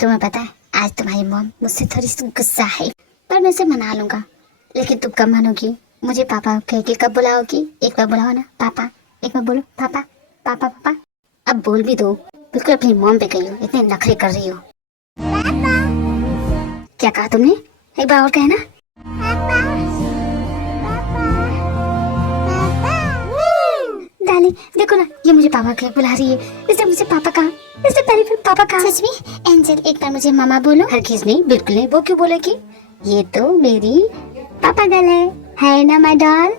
तुम्हें पता है आज तुम्हारी मॉम मुझसे थोड़ी सी गुस्सा है, पर मैं उसे मना लूंगा। लेकिन तुम कब मानोगी? मुझे पापा कह के कब बुलाओगी? एक बार बुलाओ ना पापा, एक बार बोलो पापा पापा पापा। अब बोल भी दो, बिल्कुल अपनी मॉम पे गई हो, इतने नखरे कर रही हो। क्या कहा तुमने? एक बार और कहना। ये मुझे पापा क्या बुला रही है। इसने मुझे पापा कहा, इससे पहले फिर पापा कहा। सच में एंजल, एक बार मुझे मामा बोलो। हरगिज नहीं, बिल्कुल नहीं। वो क्यों बोलेगी? ये तो मेरी पापा गर्ल है ना माय डॉल।